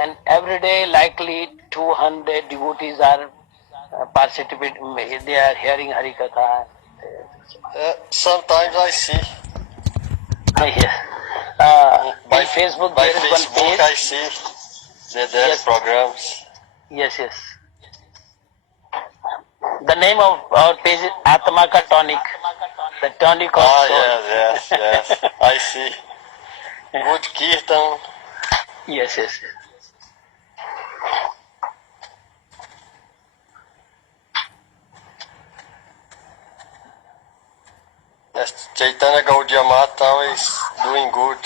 And every day likely 200 devotees are participating, they are hearing Harikatha. Sometimes I see. Yes. By Facebook, by there is one Facebook page. I see the daily Yes. programs. Yes, yes. The name of our page is Atma Ka Tonic, the tonic of soul. Yes. I see. Good kirtan. Yes, yes. Yes, Chaitanya Gaudiya Mata is doing good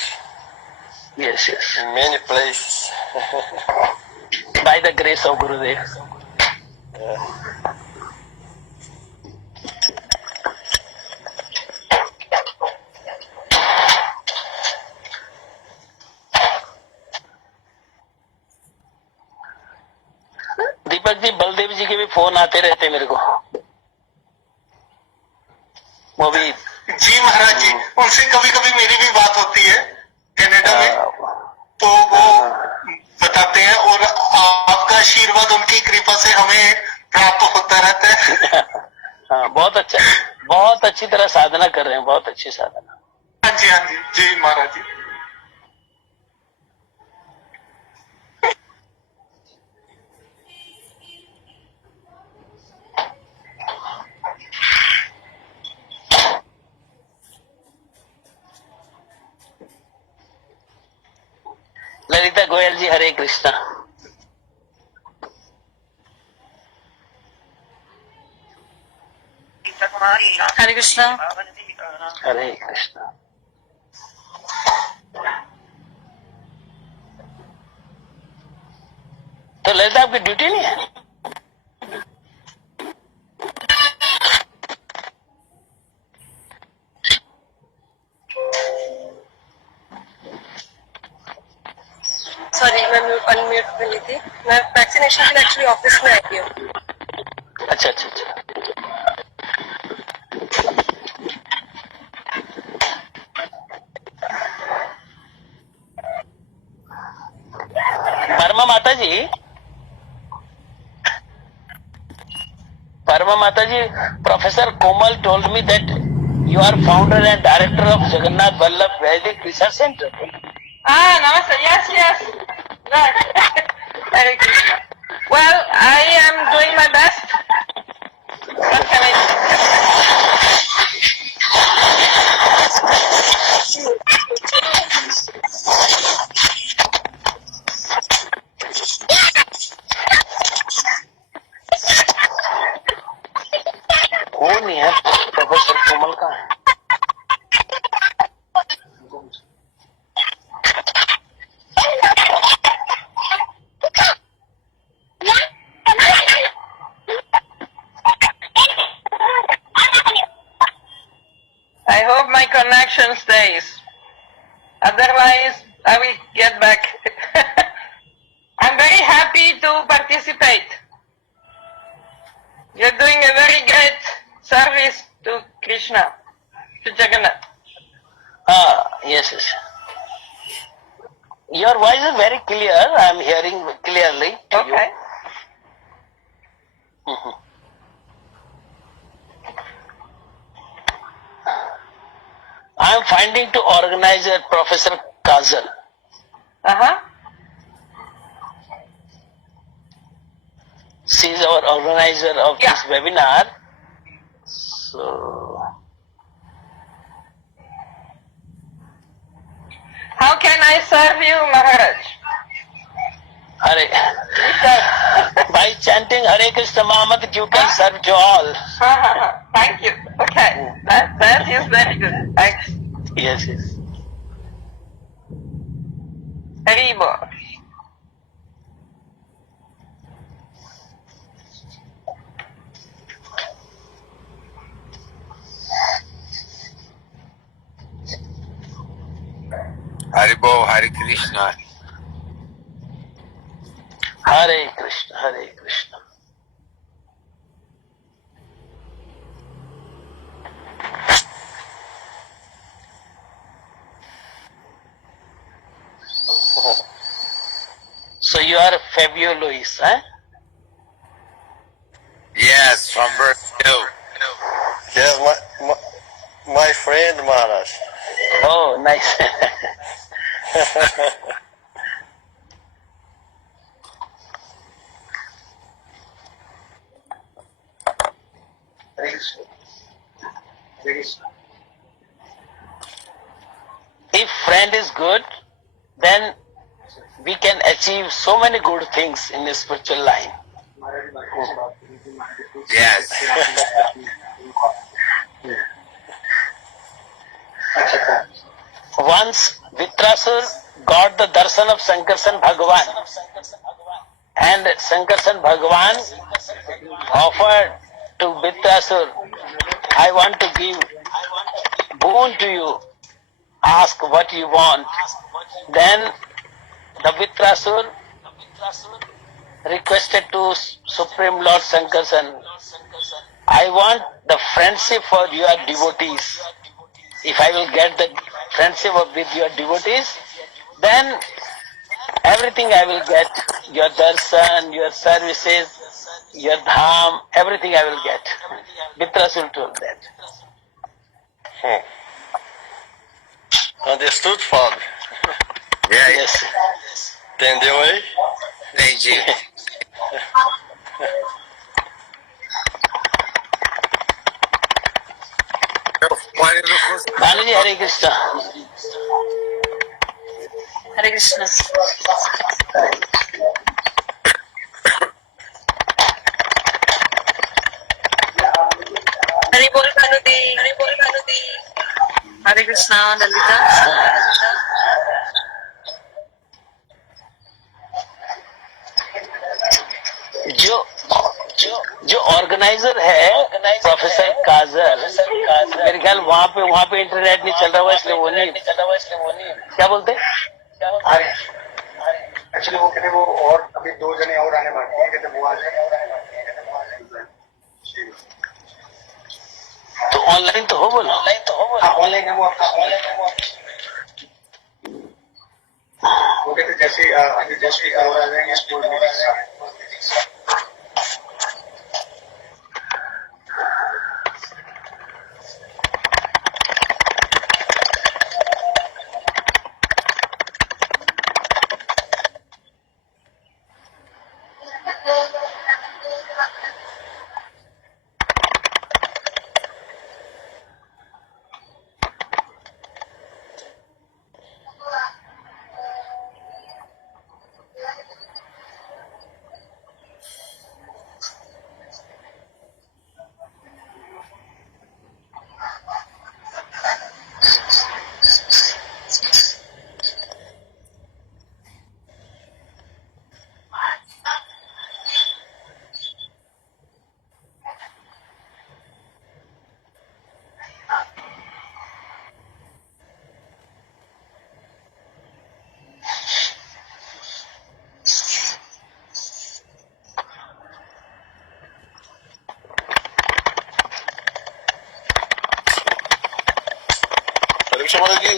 Yes, yes. in many places. By the grace of Gurudev. Deepak ji, Baldev जी के भी phone आते रहते मेरे को, वो भी। जी महाराज जी, उनसे कभी कभी मेरी भी बात होती है कनाडा में, तो वो बताते हैं और आपका आशीर्वाद उनकी कृपा से हमें प्राप्त होता रहता है। हाँ, बहुत अच्छा, बहुत अच्छी तरह साधना कर रहे हैं, बहुत अच्छी साधना। हाँ जी, हाँ जी, जी महाराज जी। ललिता गोयल जी, हरे कृष्णा। हरे कृष्णा। हरे कृष्णा। तो ललिता, आपकी ड्यूटी नहीं है? सॉरी, मैं अनम्यूट कर ली थी। मैं वैक्सीनेशन के लिए एक्चुअली ऑफिस में आई हूँ। अच्छा अच्छा अच्छा। परमा माता जी, Parama Mataji, Professor Komal told me that you are founder and director of Jagannath Vallabh Vedic Research Center. Ah, namaste. Yes. Right. Hare Krishna. Well, I am doing my best. What can I do? वो नहीं है, professor कोमल का है। I hope my connection stays. Otherwise, I will get back. I'm very happy to participate. You're doing a very great service to Krishna, to Jagannath. Yes. Your voice is very clear. I am hearing clearly to Okay. you. I am finding to organize a Professor Kazal. She is our organizer of this webinar. So, How can I serve you, Maharaj? by chanting Hare Krishna Mahamant, you can serve to all. Thank you. Okay, that is very good. Thanks. Yes. Haribo. Haribo, Hare Krishna. Hare Krishna, Hare Krishna. you are Fabio Luis, huh? Yes, from Brazil. Yes, my friend Maharaj. Oh, nice. If friend is good, then we can achieve so many good things in the spiritual line. Yes. Once Vitrasur got the darshan of Sankarsan Bhagavan, and Sankarsan Bhagavan offered to Vitrasur, I want to give boon to you, ask what you want. Then the Vitrasur requested to Supreme Lord Sankarsan, I want the friendship for your devotees. If I will get the friendship with your devotees, then everything I will get. Your darshan, your services, your dham, everything I will get. Vitrasur told that. Understood, Father? Yeah, Yes. Entendeu aí? entendi. Meu fone não funciona. Balaji, Hare Krishna. Hare Krishna. Hare Bol Kanuti. Hare Bol Kanuti. Hare Krishna, Lalita. जो organiser है professor काजल, मेरे ख्याल वहाँ पे internet नहीं चल रहा हुआ, इसलिए वो नहीं क्या बोलते एक्चुअली वो कहते वो और अभी 2 जने और आने बाकी हैं, कहते वो आ जाए। तो ऑनलाइन तो हो बोलो, ऑनलाइन है वो आपका, वो कहते जैसे अभी जैसे और आ जाएंगे स्कूल में। Chamar aqui.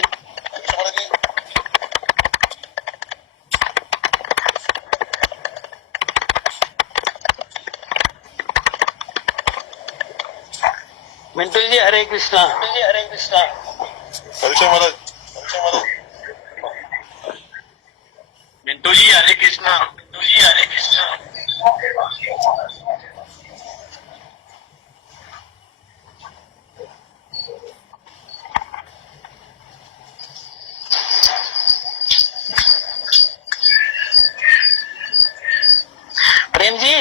Mintu ji Hare Krishna. Pode chamar aqui. Mintu ji Hare Krishna. Prem ji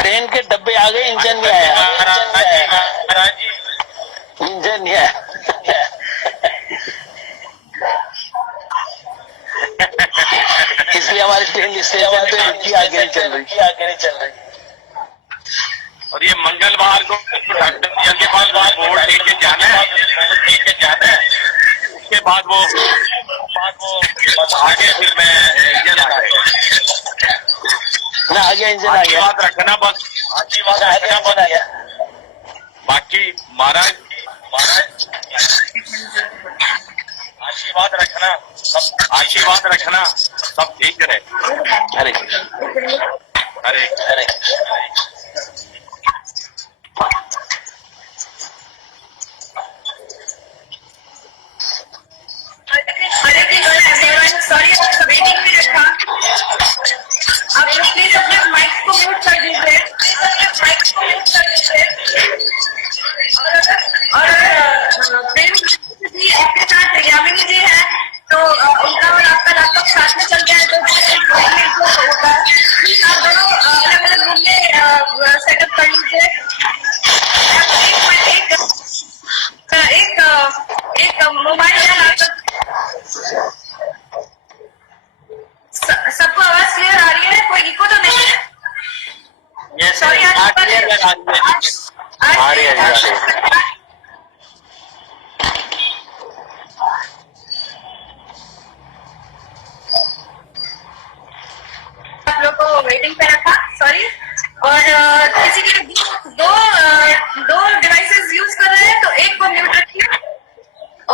train के डब्बे आ गए, इंजन नहीं आया। इंजन नहीं आया। इसलिए हमारी ट्रेन स्टेशन पे रुकी आगे नहीं चल रही। और ये मंगलवार को डॉक्टर जी के पास बोर्ड लेके जाना है, उसके बाद वो आगे फिर मैं इंजन आ जाएगा ना, आगे इंजन आ गया। बात रखना बस, अच्छी बात रखना बस। बाकी महाराज आशीर्वाद रखना। सब आशीर्वाद रखना, सब ठीक रहे। हरे कृष्ण। हरे हरे हरे कृष्ण एवरीवन, सॉरी आपका वेटिंग में रखा। आप लोग प्लीज अपने माइक को म्यूट कर दीजिए। और फिर आपके साथ यामिनी जी है, तो उनका और आपका लैपटॉप साथ में चल गया है, तो होगा आप दोनों अलग अलग रूम में सेटअप कर लीजिए। एक मोबाइल या लैपटॉप। सबको आवाज क्लियर आ रही है? कोई इको तो नहीं है? सॉरी आ रही है। आप लोग को वेटिंग पे रखा, सॉरी। और किसी के दो डिवाइसेस यूज कर रहे हैं तो एक को म्यूट रखिए।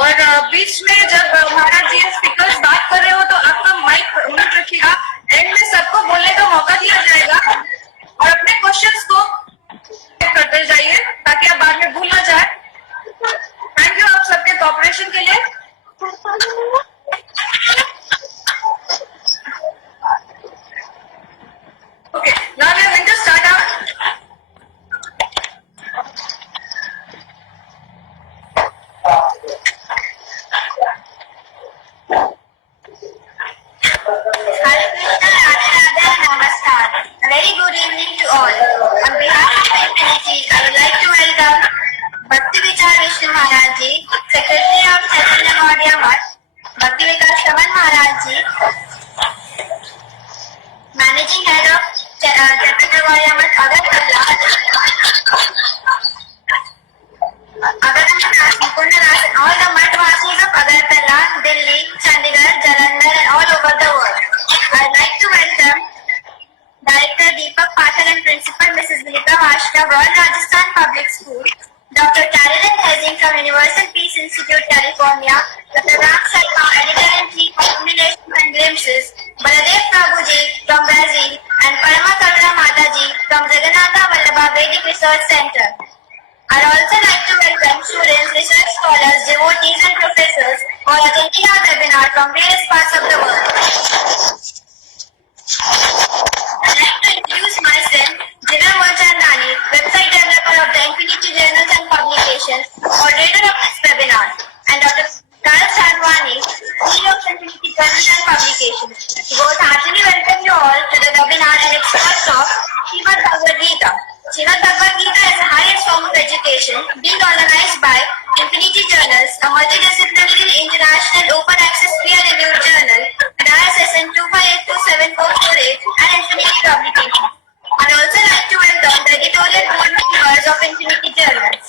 और बीच में जब महाराज जी स्पीकर्स बात कर रहे हो तो आपका माइक म्यूट रखिएगा। एंड में सबको बोलने का मौका दिया जाएगा और अपने क्वेश्चंस को करते जाइए ताकि आप बाद में भूल ना जाए। थैंक यू आप सबके कोऑपरेशन के लिए। Okay, now we are going to start our A very good evening to all. On behalf of Infinity, I would like to welcome Bhakti Vichar Vishnu Maharaj Ji, Secretary of Chaitanya Gaudiya Math, Bhakti Vikas Shaman Maharaj Ji, Managing Head of Chaitanya Gaudiya Math, Agartala, and all the Mathvasis of Agartala, Delhi, Chandigarh, Jalandhar, and all over the world. I would like to welcome Director Deepak Pathal and Principal Mrs. Vinita Vashka, Royal Rajasthan Public School, Dr. Carolyn Hezing from Universal Peace Institute, California, Dr. Ram Sharma, Editor-in-Chief of Simulations and Glimpses, Baladev Prabhuji from Brazil, and Parama Karuna Mataji from Jagannatha Vallabha Vedic Research Center. I would also like to welcome students, research scholars, devotees and professors who are attending our webinar from various parts of the world. I'd like to introduce myself, Jina Mulchandani, website developer of the Infinity Journals and Publications, moderator of this webinar, and Dr. Karl Sarwani, CEO of Infinity Journals and Publications. We both heartily welcome you all to the webinar and experts of Srimad Bhagavad Gita. Srimad Bhagavad Gita is the highest form of education being organized by Infinity Journals, a multidisciplinary international open access peer-reviewed journal with ISSN 2582748 and Infinity Publications. I'd also like to welcome the editorial board members of Infinity Journals.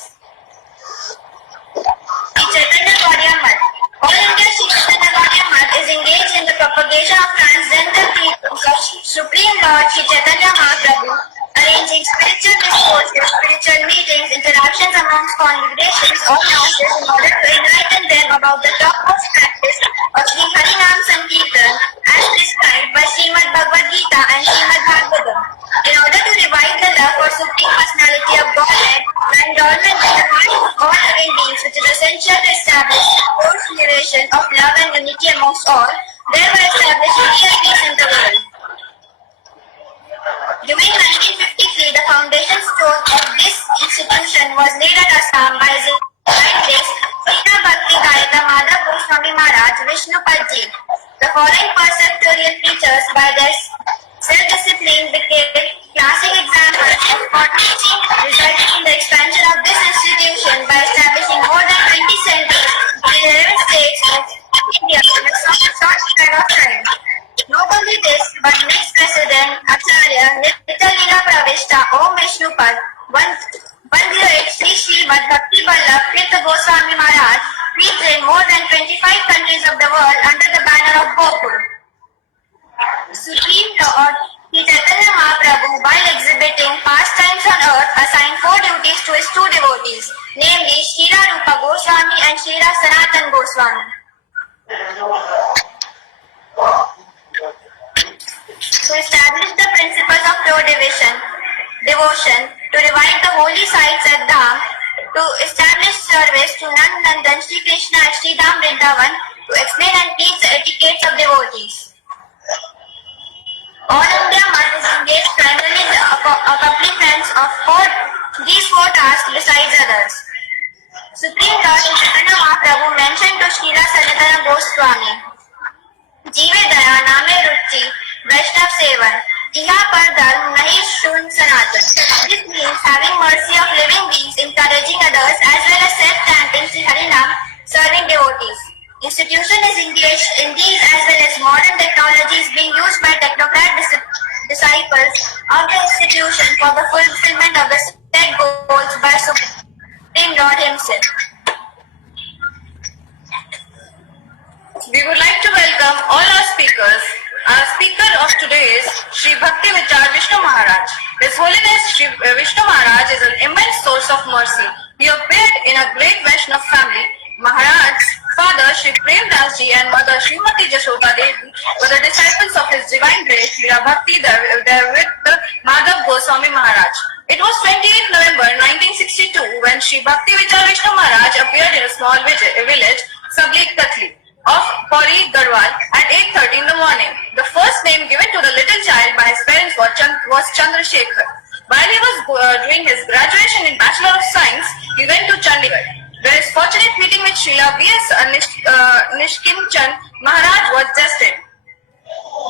Sri Chaitanya Gaudiya Math. All India Sri Chaitanya Gaudiya Math is engaged in the propagation of transcendental teachings of Supreme Lord Sri Chaitanya Mahaprabhu, arranging spiritual discourses, spiritual meetings, interactions amongst congregations or masses in order to enlighten them about the topmost practice of Sri Harinam Sankirtan as prescribed by Srimad Bhagavad Gita and Srimad Bhagavatam. In order to revive the love for Supreme Personality of Godhead and endowment in the heart of all living beings, which is essential to establish the generation of love and unity amongst all, thereby establishing real peace in the world. During 1953, the foundation stone of this institution was laid at Assam by His Divine Grace Srila Bhakti Gayata Madhav Goswami Maharaj Vishnupad Ji. The following perceptorial features by their self-discipline became classic examples for teaching, resulting in the expansion of this institution by establishing more than 20 centers in 11 states of India in a short span of time. Not only this, but next President Acharya Nityalila Pravishta Om Vishnupad 108 Sri Srimad Bhakti Vallabh Tirtha Goswami Maharaj preached in more than 25 countries of the world under the banner of Gokul. Supreme Lord Sri Chaitanya Mahaprabhu, while exhibiting pastimes on earth, assigned 4 duties to his 2 devotees, namely Srila Rupa Goswami and Srila Sanatan Goswami. to establish the principles of pure devotion, to revive the holy sites at Dham, to establish service to Nand Nandan Shri Krishna at Sri Dham Vrindavan, to explain and teach the etiquettes of devotees. All India Math is engaged primarily in the accomplishments of these four tasks besides others. Supreme Lord Chaitanya Mahaprabhu mentioned to Srila Sanatana Goswami, Jeeve Daya Name Ruchi Vaishnav Sevan, Iha Par Dharm Nahi Shun Sanatan. This means having mercy of living beings, encouraging others, as well as self-chanting Sri Harinam, serving devotees. Institution is engaged in these as well as modern technologies being used by technocrat disciples of the institution for the fulfillment of the set goals by Supreme Lord himself. We would like to welcome all our speakers. Our speaker of today is Sri Bhakti Vichar Vishnu Maharaj. His Holiness Sri Vishnu Maharaj is an immense source of mercy. He appeared in a great Vaishnav family. Maharaj's father Sri Prem Das Ji and mother Srimati Jashoda Devi were the disciples of His Divine Grace Sri Bhakti Devritta Madhav Goswami Maharaj. It was 28th November 1962 when Sri Bhakti Vichar Vishnu Maharaj appeared in a small village, Sabli Katli, of Pauri Garhwal at 8:30 in the morning. The first name given to the little child by his parents was Chandrasekhar. While he was doing his graduation in Bachelor of Science, he went to Chandigarh, where his fortunate meeting with Srila B.S. Nishkinchan Maharaj was destined.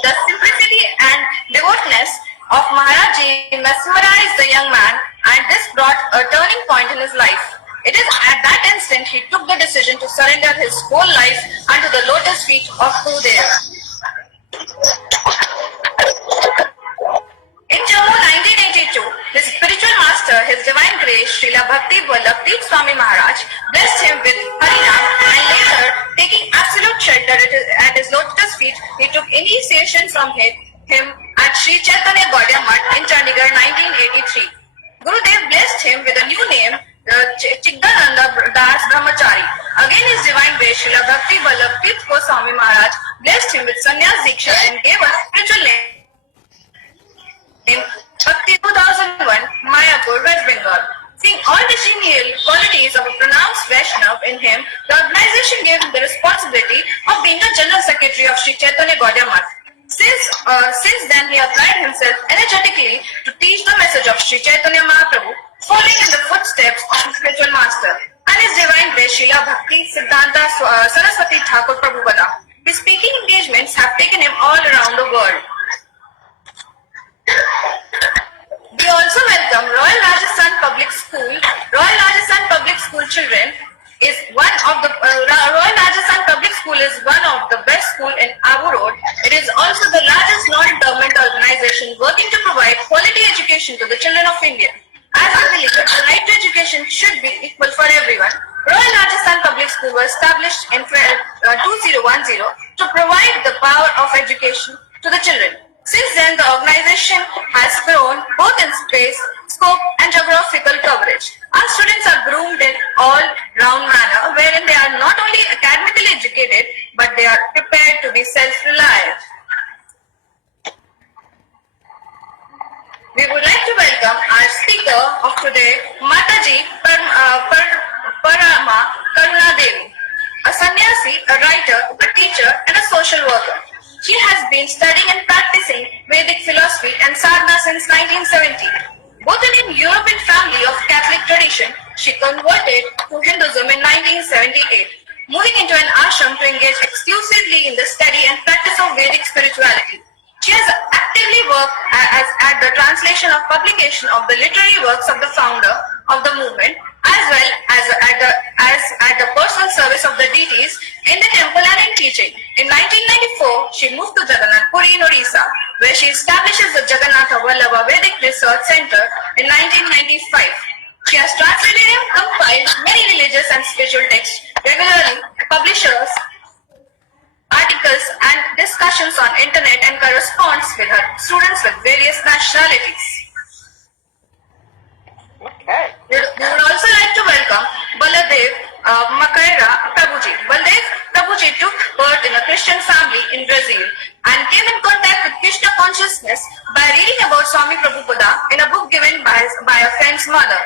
The simplicity and devoutness of Maharaj mesmerized the young man, and this brought a turning point in his life. It is at that instant he took the decision to surrender his whole life unto the lotus feet of Gurudev. In Jammu 1982, his spiritual master, His Divine Grace, Srila Bhakti Vallabh Swami Maharaj, blessed him with Harinam, and later, taking absolute shelter at his lotus feet, he took initiation from him at Sri Chaitanya Gaudiya Math in Chandigarh 1983. Gurudev blessed him with a new name, Chigdananda Das Brahmachari. Again, His Divine Grace, Srila Bhakti Vallabh Swami Maharaj, blessed him with Sannyas Diksha and gave a spiritual name in Bhakti 2001, Mayapur, West Bengal. Seeing all the genial qualities of a pronounced Vaishnav in him, the organization gave him the responsibility of being the General Secretary of Sri Chaitanya Gaudiya Math. Since then, he applied himself energetically to teach the message of Sri Chaitanya Mahaprabhu, following in the footsteps of his spiritual master and His Divine Grace Srila Bhakti Siddhanta Saraswati Thakur Prabhupada. His speaking engagements have taken him all around the world. We also welcome Royal Rajasthan Public School. Royal Rajasthan Public School children is one of the Royal Rajasthan Public School is one of the best school in Abu Road. It is also the largest non-government organization working to provide quality education to the children of India. As we believe that the right to education should be equal for everyone, Royal Rajasthan Public School was established in 2010 to provide the power of education to the children. Since then, the organization has grown both in space, scope and geographical coverage. Our students are groomed in all-round manner, wherein they are not only academically educated, but they are prepared to be self-reliant. We would like to welcome our speaker of today, Mataji Parama Karuna Devi, a sannyasi, a writer, a teacher and a social worker. She has been studying and practicing Vedic philosophy and sadhana since 1970. Both in a European family of Catholic tradition, she converted to Hinduism in 1978, moving into an ashram to engage exclusively in the study and practice of Vedic spirituality. She has actively worked at the translation of publication of the literary works of the founder of the movement, as well as at the personal service of the deities in the temple and in teaching. In 1994, she moved to Jagannath Puri in Orissa, where she establishes the Jagannatha Vallabha Vedic Research Center in 1995. She has translated and compiled many religious and spiritual texts, regularly publishes articles and discussions on internet, and corresponds with her students with various nationalities. Okay. We would also like to welcome Baladev Macaira Prabhuji. Baladev Prabhuji took birth in a Christian family in Brazil and came in contact with Krishna conscious consciousness by reading about Swami Prabhupada in a book given by a friend's mother.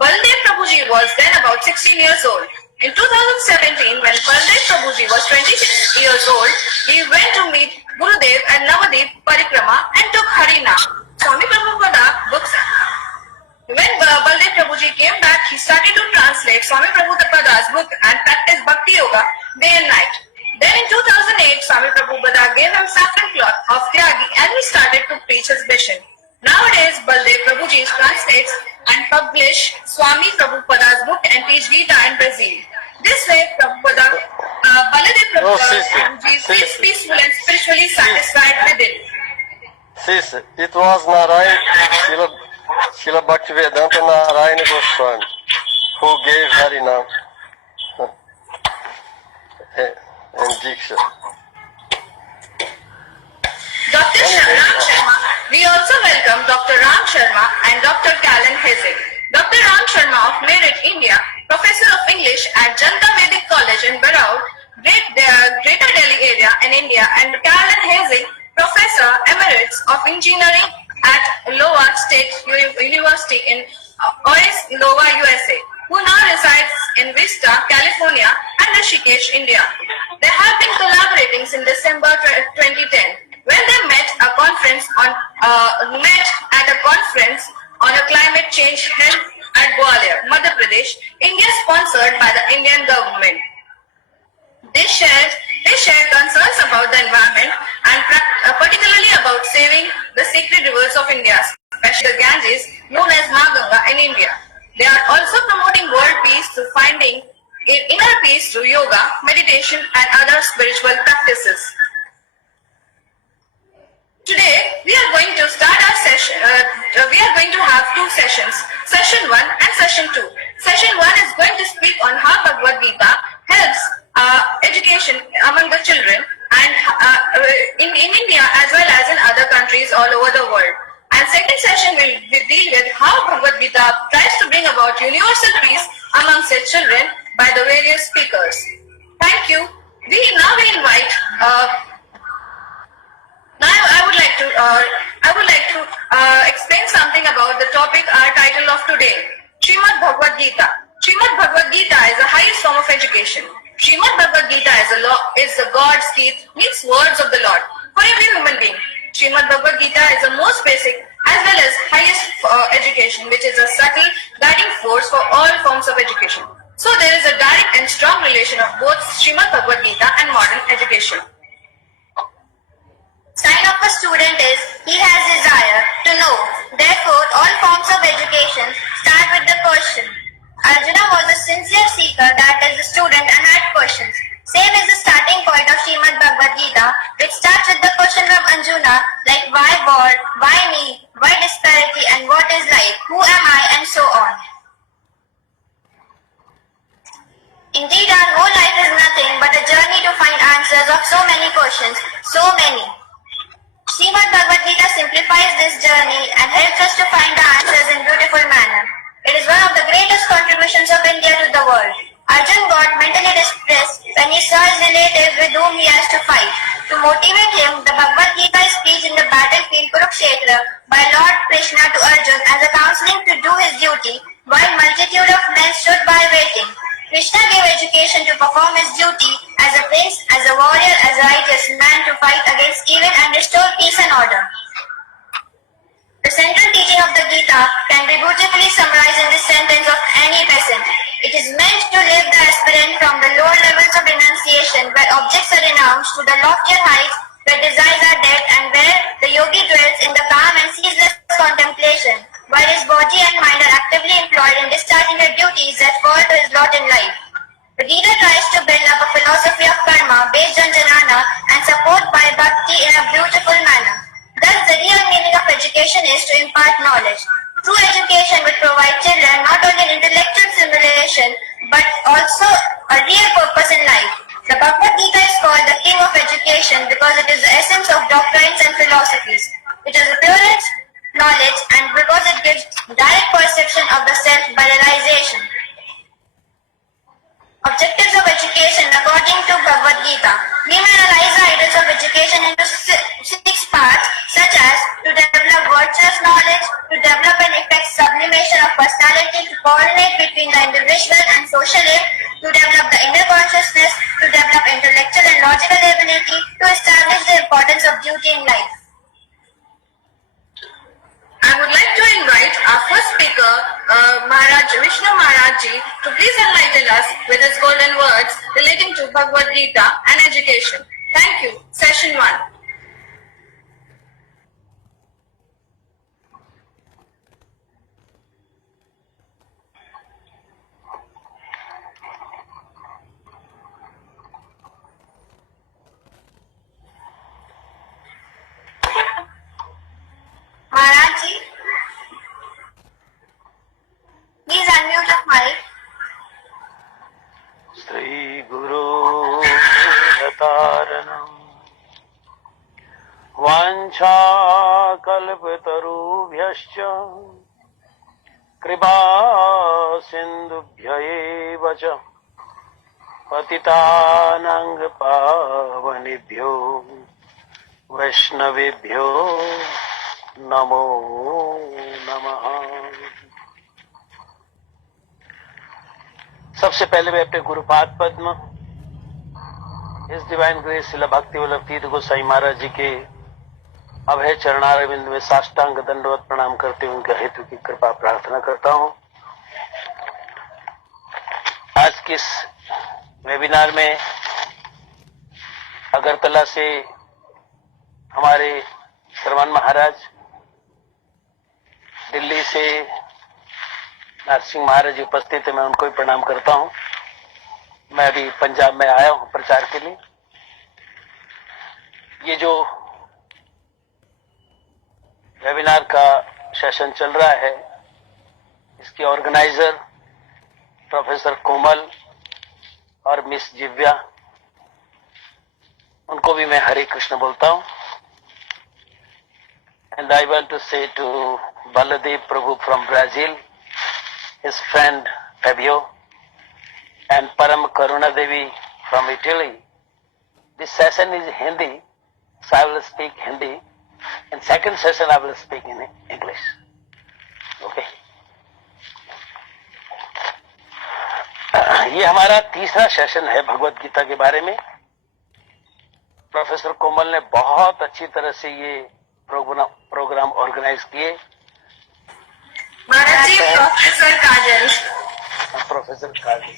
Baldev Prabhuji was then about 16 years old. In 2017, when Baldev Prabhuji was 26 years old, he went to meet Gurudev at Navadip Parikrama and took Harinam. Swami Prabhupada books. When Baldev Prabhuji came back, he started to translate Swami Prabhupada's book and practice Bhakti Yoga day and night. Then in 2008, Swami Prabhupada gave him saffron cloth of Tyagi and he started to preach his mission. Nowadays, Baldev Prabhuji translates and publish Swami Prabhupada's book and teach Gita in Brazil. This way, Baldev Prabhupada feels peaceful and spiritually satisfied within. Sister, it was Narayan, Srila Bhaktivedanta Narayana Goswami who gave Harinam and Diksha. Dr. Ram Sharma. We also welcome Dr. Ram Sharma and Dr. Callan Hezek. Dr. Ram Sharma of Meerut, India, Professor of English at Janata Vedic College in Beroud, Greater Delhi area in India, and Callan Hezek, Professor Emeritus of Engineering at Iowa State University in Iowa, USA, who now resides in Vista, California and Rishikesh, India. They have been collaborating since December 2010 when they met at a conference on a climate change held at Gwalior, Madhya Pradesh, India, sponsored by the Indian government. They shared concerns about the environment and particularly about saving the sacred rivers of India, especially the Ganges, known as Maganga in India. They are also promoting world peace through finding inner peace through yoga, meditation, and other spiritual practices. Today, we are going to start our session. We are going to have two sessions, Session 1 and Session 2. Session 1 is going to speak on how Bhagavad Gita helps education among the children and in India as well as in other countries all over the world. And second session will deal with how Bhagavad Gita tries to bring about universal peace amongst its children by the various speakers. Thank you. We invite. Now I would like to explain something about the topic, our title of today, Srimad Bhagavad Gita. Srimad Bhagavad Gita is the highest form of education. Srimad Bhagavad Gita is the God's teeth, means words of the Lord for every human being. Srimad Bhagavad Gita is the most basic as well as highest education, which is a subtle guiding force for all forms of education. So there is a direct and strong relation of both Srimad Bhagavad Gita and modern education. Sign of a student is he has desire to know. Therefore, all forms of education start with the question. Arjuna was a sincere seeker, that is, the student, and had questions. Same is the starting point of Srimad Bhagavad Gita, which starts with the question from Arjuna, like why war, why me, why disparity, and what is life, who am I, and so on. Indeed, our whole life is nothing but a journey to find answers of so many questions, so many. Srimad Bhagavad Gita simplifies this journey and helps us to find the answers in beautiful manner. It is one of the greatest contributions of India to the world. Arjun got mentally distressed when he saw his relative with whom he has to fight. To motivate him, the Bhagavad Gita is preached in the battlefield Kurukshetra by Lord Krishna to Arjun as a counseling to do his duty, while multitude of men stood by waiting. Krishna gave education to perform his duty as a prince, as a warrior, as a righteous man to fight against evil and restore peace and order. The central teaching of the Gita can be beautifully summarized in this sentence of any peasant. It is meant to lift the aspirant from the lower levels of renunciation where objects are renounced to the loftier heights where desires are dead and where the yogi dwells in the calm and ceaseless contemplation, while his body and mind are actively employed in discharging the duties that fall to his lot in life. The Gita tries to build up a philosophy of karma based on jnana and support by bhakti in a beautiful manner. Thus, the real meaning of education is to impart knowledge. True education would provide children not only an intellectual stimulation but also a real purpose in life. The Bhagavad Gita is called the king of education because it is the essence of doctrines and philosophies. It is the purest knowledge and because it gives direct perception of the self by realization. Objectives of education according to Bhagavad Gita. We may analyze the ideas of education into six parts, such as to develop virtuous knowledge, to develop and effect sublimation of personality, to coordinate between the individual and social aim, to develop the inner consciousness, to develop intellectual and logical ability, to establish the importance of duty in life. I would like to invite our first speaker, Maharaj Vishnu Maharaj Ji, to please enlighten us with his golden words relating to Bhagavad Gita and education. Thank you. Session 1. Maharaj Ji, please unmute your mic. Shri गुरु तारणम वांछा कल्पतरुभ्यश्च कृपा सिन्धुभ्यैव च पतितानां पावनेभ्यो वैष्णवेभ्यो नमो नमः। सबसे पहले मैं अपने गुरुपाद पद्म इस डिवाइन ग्रेस शिला भक्ति वल्लभ तीर्थ गोसाई महाराज जी के अभय चरणारविंद में साष्टांग दंडवत प्रणाम करते हुए उनके हेतु की कृपा प्रार्थना करता हूं। आज के इस वेबिनार में अगरतला से हमारे श्रवण महाराज, दिल्ली से नरसिंह महाराज जी उपस्थित है, मैं उनको भी प्रणाम करता हूं। मैं अभी पंजाब में आया हूं प्रचार के लिए। ये जो वेबिनार का सेशन चल रहा है, इसके ऑर्गेनाइजर प्रोफेसर कोमल और मिस जिव्या, उनको भी मैं हरे कृष्ण बोलता हूं। And I want to say to Baldev Prabhu from Brazil, his friend Fabio, and Param Karuna Devi from Italy. This session is Hindi, so I will speak Hindi. In second session I will speak in English. Okay. ये हमारा तीसरा session है भगवत गीता के बारे में। Professor कोमल ने बहुत अच्छी तरह से ये प्रोग्राम ऑर्गेनाइज किए। Maharaj Ji, Professor Kajal. Professor Kazi.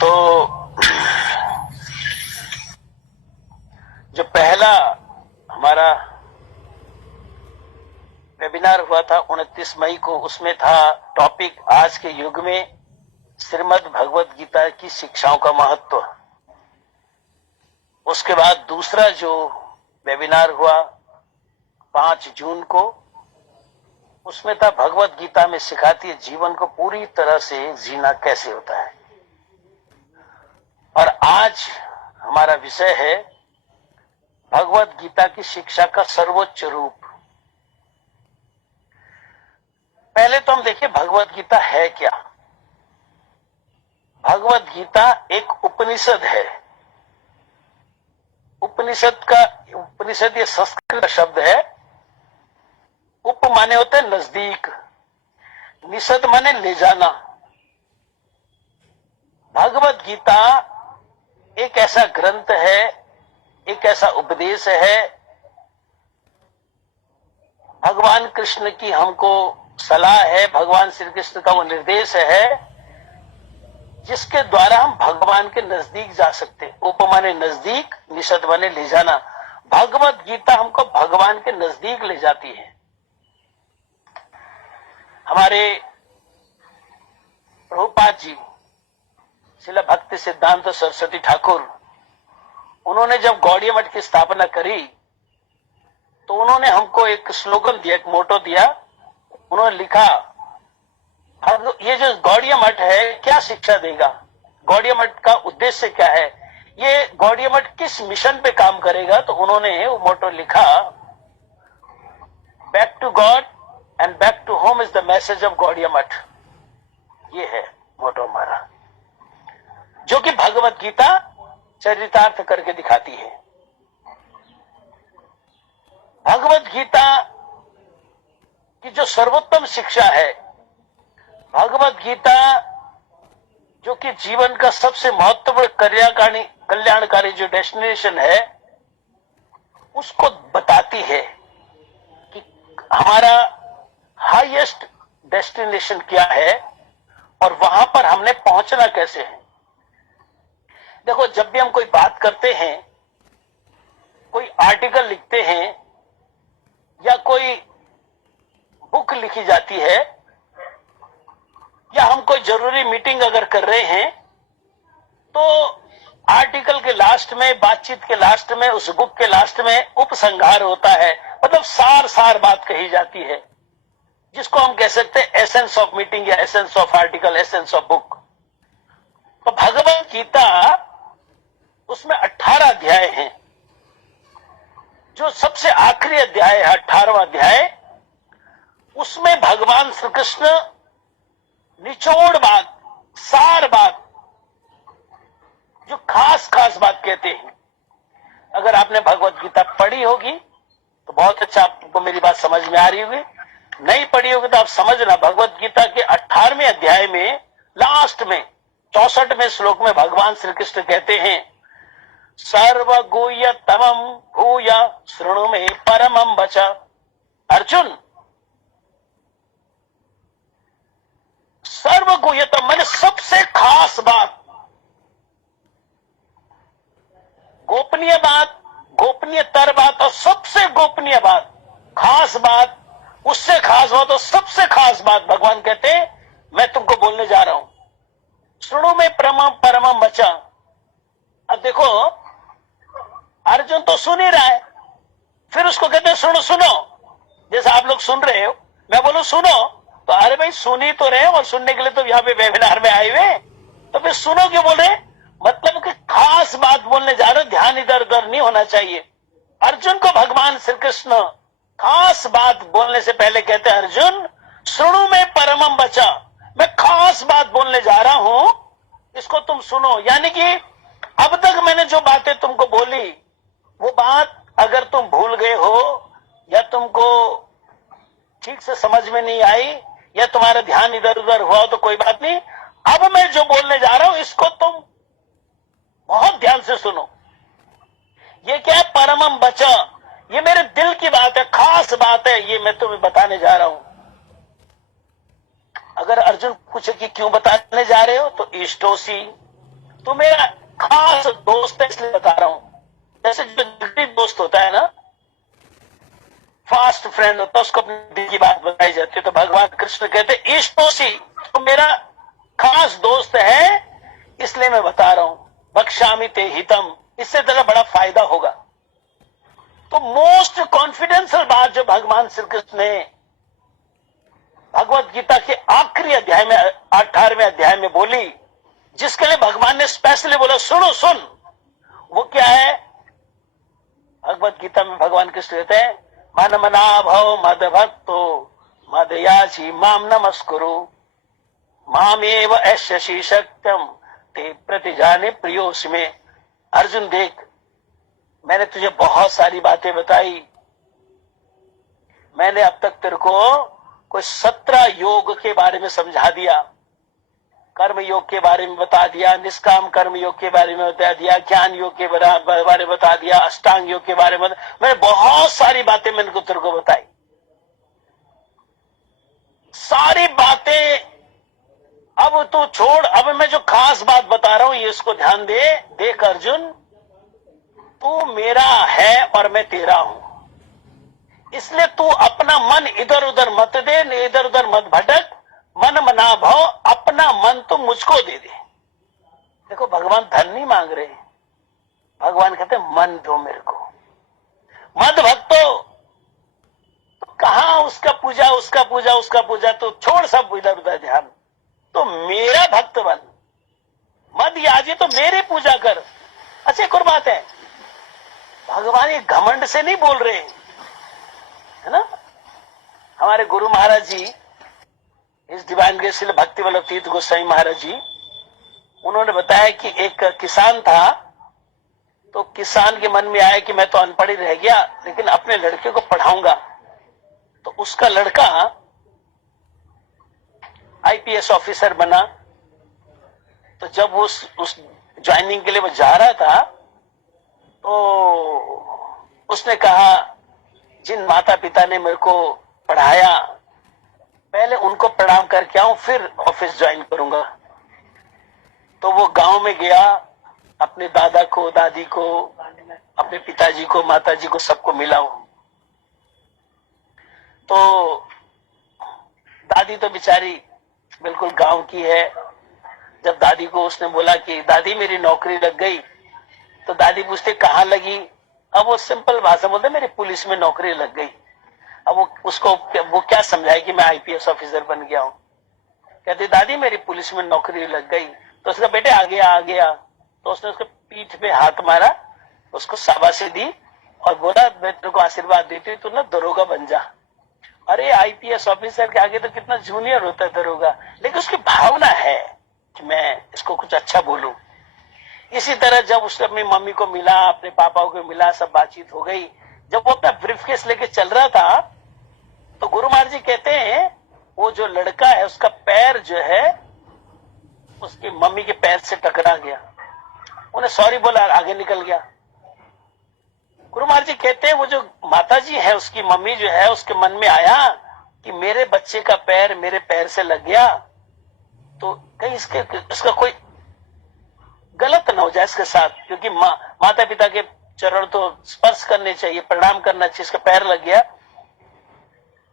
तो जो पहला हमारा वेबिनार हुआ था 29 मई को, उसमें था टॉपिक आज के युग में श्रीमद् भगवत गीता की शिक्षाओं का महत्व। उसके बाद दूसरा जो वेबिनार हुआ 5 जून को, उसमें था भगवत गीता में सिखाती है जीवन को पूरी तरह से जीना कैसे होता है। और आज हमारा विषय है भगवत गीता की शिक्षा का सर्वोच्च रूप। पहले तो हम देखिए भगवत गीता है क्या। भगवत गीता एक उपनिषद है। उपनिषद ये संस्कृत शब्द है। उप माने होते हैं नजदीक, निषद माने ले जाना। भगवत गीता एक ऐसा ग्रंथ है, एक ऐसा उपदेश है, भगवान कृष्ण की हमको सलाह है, भगवान श्री कृष्ण का वो निर्देश है, जिसके द्वारा हम भगवान के नजदीक जा सकते हैं। उप माने नजदीक, निषद माने ले जाना। भगवत गीता हमको भगवान के नजदीक ले जाती है। हमारे प्रभुपाद जी श्रील भक्ति सिद्धांत सरस्वती ठाकुर, उन्होंने जब गौड़िया मठ की स्थापना करी तो उन्होंने हमको एक स्लोगन दिया, एक मोटो दिया। उन्होंने लिखा, ये जो गौड़िया मठ है क्या शिक्षा देगा, गौड़िया मठ का उद्देश्य क्या है, ये गौड़िया मठ किस मिशन पे काम करेगा। तो उन्होंने वो मोटो लिखा, back to God and back to home is the message of Gaudiya Math. ये है मोटो हमारा। जो कि भगवत गीता चरितार्थ करके दिखाती है। भगवत गीता की जो सर्वोत्तम शिक्षा है, भगवत गीता जो कि जीवन का सबसे महत्वपूर्ण कल्याणकारी जो डेस्टिनेशन है, उसको बताती है कि हमारा हाईएस्ट डेस्टिनेशन क्या है और वहां पर हमने पहुंचना कैसे है। देखो, जब भी हम कोई बात करते हैं, कोई आर्टिकल लिखते हैं या कोई बुक लिखी जाती है, या हम कोई जरूरी मीटिंग अगर कर रहे हैं, तो आर्टिकल के लास्ट में, बातचीत के लास्ट में, उस बुक के लास्ट में उपसंहार होता है, मतलब सार बात कही जाती है, जिसको हम कह सकते हैं एसेंस ऑफ मीटिंग या essence of article, essence of book. तो भगवत गीता, उसमें 18 अध्याय हैं। जो सबसे आखिरी अध्याय है, 18वां अध्याय, उसमें भगवान श्री कृष्ण निचोड़ बात, सार बात, जो खास बात कहते हैं। अगर आपने भगवत गीता पढ़ी होगी तो बहुत अच्छा, आपको मेरी बात समझ में आ रही होगी। नहीं पढ़ी होगी तो आप समझना, भगवत गीता के 18वें अध्याय में लास्ट में 64वें श्लोक में भगवान श्री कृष्ण कहते हैं, सर्वगुह्य तमम भूय शृणु में परमम वचा। अर्जुन, सर्वगुह्यतम मैंने सबसे खास बात, गोपनीय बात, गोपनीयतर बात और सबसे गोपनीय बात, खास बात, उससे खास बात और सबसे खास बात भगवान कहते हैं मैं तुमको बोलने जा रहा हूं। सुनो में परमम वचा। अब देखो, अर्जुन तो सुन ही रहा है, फिर उसको कहते हैं सुनो। जैसे आप लोग सुन रहे हो, मैं बोलूं सुनो, तो अरे भाई सुन ही तो रहे और सुनने के लिए तो यहाँ पे वेबिनार में आए हुए, तो फिर सुनो क्यों बोल रहे? मतलब कि खास बात बोलने जा रहे हो, ध्यान इधर उधर नहीं होना चाहिए। अर्जुन को भगवान श्री कृष्ण खास बात बोलने से पहले कहते हैं, अर्जुन सुनो में परमम वचा, मैं खास बात बोलने जा रहा हूं, इसको तुम सुनो। यानी कि अब तक मैंने जो बातें तुमको बोली, वो बात अगर तुम भूल गए हो या तुमको ठीक से समझ में नहीं आई या तुम्हारा ध्यान इधर उधर हुआ तो कोई बात नहीं, अब मैं जो बोलने जा रहा हूं इसको तुम बहुत ध्यान से सुनो। ये क्या है? परमम वचा, ये मेरे दिल की बात है, खास बात है, ये मैं तुम्हें बताने जा रहा हूं। अगर अर्जुन पूछे कि क्यों बताने जा रहे हो, तो इष्टोसी, तो मेरा खास दोस्त है इसलिए बता रहा हूं। जैसे जो दिली दोस्त होता है ना, फास्ट फ्रेंड होता है, उसको अपनी दिल की बात बताई जाती है, तो भगवान कृष्ण कहते इष्टोसी, तो मेरा खास दोस्त है इसलिए मैं बता रहा हूं। बक्ष्यामि ते हितम, इससे तेरा बड़ा फायदा होगा। तो मोस्ट कॉन्फिडेंशियल बात जो भगवान श्री कृष्ण ने भगवत गीता के आखिरी अध्याय में, 18वें अध्याय में बोली, जिसके लिए भगवान ने स्पेशली बोला सुन, वो क्या है? भगवत गीता में भगवान कृष्ण कहते हैं, मन मना भव मद भक्तो मदयाची माम नमस्कुरु मामेव ऐश्यसी शक्त्यम ते प्रतिजाने प्रियोस्मे। अर्जुन देख, मैंने तुझे बहुत सारी बातें बताई, मैंने अब तक तेरे को कोई 17 योग के बारे में समझा दिया, कर्म योग के बारे में बता दिया, निष्काम कर्म योग के बारे में बता दिया, ज्ञान योग के बारे में बता दिया, अष्टांग योग के बारे में, मैंने बहुत सारी बातें मैंने तेरे को बताई। सारी बातें अब तू छोड़, अब मैं जो खास बात बता रहा हूं ये इसको ध्यान दे। देख अर्जुन, तू मेरा है और मैं तेरा हूं, इसलिए तू अपना मन इधर उधर मत दे, इधर उधर मत भटक, मन मना भाव, अपना मन तुम मुझको दे दे। देखो, भगवान धन नहीं मांग रहे, भगवान कहते मन दो मेरे को। मद भक्तो, तो कहां उसका पूजा, तो छोड़ सब इधर उधर ध्यान, तो मेरा भक्त बन, मद याजी, तो मेरी पूजा कर। अच्छा, एक और बात है, भगवान ये घमंड से नहीं बोल रहे, है ना। हमारे गुरु महाराज जी, इस डिवाइन ग्रेस भक्ति वल्लभ तीर्थ गोस्वामी महाराज जी, उन्होंने बताया कि एक किसान था, तो किसान के मन में आया कि मैं तो अनपढ़ ही रह गया, लेकिन अपने लड़के को पढ़ाऊंगा। तो उसका लड़का आईपीएस ऑफिसर बना। तो जब उस ज्वाइनिंग के लिए वो जा रहा था, तो उसने कहा, जिन माता पिता ने मेरे को पढ़ाया, पहले उनको प्रणाम करके आऊं, फिर ऑफिस ज्वाइन करूंगा। तो वो गांव में गया, अपने दादा को, दादी को, अपने पिताजी को, माताजी को, सबको मिला। तो दादी तो बेचारी बिल्कुल गांव की है। जब दादी को उसने बोला कि दादी मेरी नौकरी लग गई, तो दादी पूछते कहाँ लगी? अब वो सिंपल भाषा बोलते मेरी पुलिस में नौकरी लग गई। अब वो क्या समझाए कि मैं आईपीएस ऑफिसर बन गया हूँ। कहते दादी मेरी पुलिस में नौकरी लग गई। तो उसका बेटे आ गया। तो उसने उसके पीठ पे हाथ मारा, उसको शाबाशी दी और बोला मैं तेरे को आशीर्वाद देती हूँ, तू ना दरोगा बन जा। अरे आईपीएस ऑफिसर के आगे तो कितना जूनियर होता है दरोगा, लेकिन उसकी भावना है कि मैं इसको कुछ अच्छा बोलूं। इसी तरह जब उसने अपनी मम्मी को मिला, अपने पापा को मिला, सब बातचीत हो गई। जब वो अपना ब्रीफकेस लेके चल रहा था, तो गुरु महाराज जी कहते हैं वो जो लड़का है उसका पैर जो है उसकी मम्मी के पैर से टकरा गया। उन्हें सॉरी बोला, आगे निकल गया। गुरु महाराज जी कहते हैं वो जो माता जी है, उसकी मम्मी जो है, उसके मन में आया कि मेरे बच्चे का पैर मेरे पैर से लग गया, तो कहीं इसका कोई गलत ना हो जाए इसके साथ, क्योंकि माता पिता के चरण तो स्पर्श करने चाहिए, प्रणाम करना चाहिए। इसका पैर लग गया।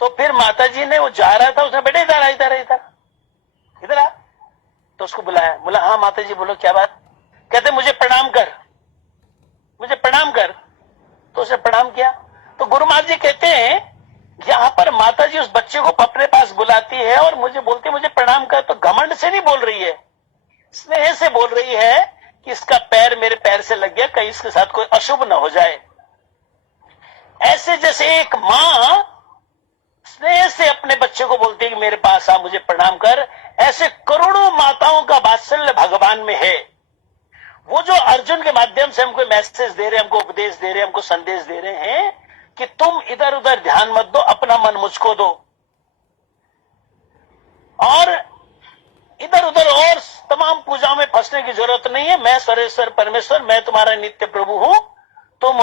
तो फिर माता जी ने, वो जा रहा था, उसने बेटे इधर आ। तो उसको बुलाया, बोला हाँ माता जी बोलो क्या बात? कहते मुझे प्रणाम कर। तो उसने प्रणाम किया। तो गुरु महाराज जी कहते हैं यहाँ पर माता जी उस बच्चे को अपने पास बुलाती है और मुझे बोलती है मुझे प्रणाम कर। तो घमंड से नहीं बोल रही है, स्नेह से बोल रही है कि इसका पैर मेरे पैर से लग गया, कहीं इसके साथ कोई अशुभ न हो जाए। ऐसे जैसे एक माँ स्नेह से अपने बच्चे को बोलती है कि मेरे पास आ, मुझे प्रणाम कर, ऐसे करोड़ों माताओं का वात्सल्य भगवान में है। वो जो अर्जुन के माध्यम से हमको मैसेज दे रहे, हमको उपदेश दे रहे, हमको संदेश दे रहे हैं कि तुम इधर उधर ध्यान मत दो, अपना मन मुझको दो, और इधर उधर और तमाम पूजाओं में फंसने की जरूरत नहीं है। मैं सर्वेश्वर परमेश्वर, मैं तुम्हारा नित्य प्रभु हूं, तुम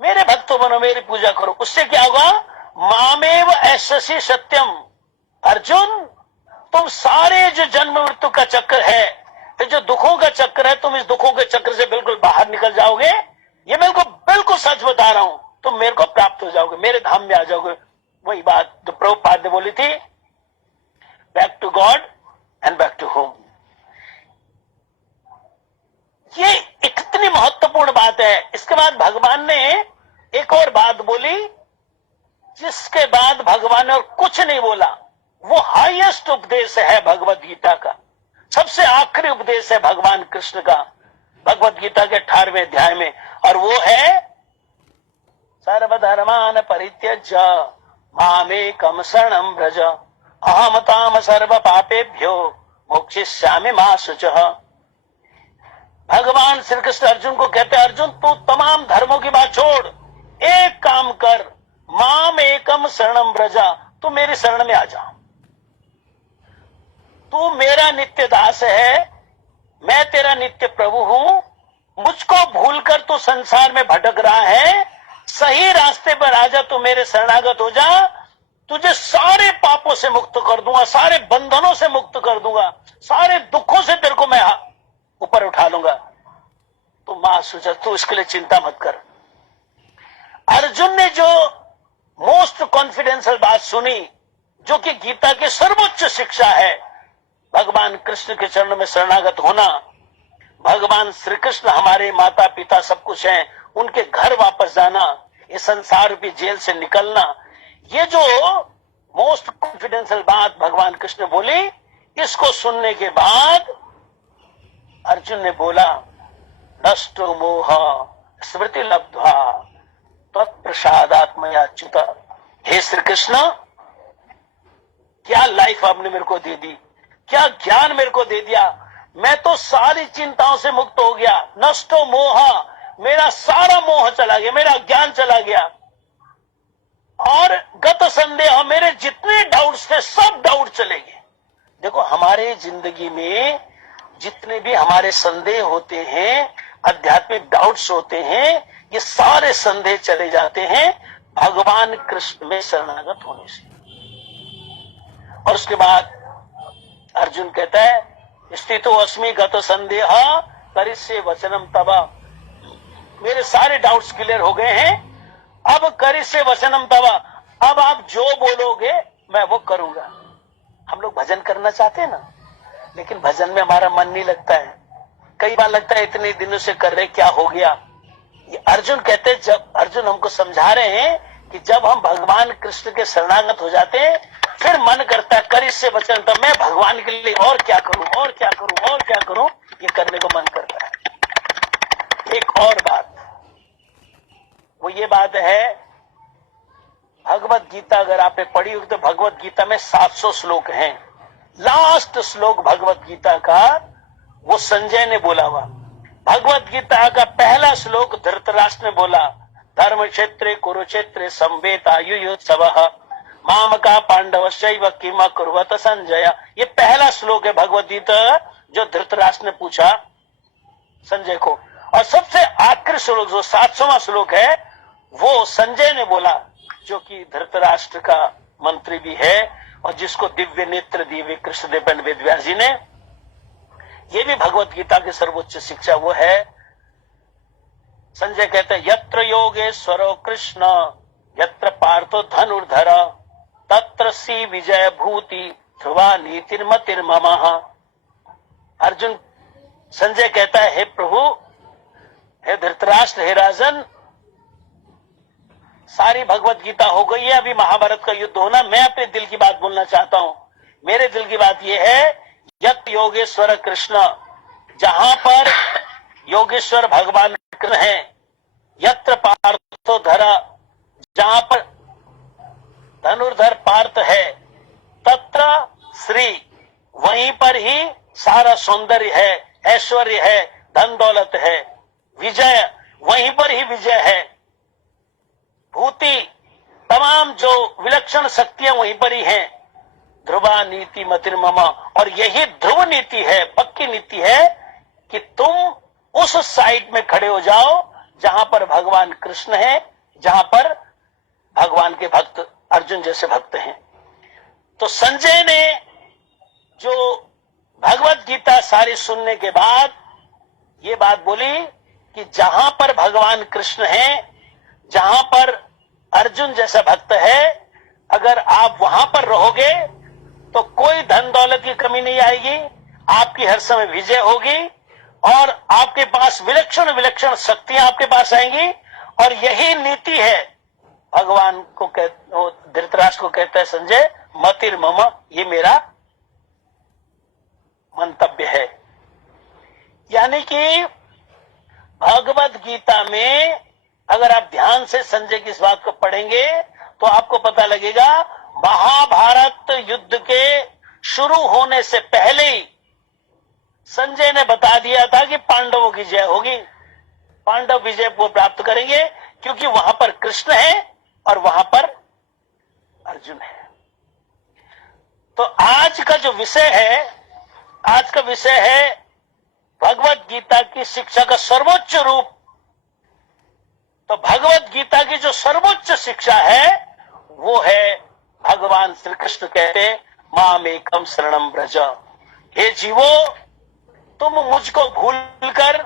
मेरे भक्तों बनो, मेरी पूजा करो। उससे क्या होगा? मामेव ऐसी सत्यम। अर्जुन, तुम सारे जो जन्म मृत्यु का चक्र है, तो जो दुखों का चक्र है, तुम इस दुखों के चक्र से बिल्कुल बाहर निकल जाओगे। ये बिल्कुल सच बता रहा हूं, तुम मेरे को प्राप्त हो जाओगे, मेरे धाम में आ जाओगे। वही बात जो प्रभुपाद ने बोली थी, back to God and back to home. ये इतनी महत्वपूर्ण बात है। इसके बाद भगवान ने एक और बात बोली, जिसके बाद भगवान ने और कुछ नहीं बोला। वो हाईएस्ट उपदेश है भगवत गीता का, सबसे आखिरी उपदेश है भगवान कृष्ण का भगवत गीता के 18वें अध्याय में, और वो है सर्वधर्मान परित्यज्य मामेकं शरणं व्रज अहम ताम सर्व पापेभ्यो मोक्षयिष्यामि मा शुचः। भगवान श्री कृष्ण अर्जुन को कहते हैं, अर्जुन तू तमाम धर्मों की बात छोड़, एक काम कर, माम एकम शरणम व्रजा, तू मेरी शरण में आ जा। तू मेरा नित्य दास है, मैं तेरा नित्य प्रभु हूं। मुझको भूलकर तू संसार में भटक रहा है, सही रास्ते पर आ जा, तू मेरे शरणागत हो जा। तुझे सारे पापों से मुक्त कर दूंगा, सारे बंधनों से मुक्त कर दूंगा, सारे दुखों से तेरे को मैं ऊपर उठा लूंगा। तो मां सुचा, तू इसके लिए चिंता मत कर। अर्जुन ने जो मोस्ट कॉन्फिडेंशियल बात सुनी, जो कि गीता की सर्वोच्च शिक्षा है, भगवान कृष्ण के चरणों में शरणागत होना। भगवान श्री कृष्ण हमारे माता पिता सब कुछ हैं, उनके घर वापस जाना, इस संसार की जेल से निकलना, ये जो मोस्ट कॉन्फिडेंशियल बात भगवान कृष्ण बोली, इसको सुनने के बाद अर्जुन ने बोला, नष्टो मोह स्मृति लब्ध्वा तत्प्रसादात्मयाच्युत। हे श्री कृष्ण, क्या लाइफ आपने मेरे को दे दी, क्या ज्ञान मेरे को दे दिया। मैं तो सारी चिंताओं से मुक्त हो गया, नष्टो मोह, मेरा सारा मोह चला गया, मेरा ज्ञान चला गया, और गत संदेह, मेरे जितने डाउट्स थे सब डाउट चले गए। देखो, हमारे जिंदगी में जितने भी हमारे संदेह होते हैं, आध्यात्मिक डाउट्स होते हैं, ये सारे संदेह चले जाते हैं भगवान कृष्ण में शरणागत होने से। और उसके बाद अर्जुन कहता है, स्थितो अस्मि गत संदेह करिष्ये वचनम तव, मेरे सारे डाउट्स क्लियर हो गए हैं, अब करिष्ये वचनम तव, अब आप जो बोलोगे मैं वो करूंगा। हम लोग भजन करना चाहते हैं ना, लेकिन भजन में हमारा मन नहीं लगता है। कई बार लगता है इतने दिनों से कर रहे, क्या हो गया। ये अर्जुन कहते हैं, जब अर्जुन हमको समझा रहे हैं कि जब हम भगवान कृष्ण के शरणागत हो जाते हैं, फिर मन करता है करिष्ये वचनम तव, मैं भगवान के लिए और क्या करूं, और क्या करूं, और क्या करूं, ये करने को मन करता है। एक और बात, वो ये बात है, भगवत गीता अगर आपने पढ़ी हो तो भगवत गीता में 700 श्लोक हैं। लास्ट श्लोक भगवत गीता का वो संजय ने बोला हुआ। भगवत गीता का पहला श्लोक धृतराष्ट्र ने बोला, धर्म क्षेत्रे कुरुक्षेत्रे संवेतायुयुत्सवः मामका पांडवश्चैव किम कुर्वत संजय। ये पहला श्लोक है भगवत गीता जो धृतराष्ट्र ने पूछा संजय को। और सबसे आखिरी श्लोक जो 700वां श्लोक है वो संजय ने बोला, जो कि धृतराष्ट्र का मंत्री भी है और जिसको दिव्य नेत्र दिए कृष्णदेव पंडित वेदव्यास जी ने। ये भी भगवत गीता की सर्वोच्च शिक्षा वो है। संजय कहते हैं, यत्र योगेश्वरो कृष्ण यत्र पार्थो धनुर्धर तत्र सी विजय भूति ध्रुवा नीतिर्मतिर्ममः। अर्जुन संजय कहता है, हे प्रभु, हे धृतराष्ट्र, हे राजन, सारी भगवत गीता हो गई है, अभी महाभारत का युद्ध होना, मैं अपने दिल की बात बोलना चाहता हूं। मेरे दिल की बात यह है, यत् योगेश्वर कृष्ण, जहां पर योगेश्वर भगवान कृष्ण है, यत्र पार्थो धरा, जहां पर धनुर्धर पार्थ है, तत्र श्री, वहीं पर ही सारा सौंदर्य है, ऐश्वर्य है, धन दौलत है, विजय, वहीं पर ही विजय है, भूति, तमाम जो विलक्षण शक्तियां वहीं पर ही हैं, ध्रुवा नीति मतिर्मम। और यही ध्रुव नीति है, पक्की नीति है कि तुम उस साइड में खड़े हो जाओ जहां पर भगवान कृष्ण है, जहां पर भगवान के भक्त अर्जुन जैसे भक्त हैं। तो संजय ने जो भगवत गीता सारी सुनने के बाद ये बात बोली कि जहां पर भगवान कृष्ण है, जहां पर अर्जुन जैसा भक्त है, अगर आप वहां पर रहोगे तो कोई धन दौलत की कमी नहीं आएगी, आपकी हर समय विजय होगी और आपके पास विलक्षण विलक्षण शक्तियां आपके पास आएंगी। और यही नीति है, भगवान को धृतराष्ट्र को कहता है संजय, मतिर्मम, ये मेरा मंतव्य है। यानी कि भगवत गीता में अगर आप ध्यान से संजय की इस बात को पढ़ेंगे तो आपको पता लगेगा, महाभारत युद्ध के शुरू होने से पहले ही संजय ने बता दिया था कि पांडवों की जय होगी, पांडव विजय को प्राप्त करेंगे, क्योंकि वहां पर कृष्ण है और वहां पर अर्जुन है। तो आज का जो विषय है, आज का विषय है भगवत गीता की शिक्षा का सर्वोच्च रूप। तो भगवत गीता की जो सर्वोच्च शिक्षा है वो है, भगवान श्री कृष्ण कहते, मामेकम शरणम व्रज। हे जीवो, तुम मुझको भूलकर,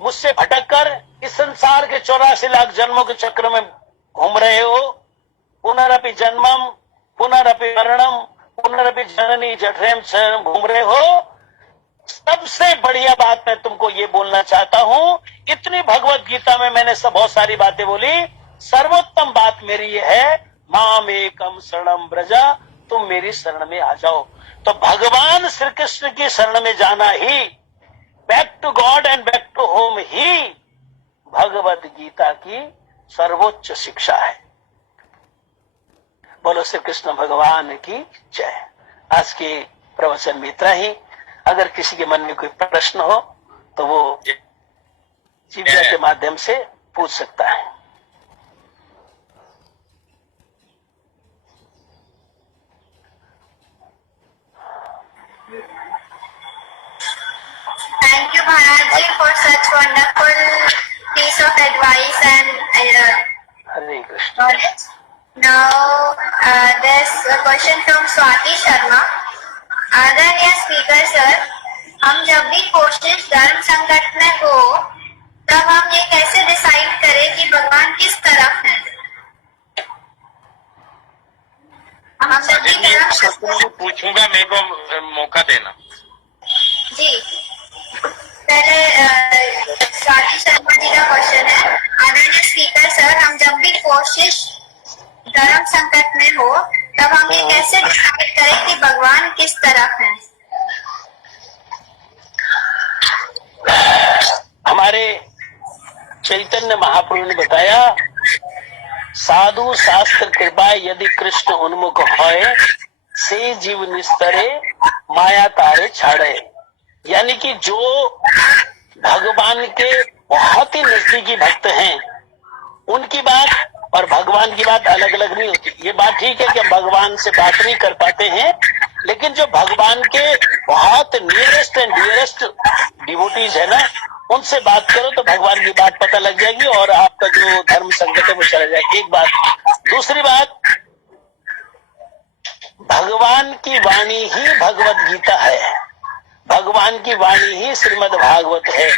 मुझसे भटककर इस संसार के 84 लाख जन्मों के चक्र में घूम रहे हो। पुनरपि जन्मम पुनरपि मरणम पुनरपि जननी जठरेम शरणम घूम रहे हो। सबसे बढ़िया बात मैं तुमको ये बोलना चाहता हूं, इतनी भगवत गीता में मैंने बहुत सारी बातें बोली, सर्वोत्तम बात मेरी ये है, माम एकम शरणम व्रजा, तुम मेरी शरण में आ जाओ। तो भगवान श्री कृष्ण की शरण में जाना ही, back to God and back to home ही भगवत गीता की सर्वोच्च शिक्षा है। बोलो श्री कृष्ण भगवान की जय। आज के प्रवचन में इतना ही। अगर किसी के मन में कोई प्रश्न हो तो वो जीविका के माध्यम से पूछ सकता है। Thank you, Maharaj, for such wonderful piece of advice and Hare Krishna. knowledge. Now, there's a question from Swati Sharma. आदरणीय स्पीकर सर, हम जब भी कोशिश धर्म संकट में हो तब हम ये कैसे डिसाइड करें कि भगवान किस तरफ है? हम जब भी धर्म मैं पूछूंगा, मेरे को मौका देना। जी, पहले स्वाति शर्मा जी का क्वेश्चन है। आदरणीय स्पीकर सर, हम जब भी कोशिश धर्म संकट में हो तब हम ये कैसे डिसाइड करें कि भगवान किस तरफ है? हमारे चैतन्य महाप्रभु ने बताया, साधु शास्त्र कृपा यदि कृष्ण उन्मुख होए, से जीव निस्तरे माया तारे छाड़े। यानी कि जो भगवान के बहुत ही नजदीकी भक्त हैं, उनकी बात और भगवान की बात अलग अलग नहीं होती। ये बात ठीक है कि हम भगवान से बात नहीं कर पाते हैं, लेकिन जो भगवान के बहुत नियरेस्ट एंड डियरेस्ट डिवोटीज है ना, उनसे बात करो तो भगवान की बात पता लग जाएगी और आपका जो धर्म संकट है वो चला जाएगा। एक बात। दूसरी बात, भगवान की वाणी ही भगवत गीता है, भगवान की वाणी ही श्रीमद् भागवत है।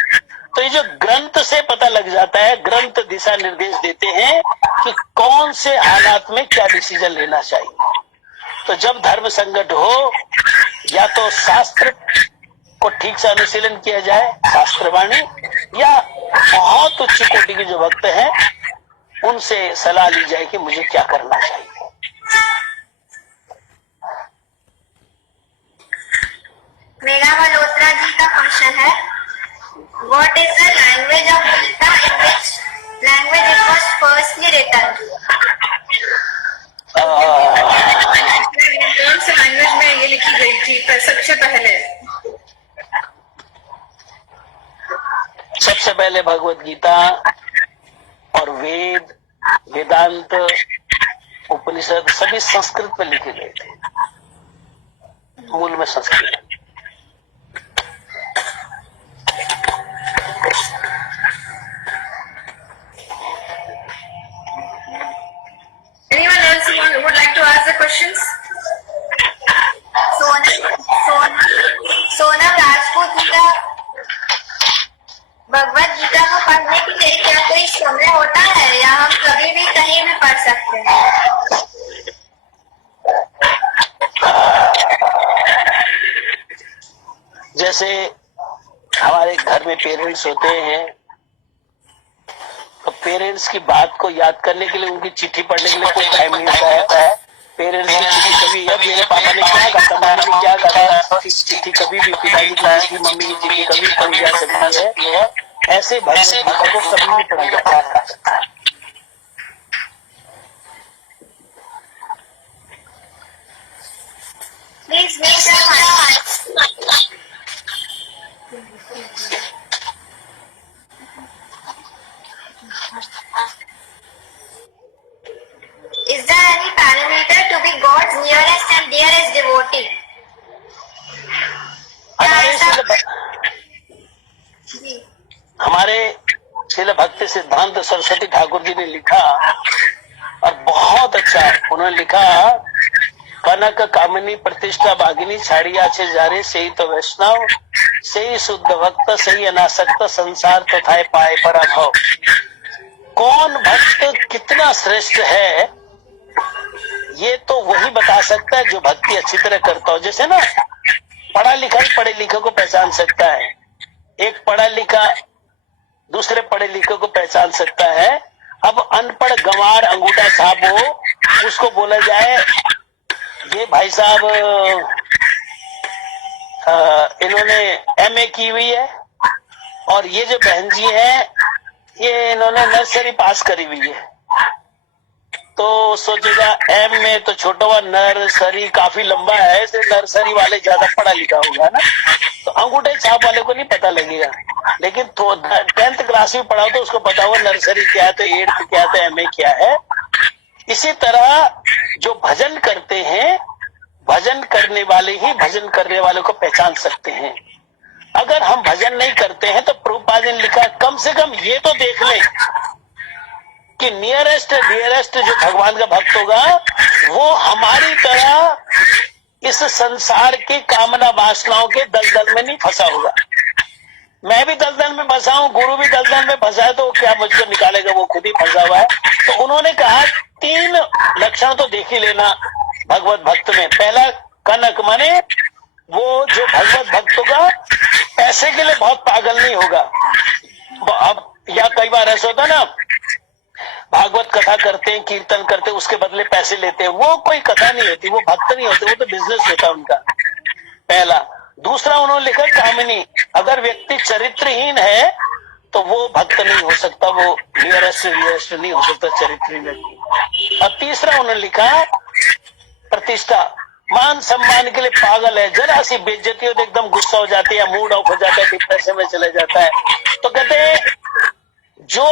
तो ये जो ग्रंथ से पता लग जाता है, ग्रंथ दिशा निर्देश देते हैं कि कौन से हालात में क्या डिसीजन लेना चाहिए। तो जब धर्म संकट हो, या तो शास्त्र को ठीक से अनुशीलन किया जाए, शास्त्रवाणी, या बहुत उच्च कोटि के जो भक्त हैं उनसे सलाह ली जाए कि मुझे क्या करना चाहिए। मेरा मल्होत्रा जी का क्वेश्चन है, what is the language of Gita, in which language it was firstly written? कौन से लैंग्वेज में ये लिखी गई थी सबसे पहले? सबसे पहले भगवत गीता और वेद, वेदांत, उपनिषद सभी संस्कृत में लिखे गए थे, मूल में Sanskrit. Anyone else who would like to ask the questions? Sonam Rajput ji का, भगवत गीता को पढ़ने के लिए क्या कोई समय होता है या हम कभी भी कहीं भी पढ़ सकते हैं? जैसे हमारे घर में पेरेंट्स होते हैं, तो पेरेंट्स की बात को याद करने के लिए उनकी चिट्ठी पढ़ने के लिए कोई टाइम नहीं होता है। पेरेंट्स की चिट्ठी कभी, अब मेरे पापा ने क्या कहा, मम्मी ने क्या कहा, चिट्ठी कभी भी, पिताजी की चिट्ठी, मम्मी की चिट्ठी कभी पढ़ी जा सकती है। ऐसे भगवत को कभी भी पढ़ा जा सकता है। Please make your Is there any parameter to be God's nearest and dearest devotee? हमारे श्रील भक्ति सिद्धांत सरस्वती ठाकुर जी ने लिखा, और बहुत अच्छा उन्होंने लिखा, कनक कामिनी प्रतिष्ठा भागिनी छाड़िया छे जारे, सही तो वैष्णव, सही शुद्ध भक्त, सही अनासक्त, संसार तथा पाए पराभव। कौन भक्त कितना श्रेष्ठ है ये तो वही बता सकता है जो भक्ति अच्छी तरह करता हो। जैसे ना, पढ़ा लिखा ही पढ़े लिखे को पहचान सकता है, एक पढ़ा लिखा दूसरे पढ़े लिखे को पहचान सकता है। अब अनपढ़ गंवार अंगूठा साहब हो, उसको बोला जाए ये भाई साहब इन्होंने एमए की हुई है, और ये जो बहन जी है ये इन्होंने नर्सरी पास करी हुई है, तो सोचेगा एम में तो छोटा हुआ, नर्सरी काफी लंबा है, इसलिए नर्सरी वाले ज्यादा पढ़ा लिखा होगा ना। तो अंगूठे छाप वाले को नहीं पता लगेगा, लेकिन तो 10th क्लास में पढ़ा तो उसको पता होगा नर्सरी क्या है, तो 8th क्या है, तो MA क्या है। इसी तरह जो भजन करते हैं, भजन करने वाले ही भजन करने वाले को पहचान सकते हैं। अगर हम भजन नहीं करते हैं तो प्रभुपाद ने लिखा कम से कम ये तो देख लें कि नियरेस्ट डियरेस्ट जो भगवान का भक्त होगा वो हमारी तरह इस संसार के कामना वासनाओं के दलदल में नहीं फंसा होगा। मैं भी दलदल में फंसा हूं, गुरु भी दलदल में फंसा है, तो क्या मुझको निकालेगा, वो खुद ही फंसा हुआ है। तो उन्होंने कहा 3 लक्षण तो देख ही लेना भगवत भक्त में। पहला, कनक माने वो जो भगवत भक्त होगा पैसे के लिए बहुत पागल नहीं होगा। अब या कई बार ऐसा होता ना, भागवत कथा करते हैं, कीर्तन करते हैं, उसके बदले पैसे लेते हैं, वो कोई कथा नहीं होती, वो भक्त नहीं होते, वो तो बिजनेस होता है उनका। पहला। दूसरा उन्होंने लिखा कामिनी, अगर व्यक्ति चरित्रहीन है तो वो भक्त नहीं हो सकता, वो नियरेस्ट नहीं हो सकता चरित्रहीन व्यक्ति। और तीसरा उन्होंने लिखा प्रतिष्ठा, मान सम्मान के लिए पागल है, जरा सी बेइज्जती हो तो एकदम गुस्सा हो जाती है, मूड ऑफ हो जाता है, डिप्रेशन में चले जाता है। तो कहते हैं जो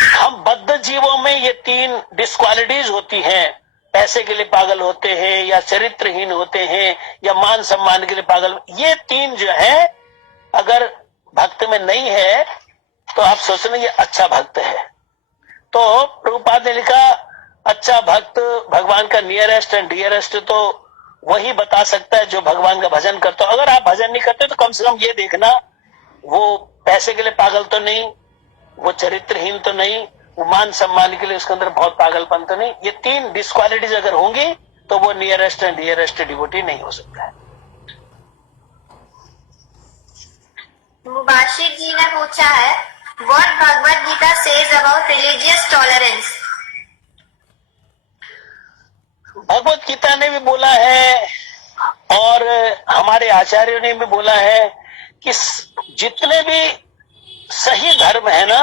हम बद्ध जीवों में ये 3 डिस्क्वालिटीज होती हैं, पैसे के लिए पागल होते हैं या चरित्रहीन होते हैं या मान सम्मान के लिए पागल, ये 3 जो है अगर भक्त में नहीं है तो आप सोच रहे ये अच्छा भक्त है। तो प्रभुपाद ने लिखा अच्छा भक्त भगवान का नियरेस्ट एंड डियरेस्ट तो वही बता सकता है जो भगवान का भजन करता हो। अगर आप भजन नहीं करते तो कम से कम ये देखना वो पैसे के लिए पागल तो नहीं, वो चरित्रहीन तो नहीं, वो मान सम्मान के लिए उसके अंदर बहुत पागलपन तो नहीं। ये 3 डिस्क्वालिटीज अगर होंगी तो वो नियरेस्ट एंड डियरेस्ट डिवोटी नहीं हो सकता है। मुबाशिर जी ने पूछा है, what Bhagavad Gita says about religious tolerance. Bhagavad Gita ने भी बोला है और हमारे आचार्यों ने भी बोला है कि जितने भी सही धर्म है ना,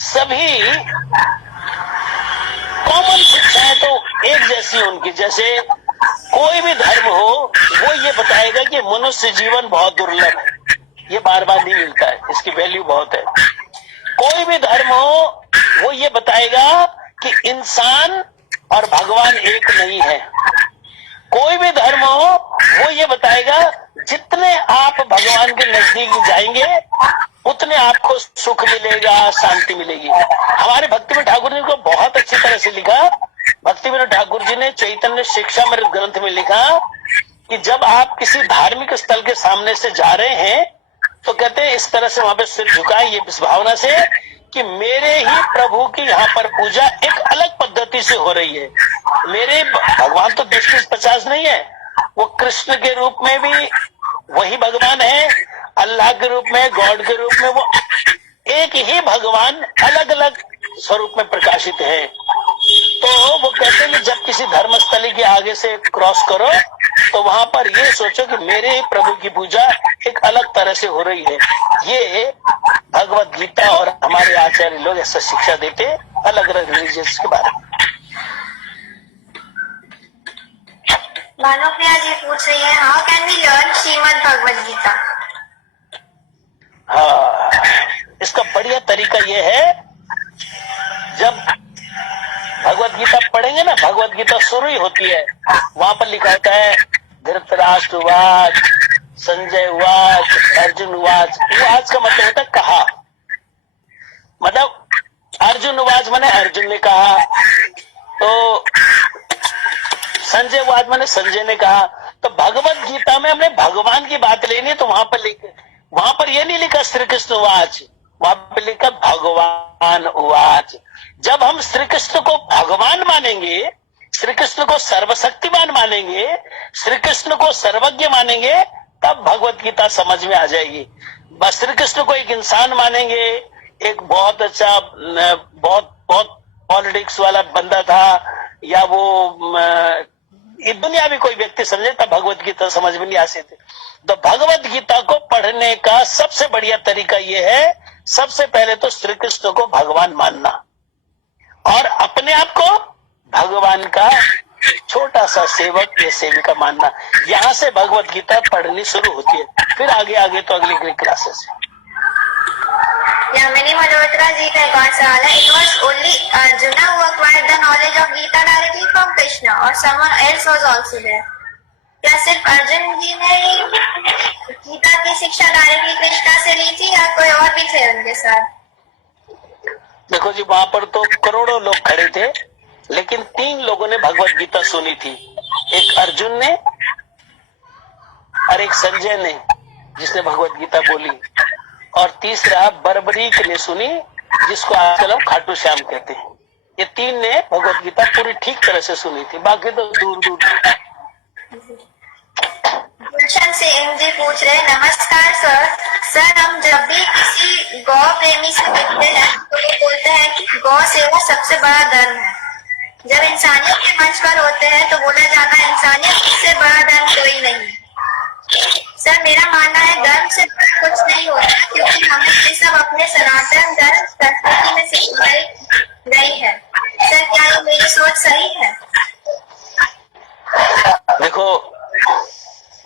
सभी कॉमन शिक्षाएं तो एक जैसी उनकी। जैसे कोई भी धर्म हो वो ये बताएगा कि मनुष्य जीवन बहुत दुर्लभ है, ये बार बार नहीं मिलता है, इसकी वैल्यू बहुत है। कोई भी धर्म हो वो ये बताएगा कि इंसान और भगवान एक नहीं है। कोई भी धर्म हो वो ये बताएगा जितने आप भगवान के नजदीक जाएंगे उतने आपको सुख मिलेगा, शांति मिलेगी। हमारे भक्ति विनोद ठाकुर जी को बहुत अच्छी तरह से लिखा, भक्ति विनोद ठाकुर जी ने चैतन्य शिक्षामृत ग्रंथ में लिखा कि जब आप किसी धार्मिक स्थल के सामने से जा रहे हैं तो कहते हैं इस तरह से वहां पे सिर झुकाएं, ये इस भावना से कि मेरे ही प्रभु की यहाँ पर पूजा एक अलग पद्धति से हो रही है। मेरे भगवान तो 10-50 नहीं है, वो कृष्ण के रूप में भी वही भगवान है, अल्लाह के रूप में, गॉड के रूप में, वो एक ही भगवान अलग अलग स्वरूप में प्रकाशित है। तो वो कहते हैं कि जब किसी धर्मस्थली के आगे से क्रॉस करो तो वहां पर ये सोचो कि मेरे ही प्रभु की पूजा एक अलग तरह से हो रही है। ये भगवत गीता और हमारे आचार्य लोग ऐसा शिक्षा देते अलग अलग रिलीजियस के बारे में। भानुप्रिया जी पूछ रही है, how can we learn Shrimad Bhagavad Gita. हाँ, इसका बढ़िया तरीका ये है, जब भगवत गीता पढ़ेंगे ना, भगवत गीता शुरू ही होती है, वहां पर लिखा होता है धृतराष्ट्र उवाच, संजय उवाच, अर्जुन उवाच। उवाच का मतलब होता है कहा, मतलब अर्जुन उवाच माने अर्जुन ने कहा, तो संजय उवाच माने संजय ने कहा। तो भगवत गीता में हमने भगवान की बात लेनी है तो वहां पर ये नहीं लिखा श्री कृष्ण उवाच, वहां पर लिखा भगवान उवाच। जब हम श्री कृष्ण को भगवान मानेंगे, श्री कृष्ण को सर्वशक्तिमान मानेंगे, श्री कृष्ण को सर्वज्ञ मानेंगे, तब भगवत गीता समझ में आ जाएगी। बस श्री कृष्ण को एक इंसान मानेंगे, एक बहुत अच्छा बहुत पॉलिटिक्स वाला बंदा था, या वो दुनिया में कोई व्यक्ति समझे, तब भगवत गीता समझ में नहीं आ सकती। तो भगवत गीता को पढ़ने का सबसे बढ़िया तरीका यह है, सबसे पहले तो श्री कृष्ण को भगवान मानना और अपने आप को भगवान का छोटा सा सेवक या सेविका मानना। यहाँ से भगवत गीता पढ़नी शुरू होती है, फिर आगे आगे तो अगली अगली क्लासेस है। Yamini Malhotra ji का एक और सवाल है, it was only Arjuna who acquired the knowledge of Gita directly from Krishna or someone else was also there? क्या सिर्फ अर्जुन जी ने ही गीता की शिक्षा डायरेक्टली कृष्णा से ली थी या कोई और भी थे उनके साथ? देखो जी, वहां पर तो करोड़ों लोग खड़े थे, लेकिन 3 लोगों ने भगवत गीता सुनी थी। एक अर्जुन ने और एक संजय ने, जिसने भगवत गीता बोली, और तीसरा बरबरीक ने सुनी, जिसको आजकल हम खाटू श्याम कहते हैं। ये 3 ने भगवत गीता पूरी ठीक तरह से सुनी थी, बाकी तो दूर दूर। गुलशन सिंह जी पूछ रहे, नमस्कार सर, हम जब भी किसी गौ प्रेमी से मिलते हैं तो वो बोलते हैं कि गौ सेवा सबसे बड़ा धर्म है। जब इंसानियत के मंच पर होते हैं तो बोला जाता है इंसानियत से बड़ा धर्म कोई नहीं। सर, मेरा मानना है धर्म से कुछ नहीं होता, क्योंकि हमें ये सब अपने सनातन धर्म संस्कृति में सिखाई गई है। सर, क्या ये मेरी सोच सही है? देखो,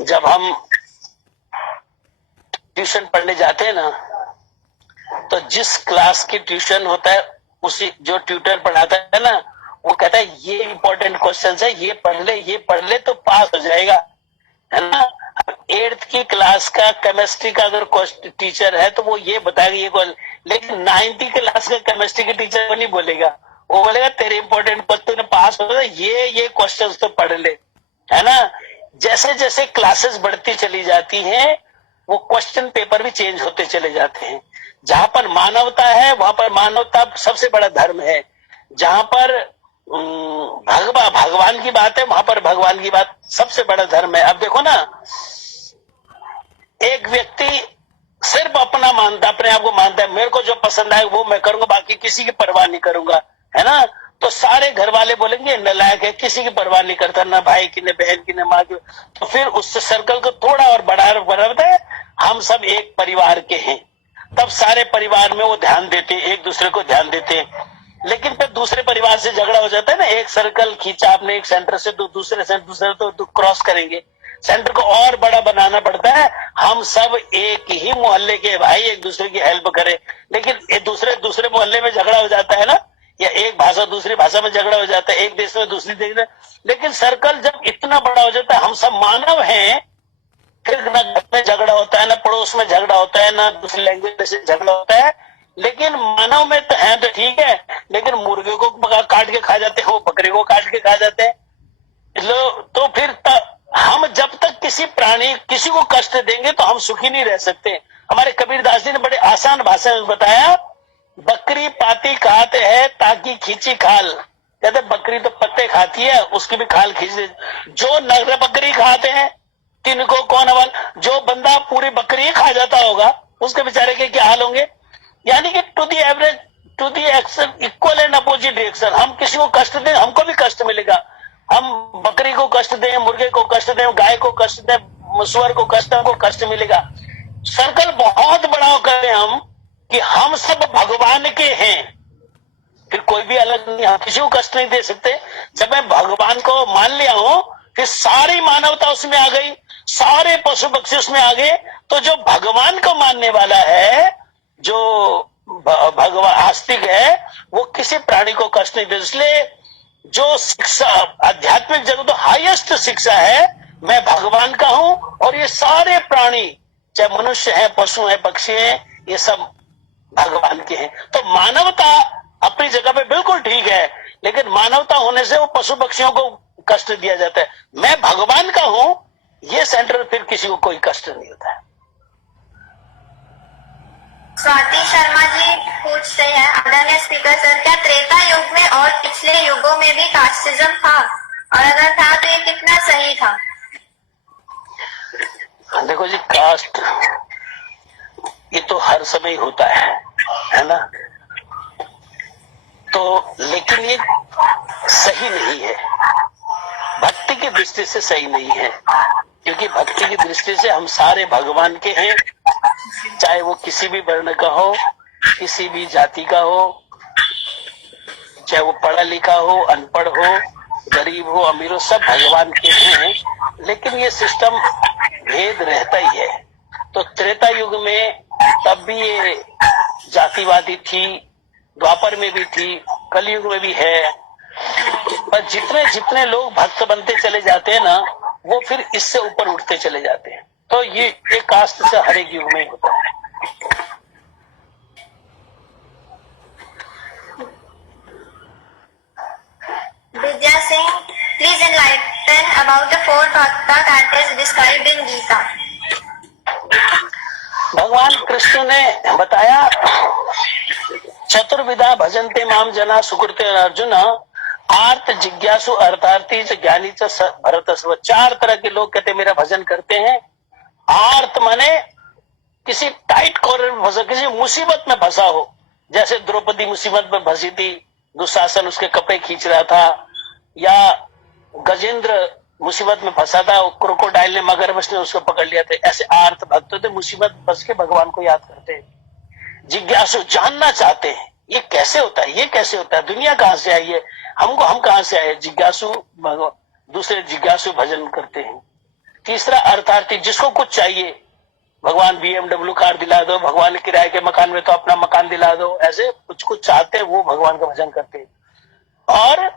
जब हम ट्यूशन पढ़ने जाते हैं ना, तो जिस क्लास की ट्यूशन होता है, उसी जो ट्यूटर पढ़ाता है ना, वो कहता है ये इंपॉर्टेंट क्वेश्चन है, ये पढ़ ले तो पास हो जाएगा, है ना। 8th की क्लास का केमिस्ट्री का अगर टीचर है तो वो ये बताएगा ये, लेकिन 9th क्लास का केमिस्ट्री के टीचर वो नहीं बोलेगा। वो बोलेगा तेरे इंपॉर्टेंट क्वेश्चन ने पास हो, ये क्वेश्चंस तो पढ़ ले, है ना। जैसे जैसे क्लासेस बढ़ती चली जाती हैं, वो क्वेश्चन पेपर भी चेंज होते चले जाते हैं। जहां पर मानवता है वहां पर मानवता सबसे बड़ा धर्म है। जहां पर भगवान की बात है वहां पर भगवान की बात सबसे बड़ा धर्म है। अब देखो ना, एक व्यक्ति सिर्फ अपना मानता, अपने आप को मानता है, मेरे को जो पसंद आए वो मैं करूंगा, बाकी किसी की परवाह नहीं करूंगा, है ना। तो सारे घर वाले बोलेंगे नालायक है, किसी की परवाह नहीं करता, ना भाई की, ना बहन की, ना माँ की। तो फिर उससे सर्कल को थोड़ा और बढ़ाते हैं, हम सब एक परिवार के हैं, तब सारे परिवार में वो ध्यान देते, एक दूसरे को ध्यान देते। लेकिन फिर दूसरे परिवार से झगड़ा हो जाता है ना, एक सर्कल खींचा आपने एक सेंटर से तो दूसरे तो क्रॉस करेंगे, सेंटर को और बड़ा बनाना पड़ता है। हम सब एक ही मोहल्ले के भाई, एक दूसरे की हेल्प करें। लेकिन दूसरे मोहल्ले में झगड़ा हो जाता है ना, या एक भाषा दूसरी भाषा में झगड़ा हो जाता है, एक देश में दूसरी देश में। लेकिन सर्कल जब इतना बड़ा हो जाता है, हम सब मानव हैं, फिर ना घर में झगड़ा होता है, ना पड़ोस में झगड़ा होता है, ना दूसरी लैंग्वेज से झगड़ा होता है। लेकिन मानव में तो है तो ठीक है, लेकिन मुर्गे को काट के खा जाते हैं, वो बकरे को काट के खा जाते हैं। तो फिर हम जब तक किसी को कष्ट देंगे तो हम सुखी नहीं रह सकते। हमारे कबीरदास जी ने बड़े आसान भाषा में बताया, बकरी पाती खाते है ताकि खींची खाल। कहते बकरी तो पत्ते खाती है, उसकी भी खाल खींच दे। जो नर बकरी खाते हैं तिनको कौन हवाल, जो बंदा पूरी बकरी खा जाता होगा उसके बेचारे के क्या हाल होंगे। यानी कि to the average, to the equal and opposite reaction. हम किसी को कष्ट दें, हमको भी कष्ट मिलेगा। हम बकरी को कष्ट दें, मुर्गे को कष्ट दें, गाय को कष्ट दें, सुअर को कष्ट दें, हमको कष्ट मिलेगा। सर्कल बहुत बड़ा करें हम कि हम सब भगवान के हैं, फिर कोई भी अलग नहीं, हम किसी को कष्ट नहीं दे सकते। जब मैं भगवान को मान लिया हूं, फिर सारी मानवता उसमें आ गई, सारे पशु पक्षी उसमें आ गए। तो जो भगवान को मानने वाला है, जो भगवान आस्तिक है, वो किसी प्राणी को कष्ट नहीं दे। इसलिए जो शिक्षा आध्यात्मिक जगत तो हाईएस्ट शिक्षा है, मैं भगवान का हूं और ये सारे प्राणी, चाहे मनुष्य है, पशु है, पक्षी है, ये सब भगवान के हैं। तो मानवता अपनी जगह पे बिल्कुल ठीक है, लेकिन मानवता होने से वो पशु पक्षियों को कष्ट दिया जाता है। मैं भगवान का हूं, ये सेंटर फिर किसी को कोई कष्ट नहीं होता है। स्वाति शर्मा जी पूछते हैं, आदरणीय स्पीकर सर, क्या त्रेता युग में और पिछले युगों में भी कास्टिज्म था, और अगर था तो ये कितना सही था? देखो जी, कास्ट ये तो हर समय होता है ना। तो लेकिन ये सही नहीं है, भक्ति की दृष्टि से सही नहीं है, क्योंकि भक्ति की दृष्टि से हम सारे भगवान के हैं, चाहे वो किसी भी वर्ण का हो, किसी भी जाति का हो, चाहे वो पढ़ा लिखा हो, अनपढ़ हो, गरीब गरीब हो अमीर हो सब भगवान के हैं, लेकिन ये सिस्टम भेद रहता ही है। तो त्रेता युग में तब भी ये जातिवादी थी, द्वापर में भी थी, कलयुग में भी है। पर जितने जितने लोग भक्त बनते चले जाते हैं ना, वो फिर इससे ऊपर उठते चले जाते हैं। तो ये एक कास्ट से हर एक युग में होता है। Vidya Singh, please enlighten about the four tattva that is described in Gita. भगवान कृष्ण ने बताया, चतुर्विधा भजन्ते माम जना सुकृते अर्जुन आर्त जिज्ञासु अर्थार्थी च ज्ञानी च भरतस्व। 4 तरह के लोग कहते मेरा भजन करते हैं। आर्त माने किसी टाइट कॉर्नर में फंसा, किसी मुसीबत में फंसा हो, जैसे द्रौपदी मुसीबत में फंसी थी, दुशासन उसके कपड़े खींच रहा था, या गजेंद्र मुसीबत में फंसा था, क्रोकोडाइल ने मगरमच्छ ने उसको पकड़ लिया था। ऐसे आर्त भक्त थे, मुसीबत में फंस के भगवान को याद करते हैं। जिज्ञासु जानना चाहते हैं ये कैसे होता है, ये कैसे होता है, दुनिया कहाँ से आई है, हम कहाँ से आए। जिज्ञासु दूसरे जिज्ञासु भजन करते हैं। तीसरा अर्थार्थी, जिसको कुछ चाहिए, भगवान BMW कार दिला दो, भगवान किराए के मकान में तो अपना मकान दिला दो, ऐसे कुछ कुछ चाहते हैं वो भगवान का भजन करते हैं। और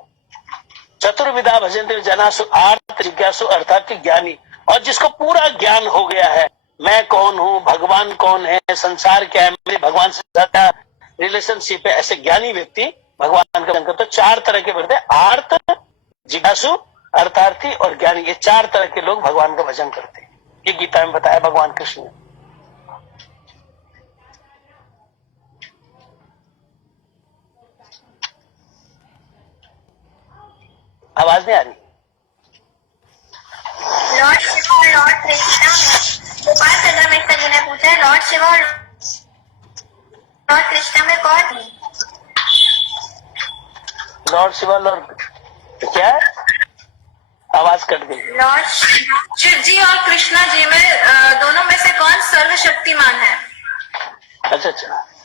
चतुर्विधा भजन जनासु आर्त जिज्ञासु अर्थार्थी ज्ञानी, और जिसको पूरा ज्ञान हो गया है, मैं कौन हूँ, भगवान कौन है, संसार क्या है, मेरे भगवान से ज्यादा रिलेशनशिप है, ऐसे ज्ञानी व्यक्ति भगवान का भजन करते। तो 4 तरह के बढ़ते, आर्त जिज्ञासु अर्थार्थी और ज्ञानी, ये 4 तरह के लोग भगवान का भजन करते हैं। ये गीता में बताया भगवान कृष्ण ने। आवाज नहीं आ रही? लॉर्ड शिवा और लॉर्ड कृष्णा, गोपाल चंद्र मिश्र जी ने पूछा है, लॉर्ड शिवा और लॉर्ड कृष्णा में कौन है? लॉर्ड शिवा लॉर्ड क्या है? आवाज कट गई। लॉर्ड शिव जी और कृष्णा जी में दोनों में से कौन सर्वशक्तिमान है? अच्छा,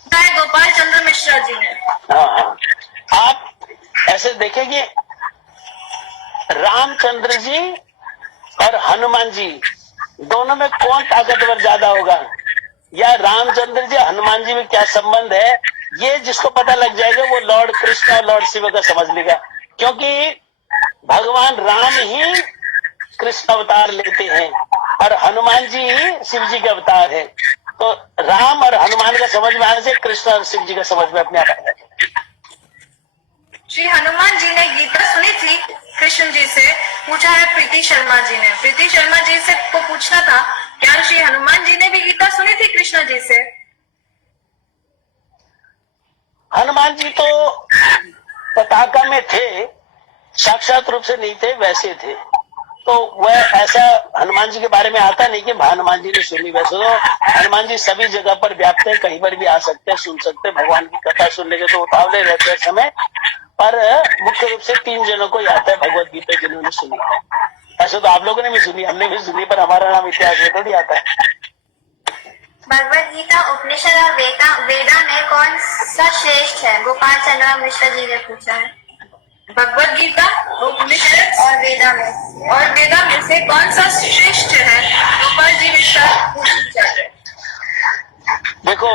गोपाल चंद्र मिश्रा जी ने। हाँ, आप ऐसे देखेंगे रामचंद्र जी और हनुमान जी दोनों में कौन ताकतवर ज्यादा होगा, या रामचंद्र जी हनुमान जी में क्या संबंध है, ये जिसको पता लग जाएगा वो लॉर्ड कृष्ण और लॉर्ड शिव का समझ लेगा। क्योंकि भगवान राम ही कृष्ण अवतार लेते हैं और हनुमान जी ही शिव जी के अवतार है। तो राम और हनुमान का समझ में आने से कृष्ण और शिव जी का समझ में अपने आप आ जाएगा। श्री हनुमान जी ने गीता सुनी थी कृष्ण जी से, पूछा है प्रीति शर्मा जी ने। प्रीति शर्मा जी से को पूछना था, क्या श्री हनुमान जी ने भी गीता सुनी थी कृष्ण जी से? हनुमान जी तो पताका में थे, साक्षात रूप से नहीं थे, वैसे थे। तो वह ऐसा हनुमान जी के बारे में आता नहीं कि हनुमान जी ने सुनी। वैसे तो हनुमान जी सभी जगह पर व्याप्त है, कहीं पर भी आ सकते हैं, सुन सकते हैं। भगवान की कथा सुनने के तो उतावले रहते हैं समय, पर मुख्य रूप से 3 जनों को याद है भगवत गीता जिन्होंने सुनी है। ऐसे तो आप लोगों ने भी सुनी, हमने भी सुनी, पर हमारा नाम इतिहास में थोड़ी आता है। भगवत गीता, उपनिषद और वेदा में कौन सा श्रेष्ठ है? गोपाल चंद्र मिश्रा जी ने पूछा है। भगवत गीता, उपनिषद और वेदा में से कौन सा श्रेष्ठ है? गोपाल जी मिश्रा पूछा है। देखो,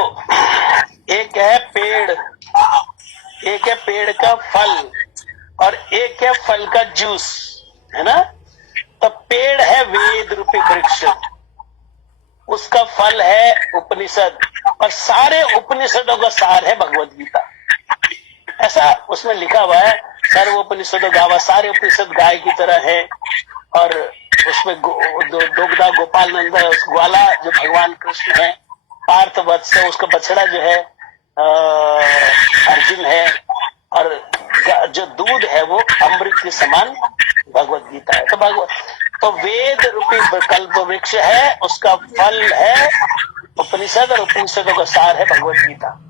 एक है पेड़, एक है पेड़ का फल और एक है फल का जूस, है ना। तो पेड़ है वेद रूपी वृक्ष, उसका फल है उपनिषद, और सारे उपनिषदों का सार है भगवत गीता। ऐसा उसमें लिखा हुआ है, सर्वोपनिषदों गावा, सारे उपनिषद गाय की तरह है। और उसमें दुग्धा गोपाल नंद ग्वाला जो भगवान कृष्ण है, पार्थ वत्स, उसका बछड़ा जो है अर्जुन है, और जो दूध है वो अमृत के समान भगवत गीता है। तो वेद रूपी कल्प वृक्ष है, उसका फल है उपनिषद, और उपनिषदों का सार है भगवत गीता।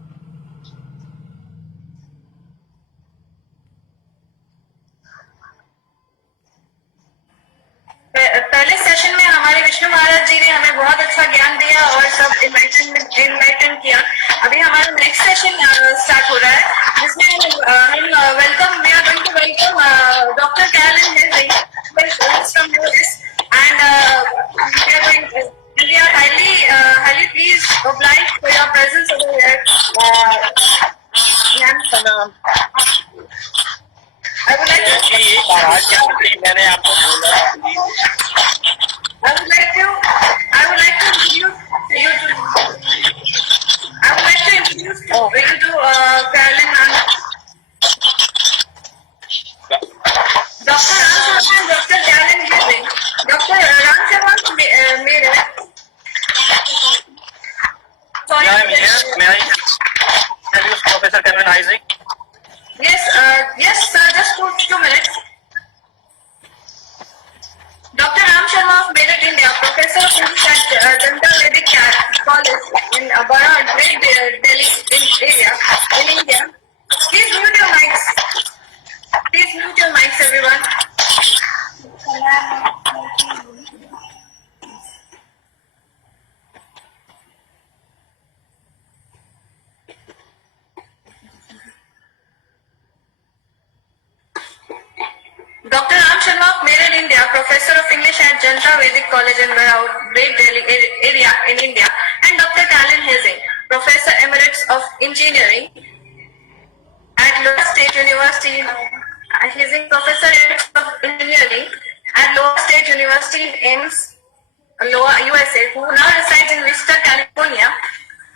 पहले सेशन में हमारे विष्णु महाराज जी ने हमें बहुत अच्छा ज्ञान दिया और सब इनलाइटन किया। अभी हमारा नेक्स्ट सेशन स्टार्ट हो रहा है, जिसमें हम वेलकम डॉक्टर कैरलिन जी महाराज के प्रति मैंने आपको बोला please I would like to introduce you to. I would like to introduce you to Carolyn ma'am. Dr. Ram Sharma and Dr. Carolyn Giving. Dr. Ram Sharma made it. Sorry. Yeah, I'm here. May I introduce Professor Kevin Isaac? Yes, sir. Just 2 minutes. Dr. Ram Sharma of Meerut, India, Professor of English at Janta Vedic College in Barad, Delhi in India. Please mute your mics. Please mute your mics, everyone. Dr. Ram Sharma of Meerut, India, Professor of English at Janta Vedic College in Barad, Delhi area in India, and Dr. Carolyn Hazing, Professor Emeritus of Engineering at Iowa State University. He is Professor Emeritus of Engineering at Iowa State University in Ames, Iowa, USA, who now resides in Vista, California,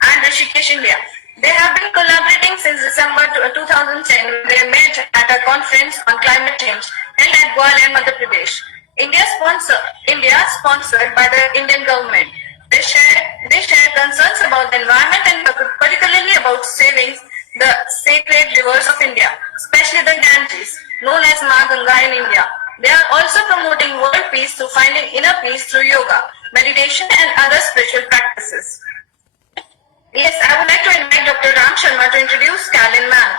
and Rishikesh, India. They have been collaborating since December 2010 when they met at a conference on climate change held at Gwalior, Madhya Pradesh. India sponsored by the Indian government. They share concerns about the environment and particularly about saving the sacred rivers of India, especially the Ganges, known as Ma Ganga in India. They are also promoting world peace through finding inner peace through yoga, meditation, and other spiritual practices. Yes, I would like to invite Dr. Ram Sharma to introduce Carolyn ma'am.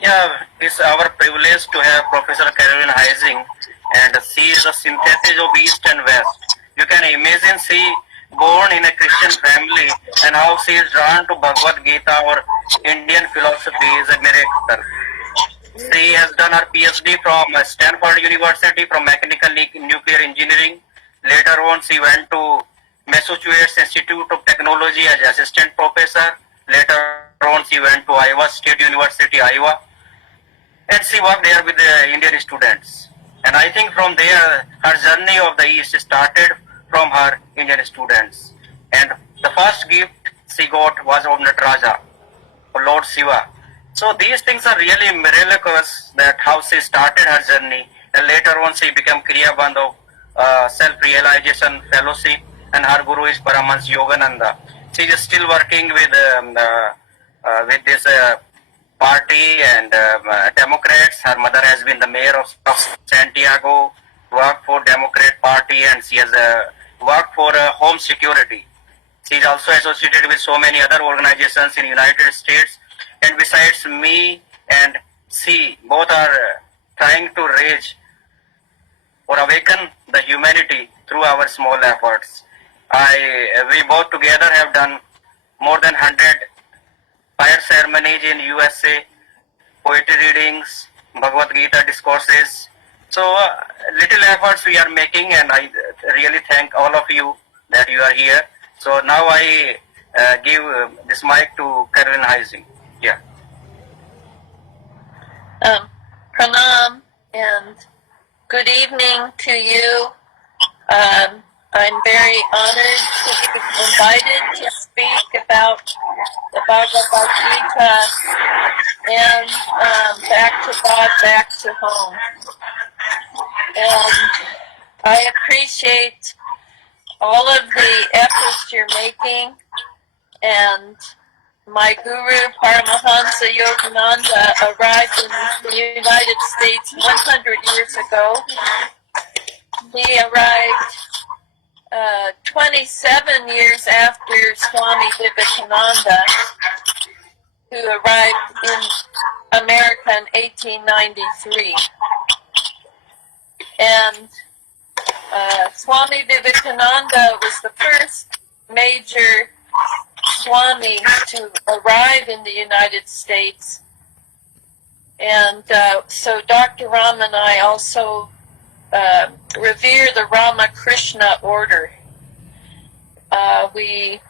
Yeah, it's our privilege to have Professor Carolyn Hazing, and she is a synthesis of East and West. You can imagine she born in a Christian family and how she is drawn to Bhagavad Gita or Indian philosophy is a miracle. She has done her PhD from Stanford University from mechanical nuclear engineering. Later on, she went to Massachusetts Institute of Technology as assistant professor. Later on, she went to Iowa State University, Iowa, and she worked there with the Indian students. And I think from there, her journey of the East started from her Indian students. And the first gift she got was of Nataraja, of Lord Shiva. So these things are really miraculous, that how she started her journey, and later on she became Kriya Bandh of Self-Realization Fellowship, and her guru is Paramahansa Yogananda. She is still working with this party and Democrats. Her mother has been the mayor of Santiago, worked for Democrat Party, and she has worked for home security. She is also associated with so many other organizations in United States. And besides me and she, both are trying to raise or awaken the humanity through our small efforts. We both together have done more than 100 fire ceremonies in USA, poetry readings, Bhagavad Gita discourses. So little efforts we are making, and I really thank all of you that you are here. So now I give this mic to Carolyn Hazing. Yeah. Pranam and good evening to you. I'm very honored to be invited to speak about the Bhagavad Gita and back to God, back to home. And I appreciate all of the efforts you're making, and my guru, Paramahansa Yogananda, arrived in the United States 100 years ago. He arrived 27 years after Swami Vivekananda, who arrived in America in 1893. And Swami Vivekananda was the first major Swami to arrive in the United States. And so Dr. Ram and I also revere the Ramakrishna order. We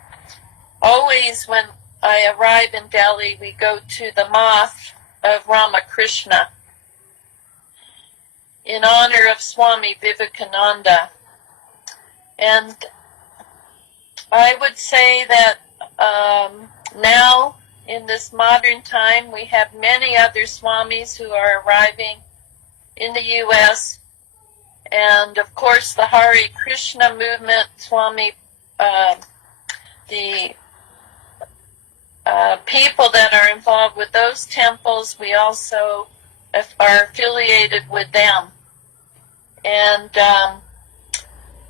always, when I arrive in Delhi, we go to the Math of Ramakrishna in honor of Swami Vivekananda. And I would say that now, in this modern time, we have many other Swamis who are arriving in the U.S., and of course the Hare Krishna movement, Swami, the people that are involved with those temples, we also are affiliated with them. And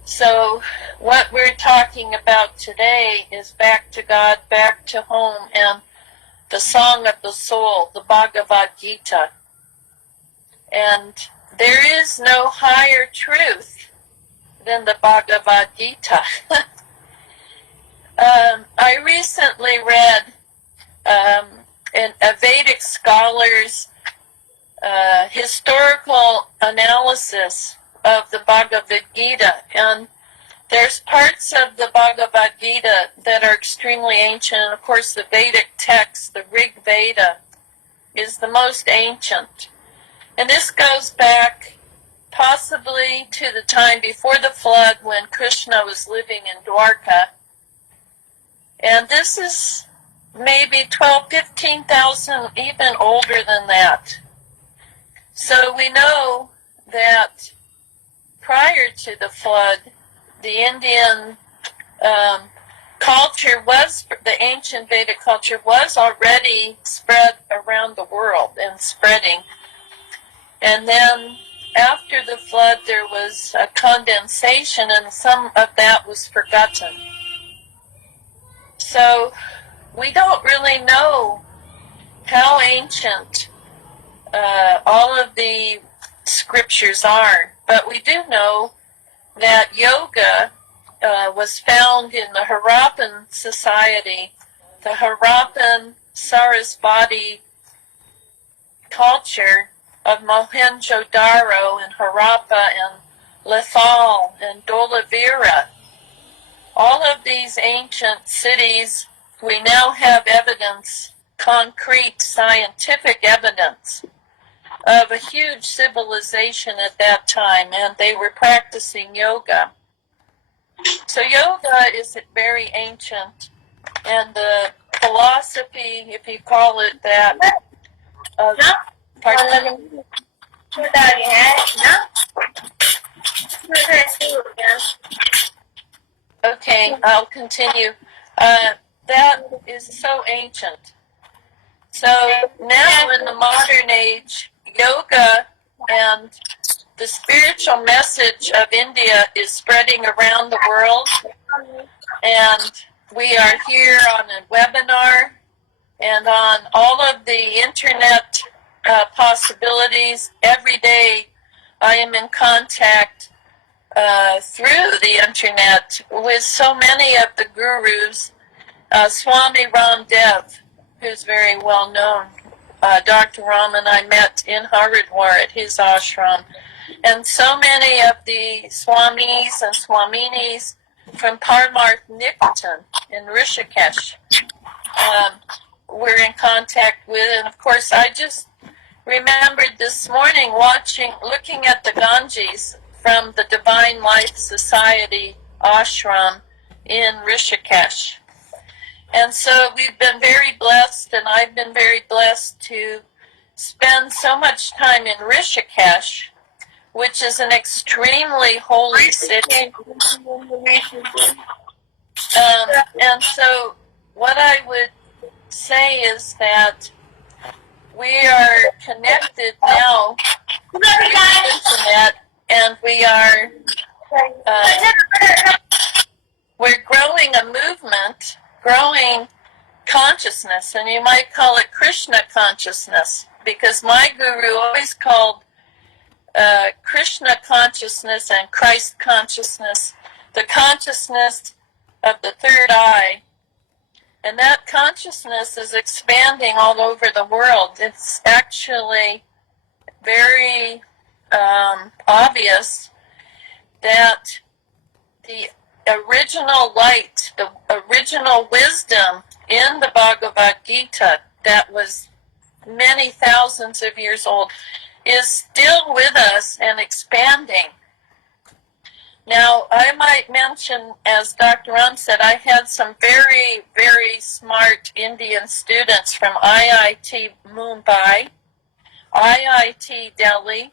so what we're talking about today is back to God, back to home, and the song of the soul, the Bhagavad Gita. And there is no higher truth than the Bhagavad Gita. I recently read a Vedic scholar's historical analysis of the Bhagavad Gita, and there's parts of the Bhagavad Gita that are extremely ancient, and of course the Vedic text, the Rig Veda, is the most ancient. And this goes back possibly to the time before the flood when Krishna was living in Dwarka. And this is maybe 15,000, even older than that. So we know that prior to the flood, the Indian culture was, the ancient Vedic culture was already spread around the world and spreading. And then after the flood, there was a condensation, and some of that was forgotten. So we don't really know how ancient all of the scriptures are, but we do know that yoga was found in the Harappan society, the Harappan Sarasvati culture of Mohenjo-Daro and Harappa and Lethal and Dholavira. All of these ancient cities, we now have evidence, concrete scientific evidence, of a huge civilization at that time, and they were practicing yoga. So yoga is very ancient, and the philosophy, if you call it that, of, pardon? Okay, I'll continue. That is so ancient. So now in the modern age, yoga and the spiritual message of India is spreading around the world, and we are here on a webinar and on all of the internet possibilities. Every day I am in contact through the internet with so many of the gurus. Swami Ramdev, who's very well known, Dr. Ram and I met in Haridwar at his ashram, and so many of the Swamis and Swaminis from Parmarth Nikitan in Rishikesh we're in contact with. And of course I just remembered this morning looking at the Ganges from the Divine Life Society ashram in Rishikesh. And so we've been very blessed, and I've been very blessed to spend so much time in Rishikesh, which is an extremely holy city. And so what I would say is that we are connected now to the internet, and we're growing a movement, growing consciousness, and you might call it Krishna consciousness, because my guru always called Krishna consciousness and Christ consciousness the consciousness of the third eye, and that consciousness is expanding all over the world. It's actually very obvious that the original light, the original wisdom in the Bhagavad Gita that was many thousands of years old, is still with us and expanding. Now, I might mention, as Dr. Ram said, I had some very, very smart Indian students from IIT Mumbai, IIT Delhi.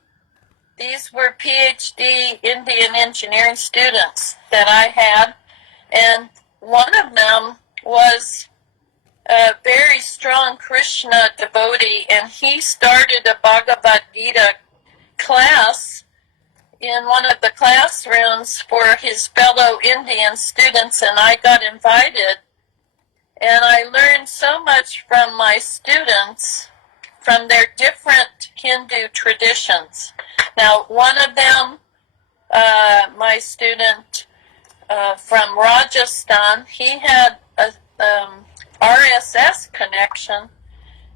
These were PhD Indian engineering students that I had, and one of them was a very strong Krishna devotee, and he started a Bhagavad Gita class in one of the classrooms for his fellow Indian students, and I got invited, and I learned so much from my students from their different Hindu traditions. Now, one of them, my student from Rajasthan, he had a RSS connection.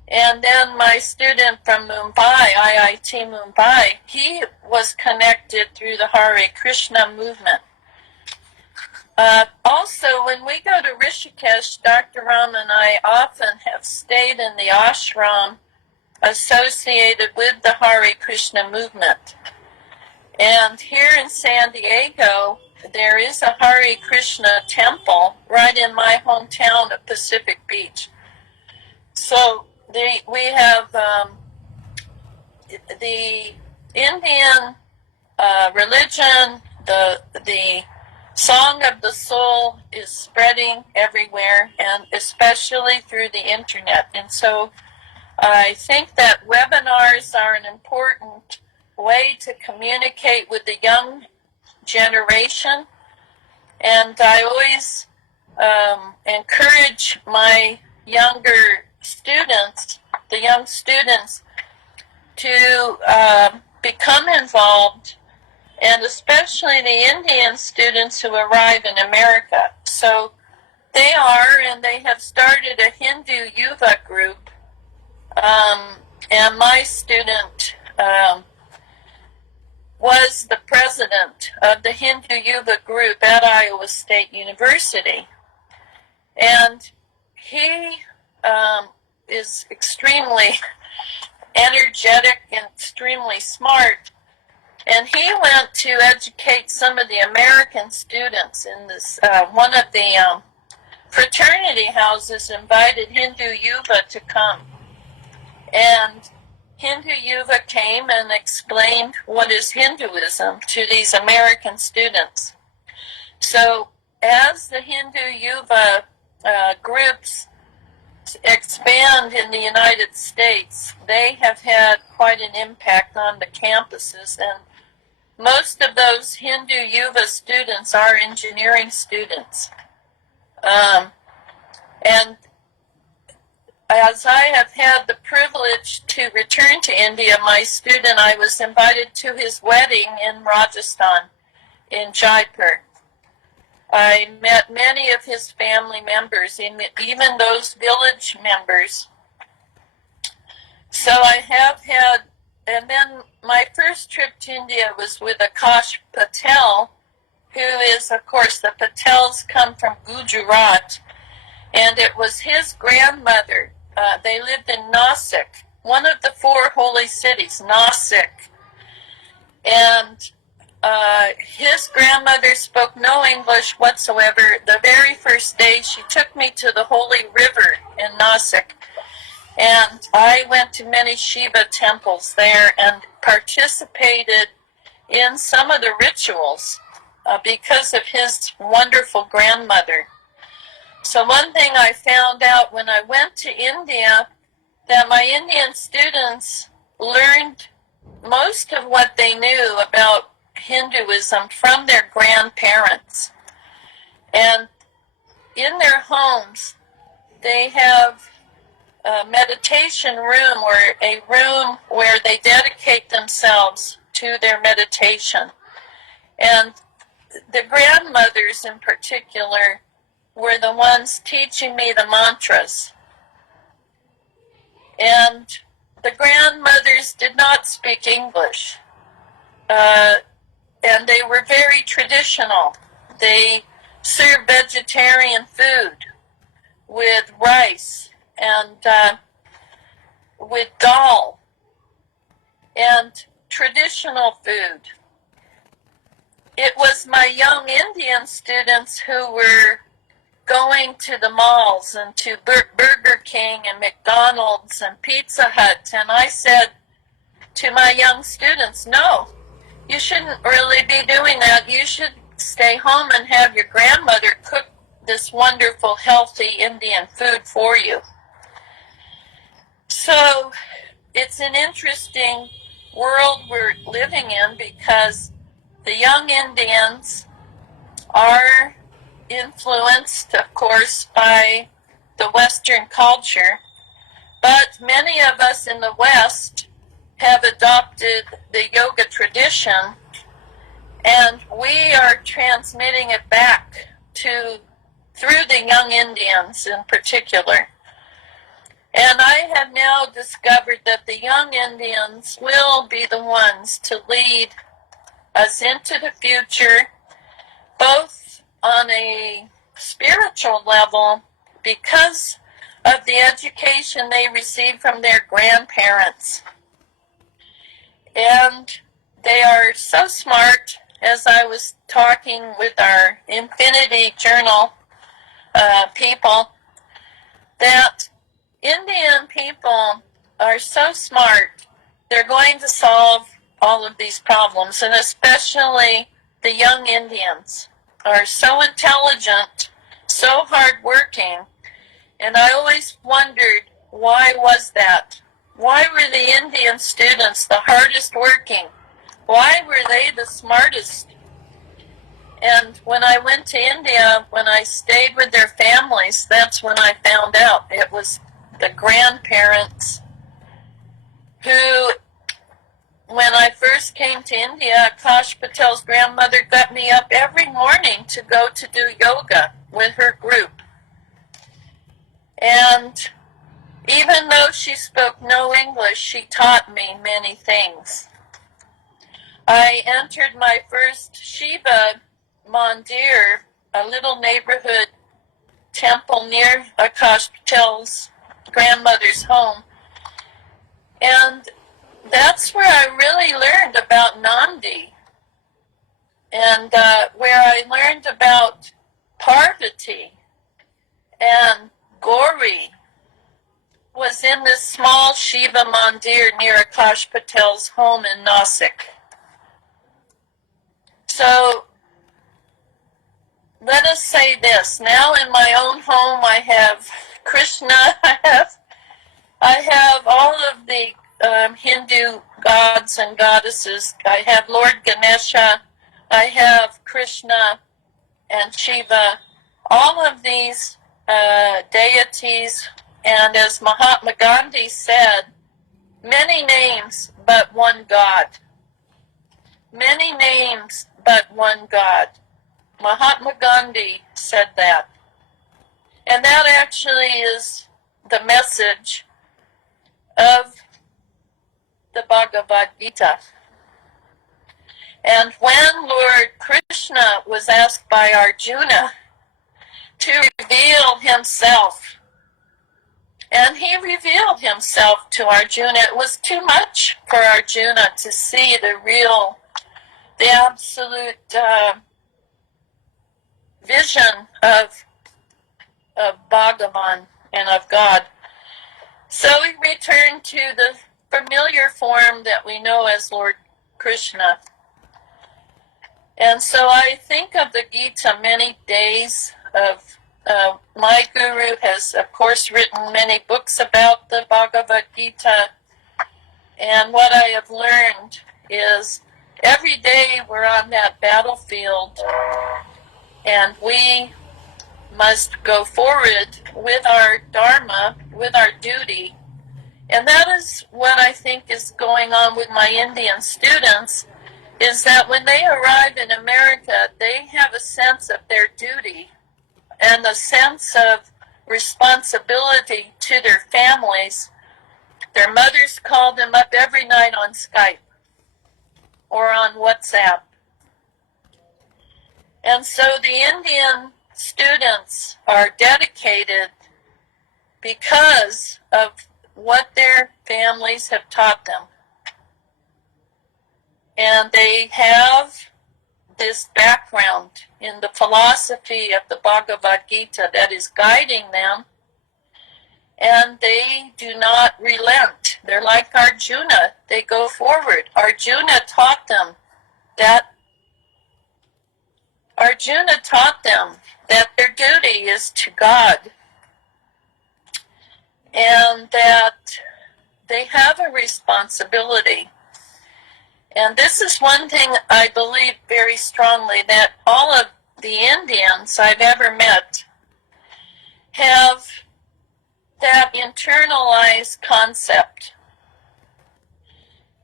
And then my student from Mumbai, IIT Mumbai, he was connected through the Hare Krishna movement. Also, when we go to Rishikesh, Dr. Ram and I often have stayed in the ashram associated with the Hare Krishna movement. And here in San Diego, there is a Hare Krishna temple right in my hometown of Pacific Beach. So we have the Indian religion, the Song of the Soul is spreading everywhere, and especially through the internet. And so I think that webinars are an important way to communicate with the young generation. And I always encourage my younger students, the young students, to become involved, and especially the Indian students who arrive in America. So they are, and they have started a Hindu Yuva group, and my student was the president of the Hindu Yuva group at Iowa State University. And he is extremely energetic and extremely smart. And he went to educate some of the American students in this, one of the fraternity houses invited Hindu Yuva to come. And Hindu Yuva came and explained what is Hinduism to these American students. So as the Hindu Yuva groups expand in the United States, they have had quite an impact on the campuses, and most of those Hindu Yuva students are engineering students. And as I have had the privilege to return to India, my student, I was invited to his wedding in Rajasthan, in Jaipur. I met many of his family members, even those village members. So I have had, and then my first trip to India was with Akash Patel, who is, of course, the Patels come from Gujarat, and it was his grandmother. They lived in Nasik, one of the 4 holy cities, Nasik. And his grandmother spoke no English whatsoever. The very first day, she took me to the holy river in Nasik. And I went to many Shiva temples there and participated in some of the rituals because of his wonderful grandmother. So one thing I found out when I went to India, that my Indian students learned most of what they knew about Hinduism from their grandparents. And in their homes, they have a meditation room, or a room where they dedicate themselves to their meditation. And the grandmothers in particular were the ones teaching me the mantras. And the grandmothers did not speak English. And they were very traditional. They served vegetarian food with rice. And with dal and traditional food. It was my young Indian students who were going to the malls and to Burger King and McDonald's and Pizza Hut, and I said to my young students, no, you shouldn't really be doing that. You should stay home and have your grandmother cook this wonderful, healthy Indian food for you. So it's an interesting world we're living in because the young Indians are influenced, of course, by the Western culture, but many of us in the West have adopted the yoga tradition, and we are transmitting it back through the young Indians in particular. And I have now discovered that the young Indians will be the ones to lead us into the future, both on a spiritual level because of the education they received from their grandparents. And they are so smart, as I was talking with our Infinity Journal people, that Indian people are so smart, they're going to solve all of these problems, and especially the young Indians are so intelligent, so hardworking, and I always wondered, why was that? Why were the Indian students the hardest working? Why were they the smartest? And when I went to India, when I stayed with their families, that's when I found out it was the grandparents who, when I first came to India, Akash Patel's grandmother got me up every morning to go to do yoga with her group. And even though she spoke no English, she taught me many things. I entered my first Shiva Mandir, a little neighborhood temple near Akash Patel's grandmother's home. And that's where I really learned about Nandi, and where I learned about Parvati and Gauri was in this small Shiva Mandir near Akash Patel's home in Nasik. So let us say this. Now in my own home I have Krishna, I have all of the Hindu gods and goddesses. I have Lord Ganesha, I have Krishna and Shiva, all of these deities, and as Mahatma Gandhi said, many names but one God. Many names but one God. Mahatma Gandhi said that. And that actually is the message of the Bhagavad Gita. And when Lord Krishna was asked by Arjuna to reveal himself, and he revealed himself to Arjuna, it was too much for Arjuna to see the absolute vision of Bhagavan and of God. So we return to the familiar form that we know as Lord Krishna. And so I think of the Gita many days of, my guru has of course written many books about the Bhagavad Gita, and what I have learned is every day we're on that battlefield and we must go forward with our dharma, with our duty. And that is what I think is going on with my Indian students, is that when they arrive in America, they have a sense of their duty and a sense of responsibility to their families. Their mothers call them up every night on Skype or on WhatsApp. And so the Indian students are dedicated because of what their families have taught them. And they have this background in the philosophy of the Bhagavad Gita that is guiding them, and they do not relent. They're like Arjuna. They go forward. Arjuna taught them that their duty is to God, and that they have a responsibility. And this is one thing I believe very strongly, that all of the Indians I've ever met have that internalized concept.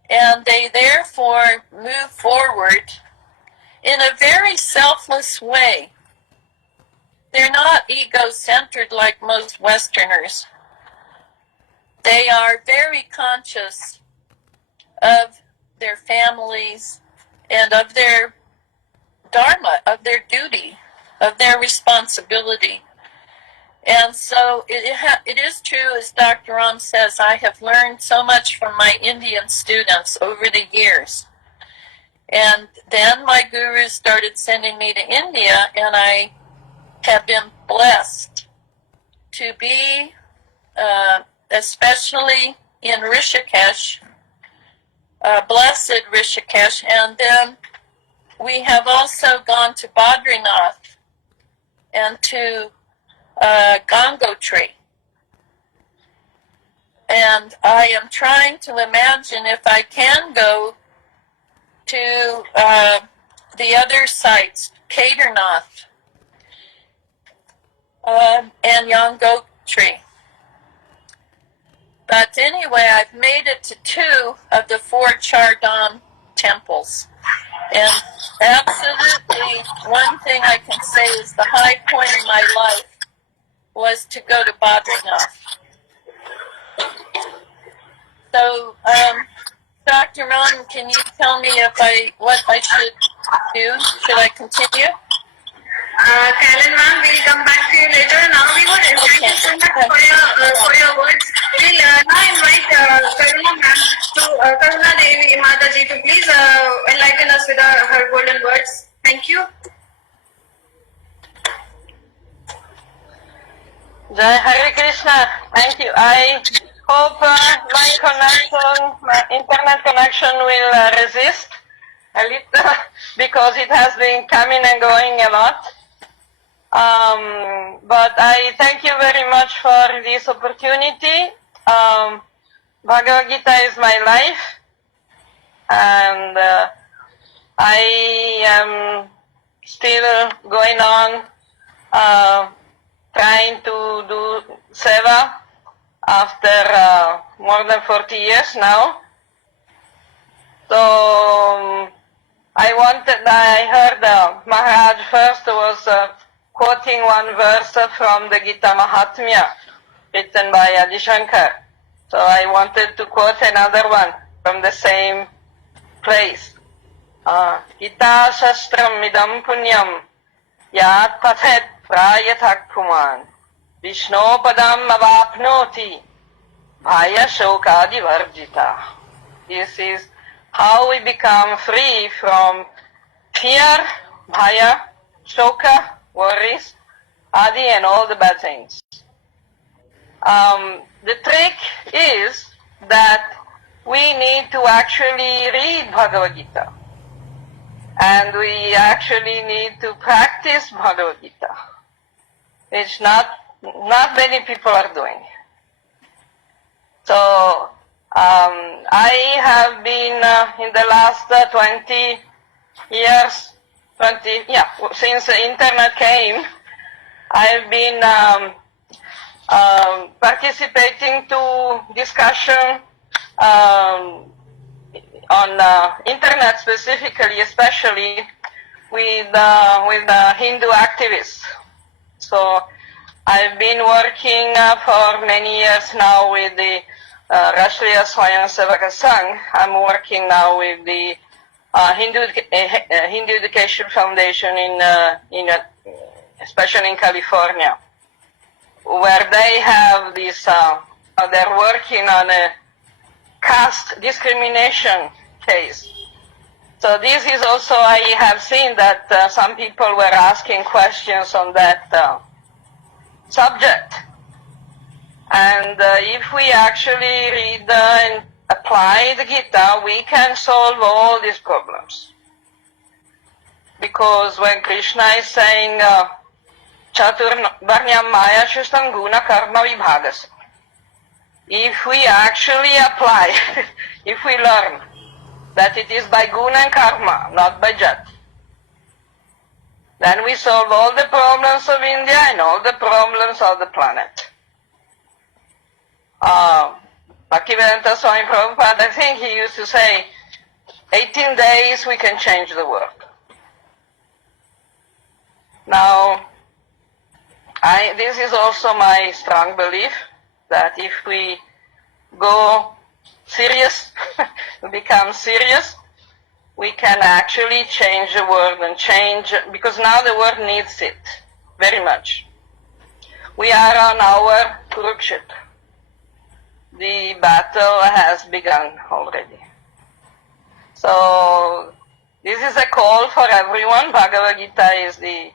And they therefore move forward in a very selfless way. They're not ego-centered like most Westerners. They are very conscious of their families and of their dharma, of their duty, of their responsibility. And so it is true, as Dr. Ram says, I have learned so much from my Indian students over the years. And then my gurus started sending me to India, and I have been blessed to be, especially in Rishikesh, blessed Rishikesh, and then we have also gone to Badrinath and to Gangotri. And I am trying to imagine if I can go to the other sites, Kedarnath and Gangotri. But anyway, I've made it to 2 of the 4 Chardhan temples. And absolutely one thing I can say is the high point in my life was to go to Badrinath. So, Dr. Ram, can you tell me what I should do? Should I continue? Karen ma'am, we'll come back to you later. Now we would thank you so much for your words. We'll now invite Karuna ma'am to Karuna Devi Mataji to please enlighten us with her golden words. Thank you. Jai Hare Krishna. Thank you. I hope my internet connection will resist a little because it has been coming and going a lot. But I thank you very much for this opportunity. Bhagavad Gita is my life, and I am still going on trying to do seva after more than 40 years now. So I heard Maharaj first was quoting one verse from the Gita Mahatmya written by Adi Shankar. So I wanted to quote another one from the same place. Gita Shastram Midam Punyam Yat Pathet Prayathak Puman Vishnopadam Avapnoti Bhaya Shokadi Varjita. This is how we become free from fear, bhaya, shoka, worries, adi, and all the bad things. The trick is that we need to actually read Bhagavad Gita. And we actually need to practice Bhagavad Gita, which not many people are doing. So, I have been in the last 20 years, since the internet came, I've been participating to discussion on internet specifically, especially with Hindu activists. So I've been working for many years now with the Rashtriya Swayamsevaka Sangh. I'm working now with the Hindu Education Foundation especially in California, where they have this they're working on a caste discrimination case. So this is also, I have seen that some people were asking questions on that subject. And if we actually read and apply the Gita, we can solve all these problems. Because when Krishna is saying, Chaturvarnyam Maya Shustam Guna Karma Vibhagas, if we actually apply, if we learn that it is by guna and karma, not by jati, then we solve all the problems of India and all the problems of the planet. Bhaktivedanta Swami Prabhupada, I think he used to say, 18 days we can change the world. Now, this is also my strong belief, that if we go serious, become serious, we can actually change the world and change, because now the world needs it very much. We are on our Kurukshetra. The battle has begun already. So this is a call for everyone. Bhagavad Gita is the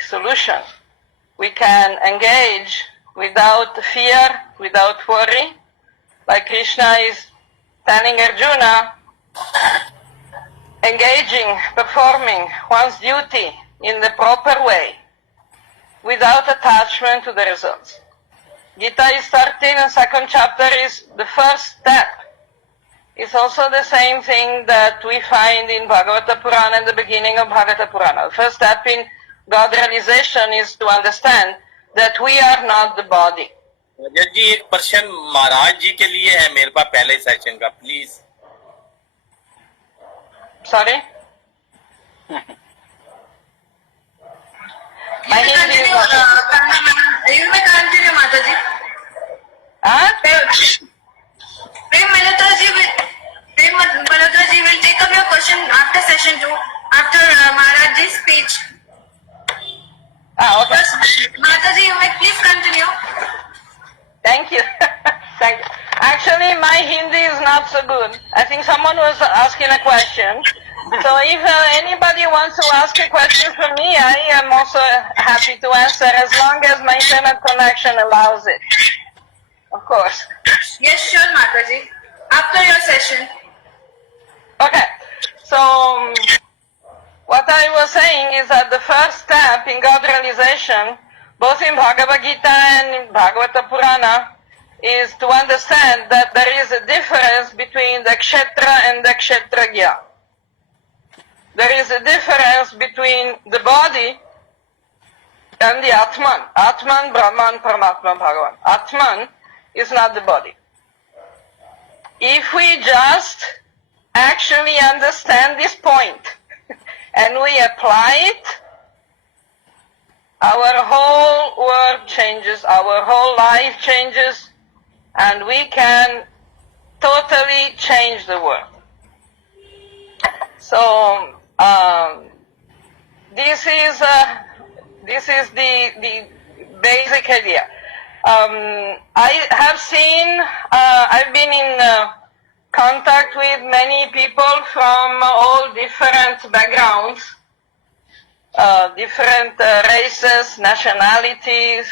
solution. We can engage without fear, without worry. Like Krishna is telling Arjuna, engaging, performing one's duty in the proper way, without attachment to the results. Gita is 13 and second chapter is the first step. It's also the same thing that we find in Bhagavata Purana and the beginning of Bhagavata Purana. The first step in God realization is to understand that we are not the body. जज जी एक प्रश्न महाराज जी के लिए है मेरे पास पहले session का, please. Sorry? You may continue, Mataji. Prem Malhotra ji will take up your question after session 2, after Maharajji's speech. Okay. Mataji, you may please continue. Thank you. Thank you. Actually, my Hindi is not so good. I think someone was asking a question. So if anybody wants to ask a question for me, I am also happy to answer as long as my internet connection allows it. Of course. Yes, sure, Mataji. After your session. Okay. So what I was saying is that the first step in God realization, both in Bhagavad Gita and in Bhagavata Purana, is to understand that there is a difference between the Kshetra and the Kshetragya. There is a difference between the body and the Atman. Atman, Brahman, Paramatman, Bhagavan. Atman is not the body. If we just actually understand this point and we apply it, our whole world changes, our whole life changes, and we can totally change the world. So this is the basic idea. I have seen, I've been in contact with many people from all different backgrounds, different races, nationalities,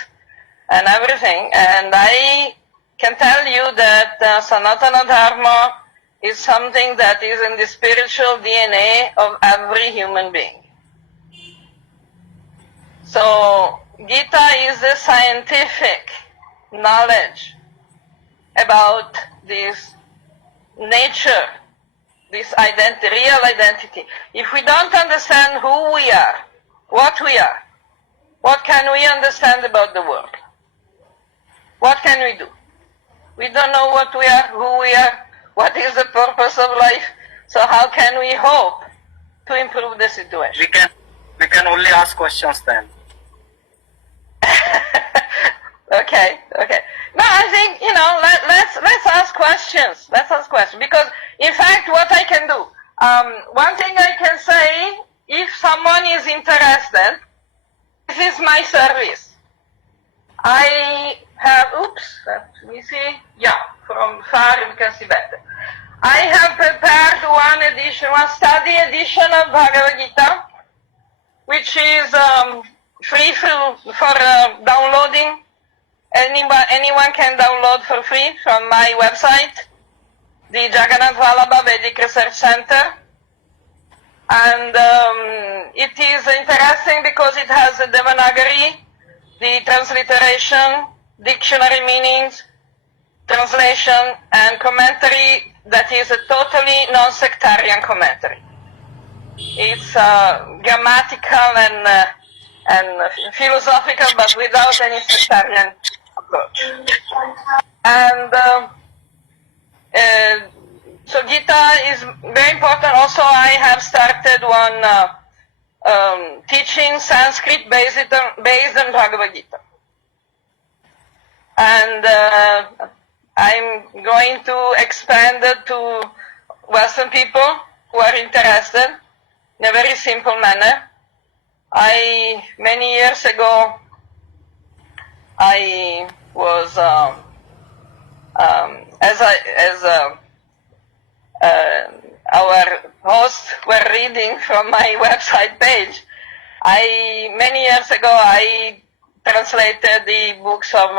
and everything. And I can tell you that Sanatana Dharma is something that is in the spiritual DNA of every human being. So Gita is the scientific knowledge about this nature, this identity, real identity. If we don't understand who we are, what can we understand about the world? What can we do? We don't know what we are, who we are, what is the purpose of life, so how can we hope to improve the situation? We can only ask questions then. Okay. No, I think, let's ask questions. Let's ask questions. Because, in fact, what I can do, one thing I can say, if someone is interested, this is my service. I have, oops, let me see, yeah, from far we can see better. I have prepared one study edition of Bhagavad Gita, which is free for downloading. Anyone can download for free from my website, the Jagannath Vallabha Vedic Research Center. And it is interesting because it has a Devanagari, the transliteration, dictionary meanings, translation, and commentary that is a totally non-sectarian commentary. It's grammatical and philosophical, but without any sectarian approach. And so Gita is very important. Also, I have started one teaching Sanskrit based on Bhagavad Gita. And I'm going to expand it to Western people who are interested in a very simple manner. Many years ago, I was, our hosts were reading from my website page, many years ago, I translated the books of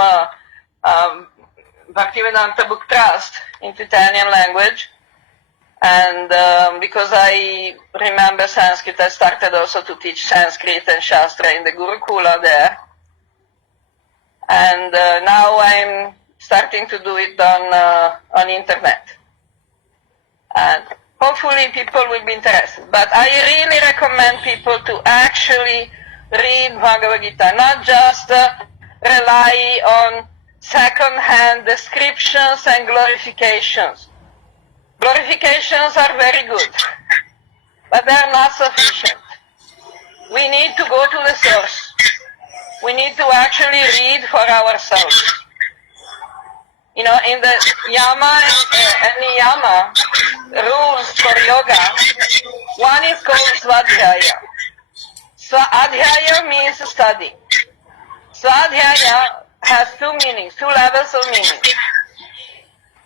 Bhaktivedanta Book Trust into Italian language. And because I remember Sanskrit, I started also to teach Sanskrit and Shastra in the Gurukula there. And now I'm starting to do it on internet. And hopefully people will be interested. But I really recommend people to actually read Bhagavad Gita, not just rely on second-hand descriptions and glorifications. Glorifications are very good, but they are not sufficient. We need to go to the source. We need to actually read for ourselves. You know, in the Yama and Niyama rules for yoga, one is called Swadhyaya. Swadhyaya means study. Swadhyaya has two meanings, two levels of meaning.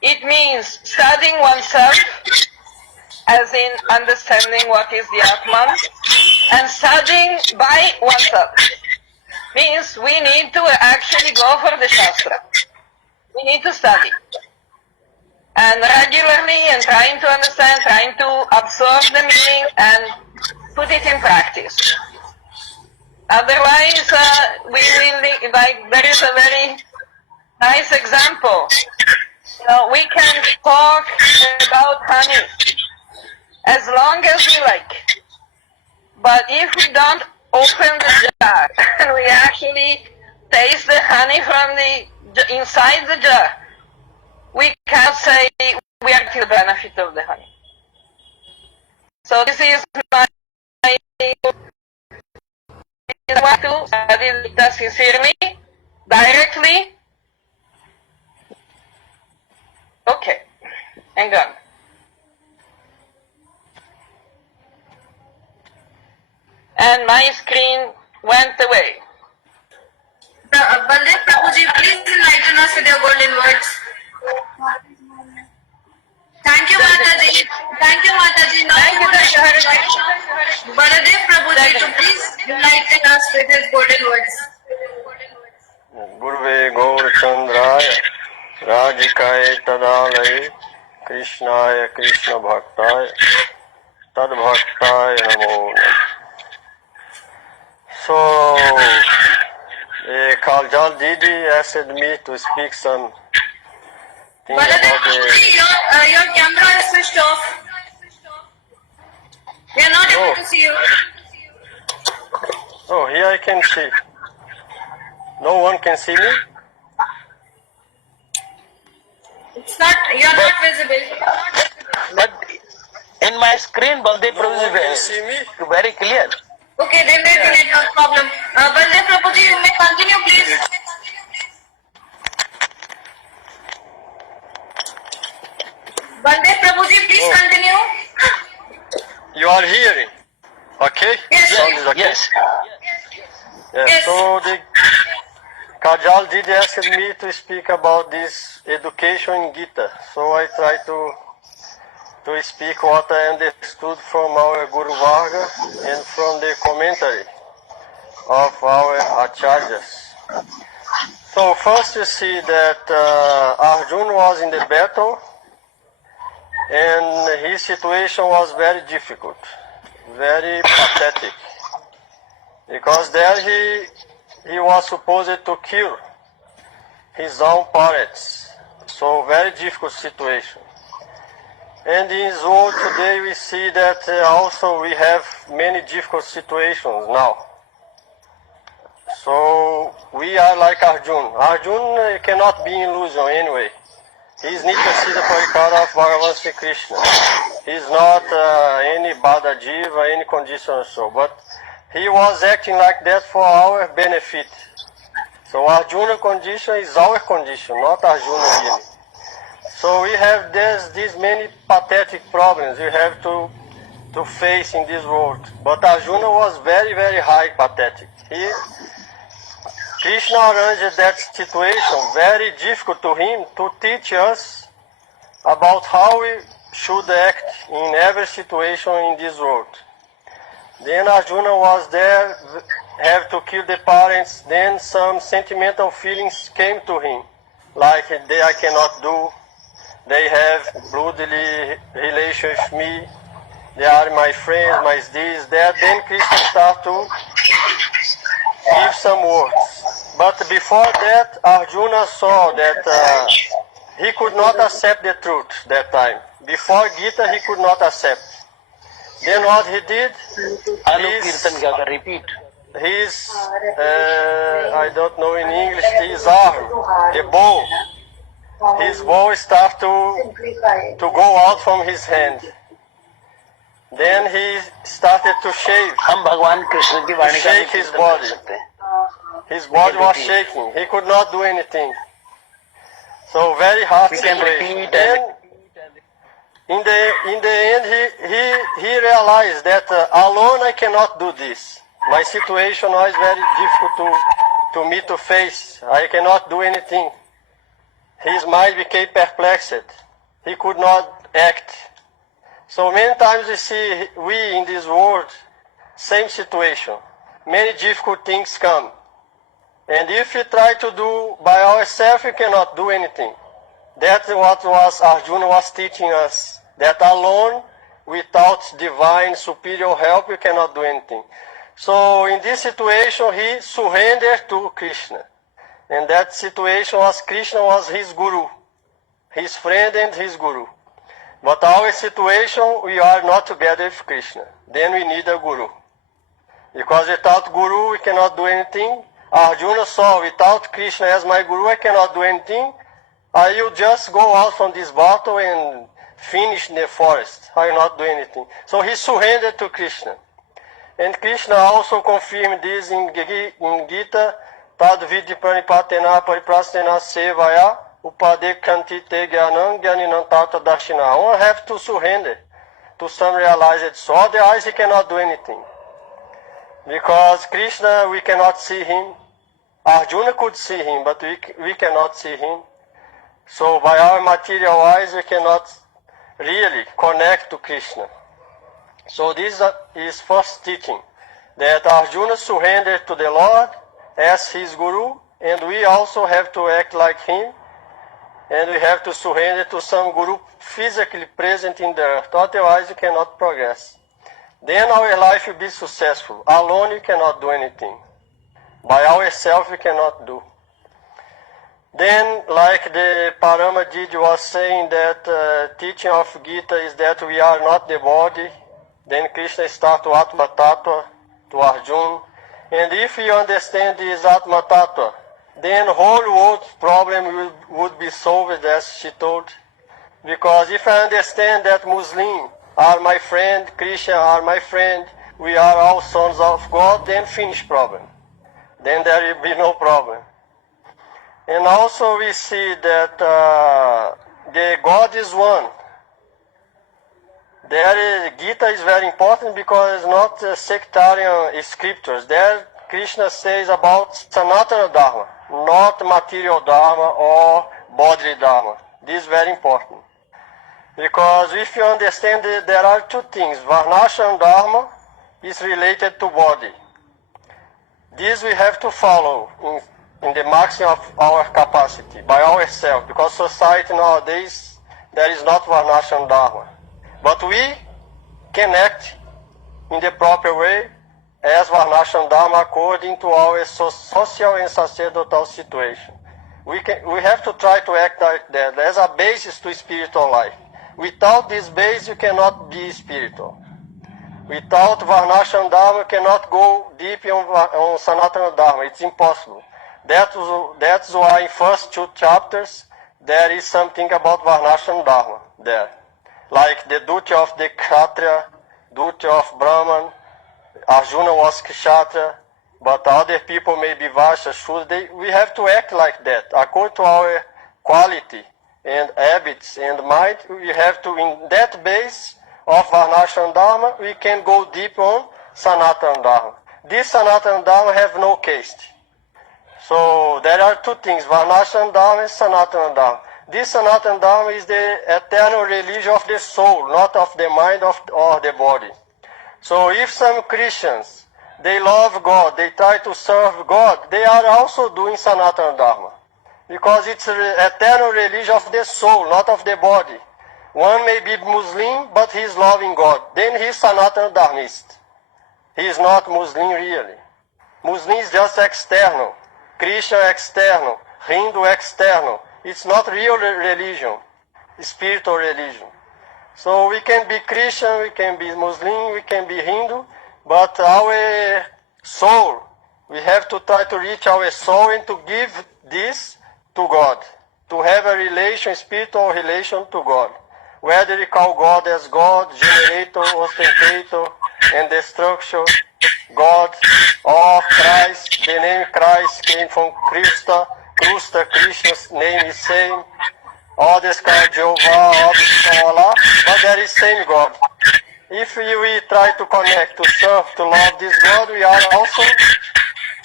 It means studying oneself, as in understanding what is the Atman, and studying by oneself. Means we need to actually go for the Shastra. We need to study. And regularly, and trying to understand, trying to absorb the meaning and put it in practice. Otherwise, we will, like, there is a very nice example. You know, we can talk about honey as long as we like. But if we don't open the jar and we actually taste the honey from the inside the jar, we can't say we are to the benefit of the honey. So this is my I want to study Gita sincerely, directly. Okay, hang on. And my screen went away. Baldev Prabhuji, please enlighten us with your golden words. Thank you, Mataji. Thank you, Mataji. Now Thank you, Baladev Prabhuji to please enlighten us with his golden words. Gurve Gaur Chandraya Radhikaye Tadalaya Krishnaya Krishna Bhaktaya Tad Bhaktaya Namo Namah. So, Kaljal Didi asked me to speak some things Baladev about Prabhuji, your camera is switched off. We are not able to see you. Oh, here I can see. No one can see me? It's not, you are not visible. But in my screen, Baldev No one can Prabhuji see me? is very clear. Okay, then there is a network problem. Baldev Prabhuji, you may continue, please. Baldev Prabhuji, please continue. You are hearing? Okay? Yes, Sound is okay? Yes. Yeah, Yes. so the Kajal did ask me to speak about this education in Gita, so I try to speak what I understood from our Guru Varga and from the commentary of our acharyas. So first you see that Arjuna was in the battle and his situation was very difficult, very pathetic, because there he was supposed to kill his own parents. So very difficult situation. And in this world today we see that also we have many difficult situations now. So we are like Arjuna. Arjuna cannot be in illusion anyway. He is Nityasiddha Parikara of Bhagavan Sri Krishna. He is not any Bada Jiva, any condition or so. But he was acting like that for our benefit. So Arjuna condition is our condition, not Arjuna really. So we have these many pathetic problems we have to face in this world. But Arjuna was very, very high pathetic. Krishna arranged that situation, very difficult to him, to teach us about how we should act in every situation in this world. Then Arjuna was there, have to kill the parents, then some sentimental feelings came to him, like I cannot do. They have bloodly relation with me. They are my friends, my this, that. Then Krishna started to give some words. But before that, Arjuna saw that he could not accept the truth that time. Before Gita, he could not accept. Then what he did, repeat. His, I don't know in English, his arm, the bow. His bow started to go out from his hand. Then he started to shake his body. His body was shaking. He could not do anything. So very hard situation. Then, in the end, he realized that alone I cannot do this. My situation was very difficult to me to face. I cannot do anything. His mind became perplexed. He could not act. So many times we in this world, same situation. Many difficult things come. And if we try to do by ourselves, we cannot do anything. That's what Arjuna was teaching us. That alone, without divine superior help, we cannot do anything. So in this situation, he surrendered to Krishna. And that situation was Krishna was his guru, his friend and his guru. But our situation, we are not together with Krishna. Then we need a guru. Because without guru, we cannot do anything. Arjuna saw, without Krishna as my guru, I cannot do anything. I will just go out from this battle and finish in the forest. I will not do anything. So he surrendered to Krishna. And Krishna also confirmed this in Gita, Tad vidi pranipatena pariprastena sevaya upade kanti te gyanam gyaninam tata dashina. One have to surrender to some realized soul. Otherwise he cannot do anything. Because Krishna, we cannot see him. Arjuna could see him, but we cannot see him. So by our material eyes we cannot really connect to Krishna. So this is first teaching, that Arjuna surrendered to the Lord as his guru, and we also have to act like him, and we have to surrender to some guru physically present in the earth. Otherwise, we cannot progress. Then our life will be successful. Alone, we cannot do anything. By ourselves, we cannot do. Then, like the Paramajiji was saying, that teaching of Gita is that we are not the body. Then Krishna starts to Atma Tattva, to Arjuna. And if you understand this Atma Tattva, then whole world's problem would be solved, as she told. Because if I understand that Muslims are my friend, Christians are my friend, we are all sons of God, then finish problem. Then there will be no problem. And also we see that the God is one. Gita is very important because it's not sectarian scriptures. There Krishna says about Sanatana Dharma. not material dharma or bodily dharma. This is very important. Because if you understand that there are two things, Varnashram dharma is related to body. This we have to follow in the maximum of our capacity, by ourselves, because society nowadays, there is not Varnashram dharma. But we can act in the proper way as Varnashram dharma according to our social and sacerdotal situation. We have to try to act like that as a basis to spiritual life. Without this base, you cannot be spiritual. Without Varnashram dharma, you cannot go deep on Sanatana dharma. It's impossible. That's why in first two chapters, there is something about Varnashram dharma there. Like the duty of the Kshatriya, duty of Brahman. Arjuna was Kshatriya, but other people may be Vaishya, Shudra. We have to act like that. According to our quality and habits and mind, we have to, in that base of Varnashram dharma, we can go deep on Sanatana dharma. This Sanatana dharma have no caste. So there are two things, Varnashram dharma and Sanatana dharma. This Sanatana dharma is the eternal religion of the soul, not of the mind or the body. So if some Christians, they love God, they try to serve God, they are also doing Sanatana dharma. Because it's an eternal religion of the soul, not of the body. One may be Muslim, but he is loving God. Then he is Sanatana dharmist. He is not Muslim really. Muslim is just external. Christian external. Hindu external. It's not real religion. Spiritual religion. So we can be Christian, we can be Muslim, we can be Hindu, but our soul, we have to try to reach our soul and to give this to God, to have a relation, spiritual relation to God. Whether we call God as God, generator, ostentator, and destruction, God, or Christ, the name Christ came from Krista, Krishna's name is same. Others call Jehovah, others call Allah, but there is same God. If we try to connect, to serve, to love this God, we are also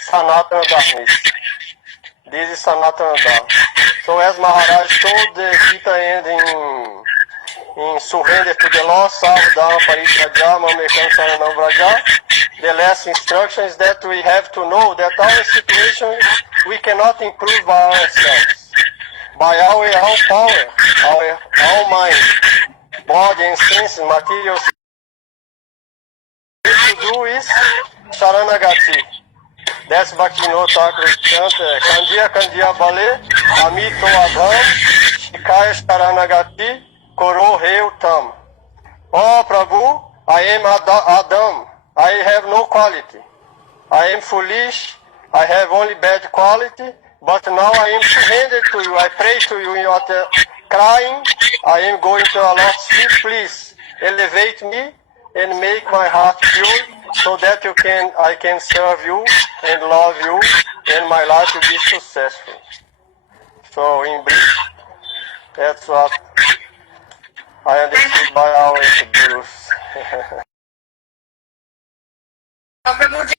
Sanatana Dharmists. This is Sanatana Dharma. So as Maharaj told, the Gita end in surrender to the law, Savdhana Paripraja, Mamekam Saranam Vraja. The last instruction is that we have to know that our situation, we cannot improve by ourselves. By our own power, our own mind, body and senses, materials. What we do is Sharanagati. That's Bhaktivinoda Thakur chant, Kandiya Kandiya Bale, Amito Abham, Shikaya Sharanagati, Koro Heu Tam. Oh Prabhu, I am Adam. I have no quality. I am foolish. I have only bad quality. But now I am surrendered to you. I pray to you. You are crying. I am going to a Lord's feet. Please elevate me and make my heart pure, so that I can serve you and love you, and my life will be successful. So in brief, that's what I understood by our gurus. Prabhuji,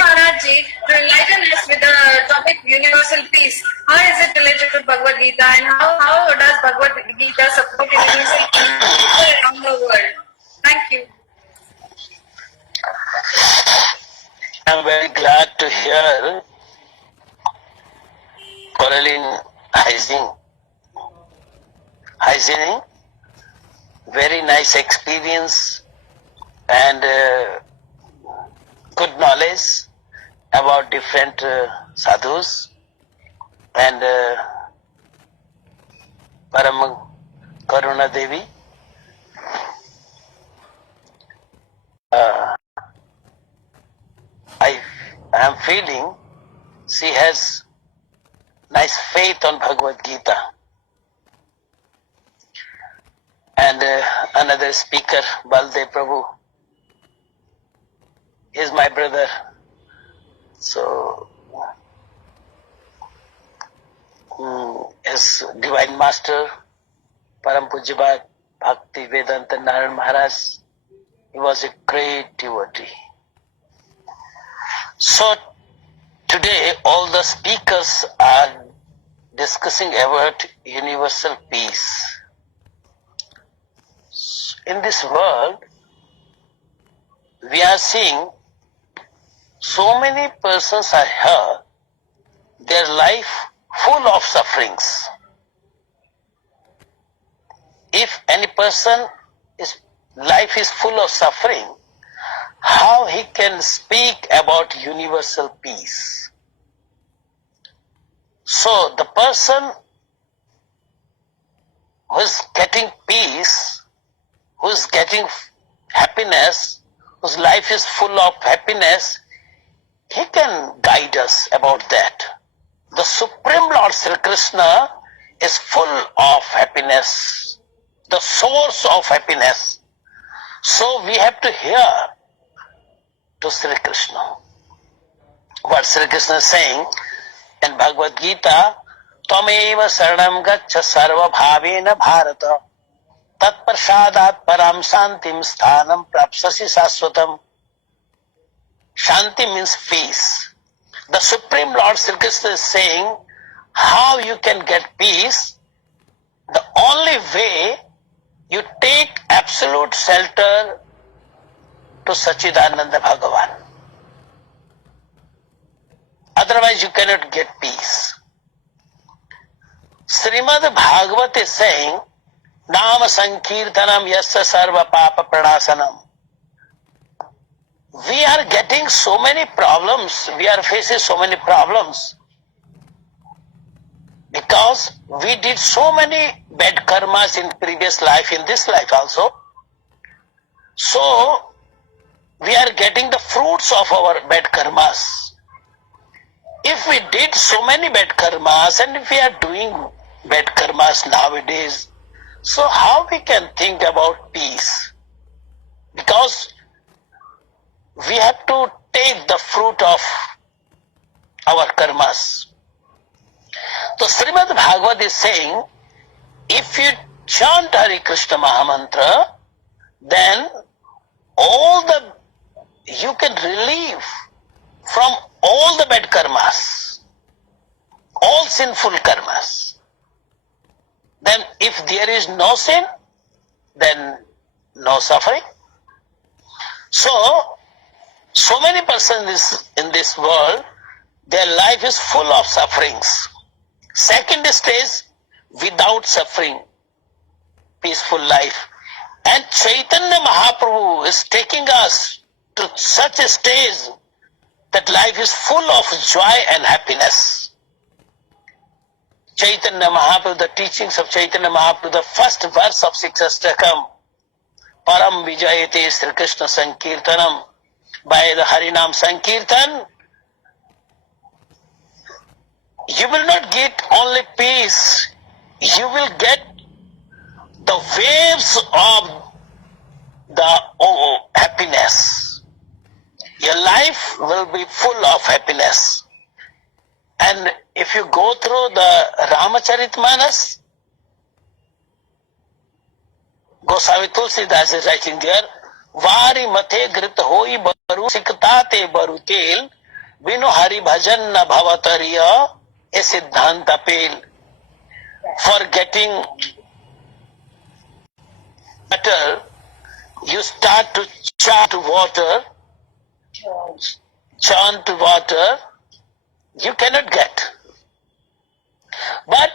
Maharajji, to enlighten us with the topic universal peace, how is it related to Bhagavad Gita, and how does Bhagavad Gita support universal peace around the world? Thank you. I'm very glad to hear Coraline Heisinger. Very nice experience and good knowledge about different sadhus and Param Karuna Devi. I am feeling she has nice faith on Bhagavad Gita. And another speaker, Baldev Prabhu, is my brother. So, as Divine Master, Param Pujyapat Bhakti Vedanta Narayan Maharaj, he was a great devotee. So, Today, all the speakers are discussing about universal peace. In this world, we are seeing so many persons are here, their life full of sufferings. If any person life is full of suffering, how he can speak about universal peace? So the person who is getting peace, who is getting happiness, whose life is full of happiness, he can guide us about that. The Supreme Lord Sri Krishna is full of happiness, the source of happiness. So we have to hear to Sri Krishna. What Sri Krishna is saying in Bhagavad Gita, Tvameva saranam gaccha sarva bhavena bharata tat prasadat param shantim sthanam prapsasi saswatam. Shanti means peace. The Supreme Lord Sri Krishna is saying how you can get peace. The only way you take absolute shelter to Sachidananda Bhagavan. Otherwise you cannot get peace. Srimad Bhagavat is saying, Nama Sankirtanam Yasya Sarva Papa Pranasanam. We are getting so many problems, we are facing so many problems because we did so many bad karmas in previous life, in this life also. So, we are getting the fruits of our bad karmas. If we did so many bad karmas and if we are doing bad karmas nowadays, so how we can think about peace? Because we have to take the fruit of our karmas. So Srimad Bhagavat is saying, if you chant Hare Krishna Mahamantra, then you can relieve from all the bad karmas, all sinful karmas. Then if there is no sin, then no suffering. So many persons in this world, their life is full of sufferings. Second stage, without suffering, peaceful life. And Chaitanya Mahaprabhu is taking us to such a stage that life is full of joy and happiness. Chaitanya Mahaprabhu, the teachings of Chaitanya Mahaprabhu, the first verse of Siksastakam, Param Vijayate Sri Krishna Sankirtanam, by the Harinam Sankirtan, you will not get only peace, you will get the waves of the happiness. Your life will be full of happiness. And if you go through the Ramacharitmanas, Goswami Tulsidas is writing there, Vari mate grit hoi baru siktate baru tel, Vinu hari bhajan na bhavatariya, e siddhanta pel. For getting better, you start to chant water, you cannot get. But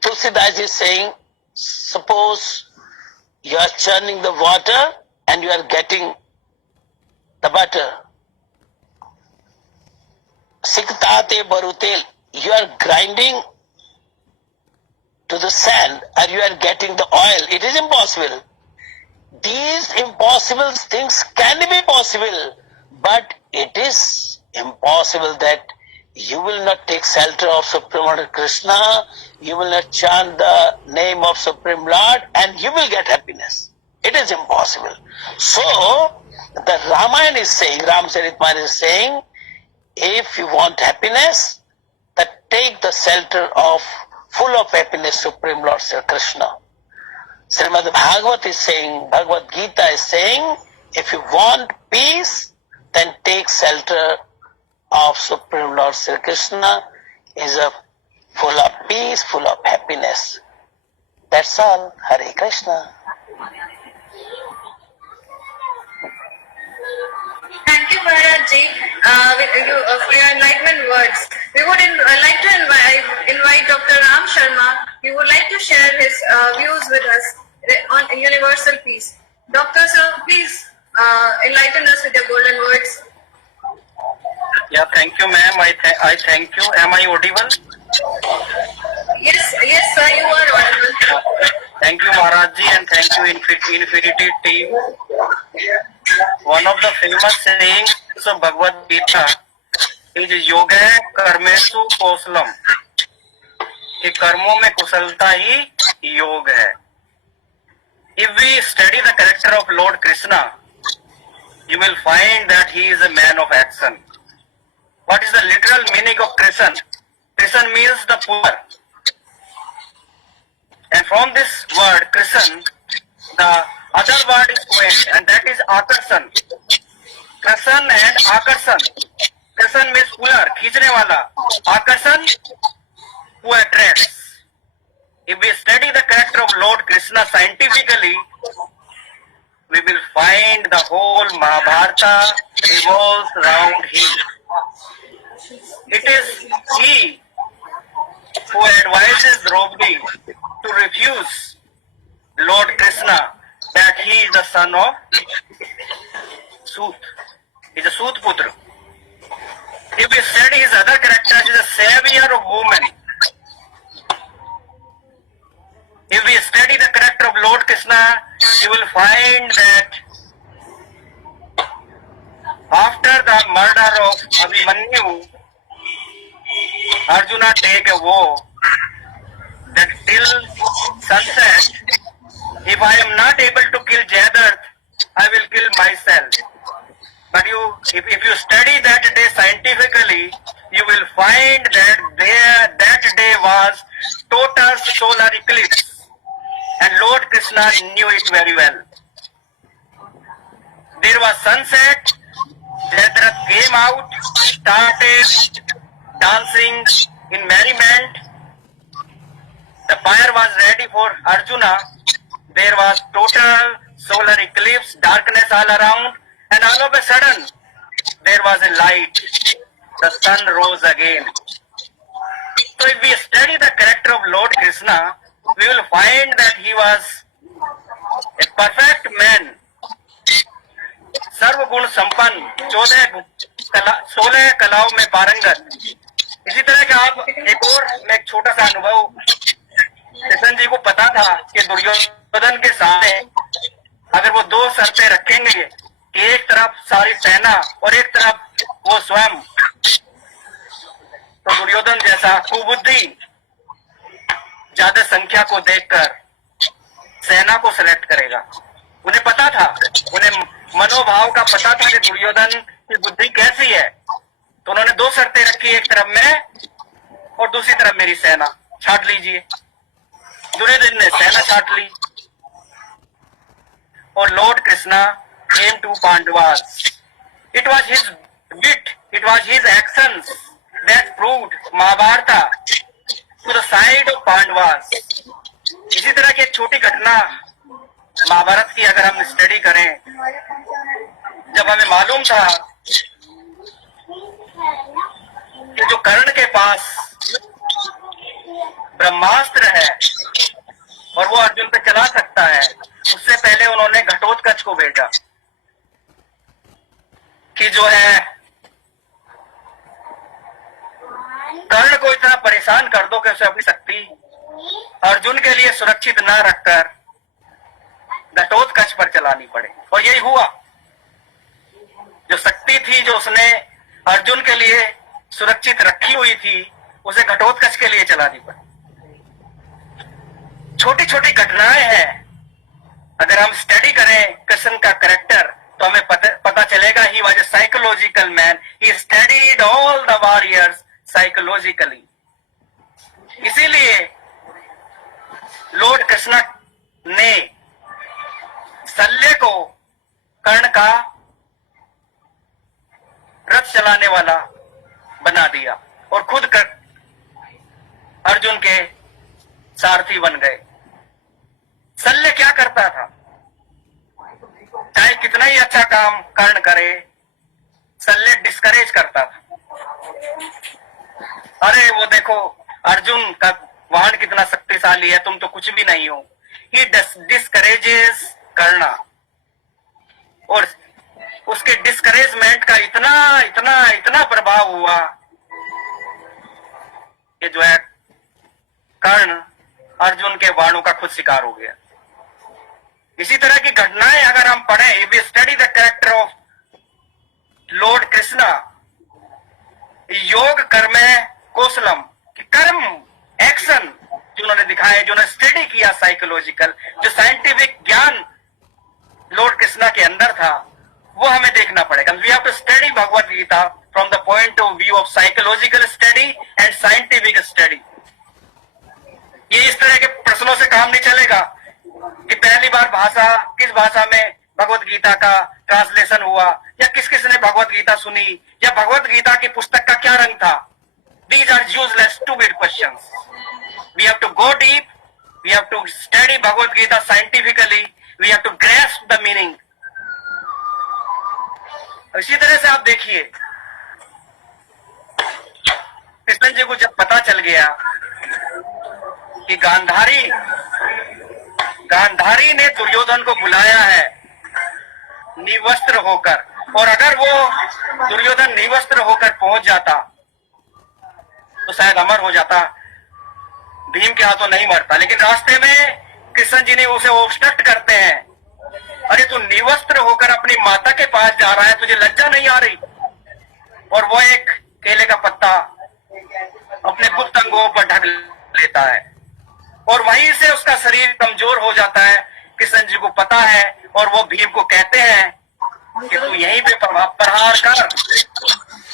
Tulsidas is saying, suppose you are churning the water and you are getting the butter. Siktate barutel, you are grinding to the sand and you are getting the oil. It is impossible. These impossible things can be possible, but it is impossible that you will not take shelter of Supreme Lord Krishna, you will not chant the name of Supreme Lord, and you will get happiness. It is impossible. So, the Ramayana is saying, Ramcharitmanas is saying, if you want happiness, then take the shelter of full of happiness Supreme Lord Sri Krishna. Srimad Bhagavat is saying, Bhagavad Gita is saying, if you want peace, then take shelter of Supreme Lord Sri Krishna is full of peace, full of happiness. That's all. Hare Krishna. Thank you, Maharaj Ji, for your enlightenment words. We would like to invite Dr. Ram Sharma. He would like to share his views with us on universal peace. Doctor, sir, please enlighten us with your golden words. Yeah, thank you, ma'am. I thank you. Am I audible? Yes, sir, you are audible. Thank you, Maharaj Ji, and thank you, Infinity team. One of the famous sayings of Bhagavad Gita is yoga कर्मेषु कौशलम, कि कर्मों में कुशलता ही योग है. If we study the character of Lord Krishna, you will find that he is a man of action. What is the literal meaning of Krishan? Krishan means the poor. And from this word Krishan, the other word is coined, and that is Akarsan. Krishan and Akarsan. Krishan means puller, खींचने वाला. Akarsan, who attracts. If we study the character of Lord Krishna scientifically, we will find the whole Mahabharata revolves around him. It is he who advises Draupadi to refuse Lord Krishna that he is the son of Sut. He is a Sut Putra. If we study his other characters, he is a savior of women. If we study the character of Lord Krishna, you will find that after the murder of Abhimanyu, Arjuna take a vow that till sunset, if I am not able to kill Jayadratha, I will kill myself. But if you study that day scientifically, you will find that that day was total solar eclipse. And Lord Krishna knew it very well. There was sunset, Jayadratha came out, started dancing in merriment. The fire was ready for Arjuna. There was total solar eclipse, darkness all around, and all of a sudden, there was a light. The sun rose again. So if we study the character of Lord Krishna, we will find that he was a perfect man, सर्वगुण संपन्न, 16 कलाओं में पारंगत. इसी तरह का आप मैं एक छोटा सा अनुभव, कृष्ण जी को पता था कि दुर्योधन के सामने अगर वो दो शर्तें रखेंगे कि एक तरफ सारी सेना और एक तरफ वो स्वयं, तो दुर्योधन जैसा कुबुद्धि ज्यादा संख्या को देखकर सेना को सेलेक्ट करेगा. उन्हें पता था, उन्हें मनोभाव का पता था कि दुर्योधन की बुद्धि कैसी है. तो उन्होंने दो शर्तें रखी, एक तरफ मैं और दूसरी तरफ मेरी सेना, छांट लीजिए. दुर्योधन ने सेना छांट ली. और Lord Krishna came to Pandavas. It was his wit, it was his actions that proved Mahabharata to the side of Pandavas. इसी तरह की एक छोटी घटना महाभारत की अगर हम स्टडी करें, जब हमें मालूम था कि जो कर्ण के पास ब्रह्मास्त्र है और वो अर्जुन पे चला सकता है, उससे पहले उन्होंने घटोत्कच को भेजा कि जो है कर्ण को इतना परेशान कर दो कि उसे अपनी शक्ति अर्जुन के लिए सुरक्षित न रखकर घटोत्कच पर चलानी पड़े. और यही हुआ. जो शक्ति थी जो उसने अर्जुन के लिए सुरक्षित रखी हुई थी, उसे घटोत्कच के लिए चलानी पड़ी. छोटी छोटी घटनाएं हैं. अगर हम स्टडी करें कृष्ण का कैरेक्टर तो हमें पता चलेगा he was a psychological man. He studied all the warriors psychologically. इसीलिए लॉर्ड कृष्ण ने शल्य को, कर्ण का रथ चलाने वाला, बना दिया और खुद कर अर्जुन के सारथी बन गए। शल्य क्या करता था? चाहे कितना ही अच्छा काम कर्ण करे, शल्य डिस्करेज करता था। अरे वो देखो अर्जुन का वाहन कितना शक्तिशाली है, तुम तो कुछ भी नहीं हो। ही डिस्करेजेस कर्ण, और उसके डिस्करेजमेंट का इतना इतना इतना प्रभाव हुआ कि जो है कर्ण अर्जुन के बाणों का खुद शिकार हो गया। इसी तरह की घटनाएं अगर हम पढ़ें, if we study the character of lord Krishna, योग कर्म कौशलम, कि कर्म एक्शन जिन्होंने दिखाया, जिन्होंने स्टडी किया साइकोलॉजिकल, जो साइंटिफिक ज्ञान लॉर्ड कृष्णा के अंदर था, वो हमें देखना पड़ेगा। We have to study Bhagavad Gita from the point of view of psychological study and scientific study. ये इस तरह के प्रश्नों से काम नहीं चलेगा कि पहली बार किस भाषा में भगवत गीता का ट्रांसलेशन हुआ, या किस किस ने भगवत गीता सुनी, या भगवत गीता की पुस्तक का क्या रंग था। These are useless, stupid questions. We have to go deep. We have to study Bhagavad Gita scientifically. We have to grasp the meaning. इसी तरह से आप देखिए, कृष्ण जी को जब पता चल गया कि गांधारी ने दुर्योधन को बुलाया है निवस्त्र होकर, और अगर वो दुर्योधन निवस्त्र होकर पहुंच जाता तो शायद अमर हो जाता, भीम के हाथों नहीं मरता। लेकिन रास्ते में कृष्ण जी ने उसे ऑब्स्ट्रक्ट करते हैं, अरे तू निवस्त्र होकर अपनी माता के पास जा रहा है, तुझे लज्जा नहीं आ रही? और वो एक केले का पत्ता अपने गुप्त अंगों पर ढक लेता है, और वहीं से उसका शरीर कमजोर हो जाता है। कृष्ण जी को पता है, और वो भीम को कहते हैं कि तू यहीं पे प्रहार कर,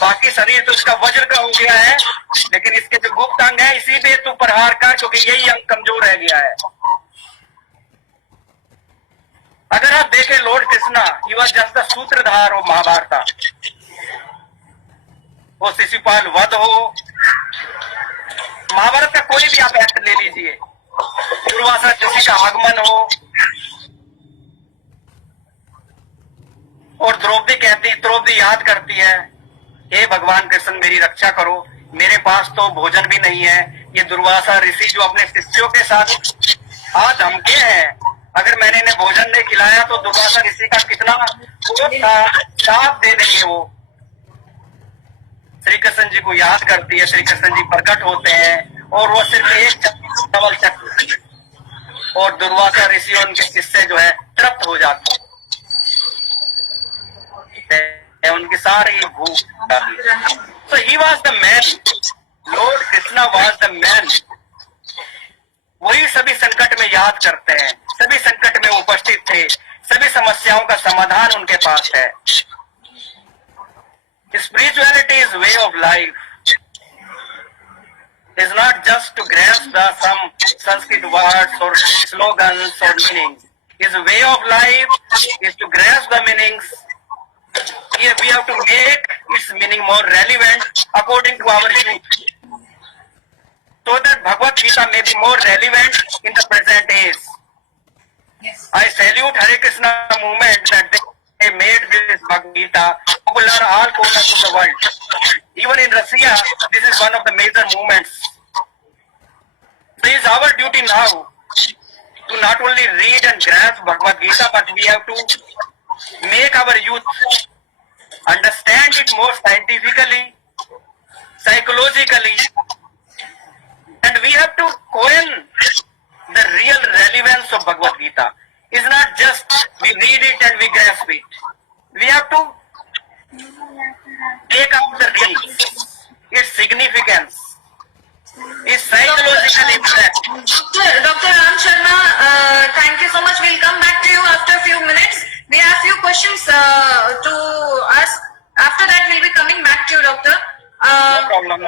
बाकी शरीर तो इसका वज्र का हो गया है, लेकिन इसके जो गुप्त अंग है इसी पे तू प्रहार कर, क्योंकि यही अंग कमजोर रह गया है। अगर आप देखें Lord Krishna, he was just the सूत्रधार ऑफ महाभारत। वो शिशुपाल वध हो, महाभारत का कोई भी आप एक्ट ले लीजिए, दुर्वासा ऋषि का आगमन हो, और द्रौपदी याद करती है, हे भगवान कृष्ण मेरी रक्षा करो, मेरे पास तो भोजन भी नहीं है। ये दुर्वासा ऋषि जो अपने शिष्यों के साथ आज धमके हैं, अगर मैंने इन्हें भोजन नहीं खिलाया तो दुर्वासा ऋषि का कितना साथ दे देंगे वो। श्री कृष्ण जी को याद करती है, श्री कृष्ण जी प्रकट होते हैं, और वो सिर्फ एक डबल चक्र, और दुर्वासा ऋषि और उनके शिष्य जो है तृप्त हो जाते हैं, उनकी सारी भूख। So he was the man, Lord Krishna was the man. वही सभी संकट में याद करते हैं, सभी संकट में उपस्थित थे, सभी समस्याओं का समाधान उनके पास है। Spirituality is way of life. Is not just to grasp some Sanskrit words or slogans or meanings. His way of life is to grasp the meanings. Here we have to make its meaning more relevant according to our youth, so that Bhagavad Gita may be more relevant in the present age. Yes. I salute Hare Krishna movement that they made this Bhagavad Gita popular all corners of the world. Even in Russia, this is one of the major movements. So it is our duty now to not only read and grasp Bhagavad Gita, but we have to make our youth understand it more scientifically, psychologically, and we have to coin the real relevance of Bhagavad Gita. It's not just we read it and we grasp it. We have to take out the real, its significance, its psychological impact. Dr. Ram Sharma, thank you so much. We'll come back to you after a few minutes. We have few questions to ask. After that, we'll be coming back to you, Doctor. No problem,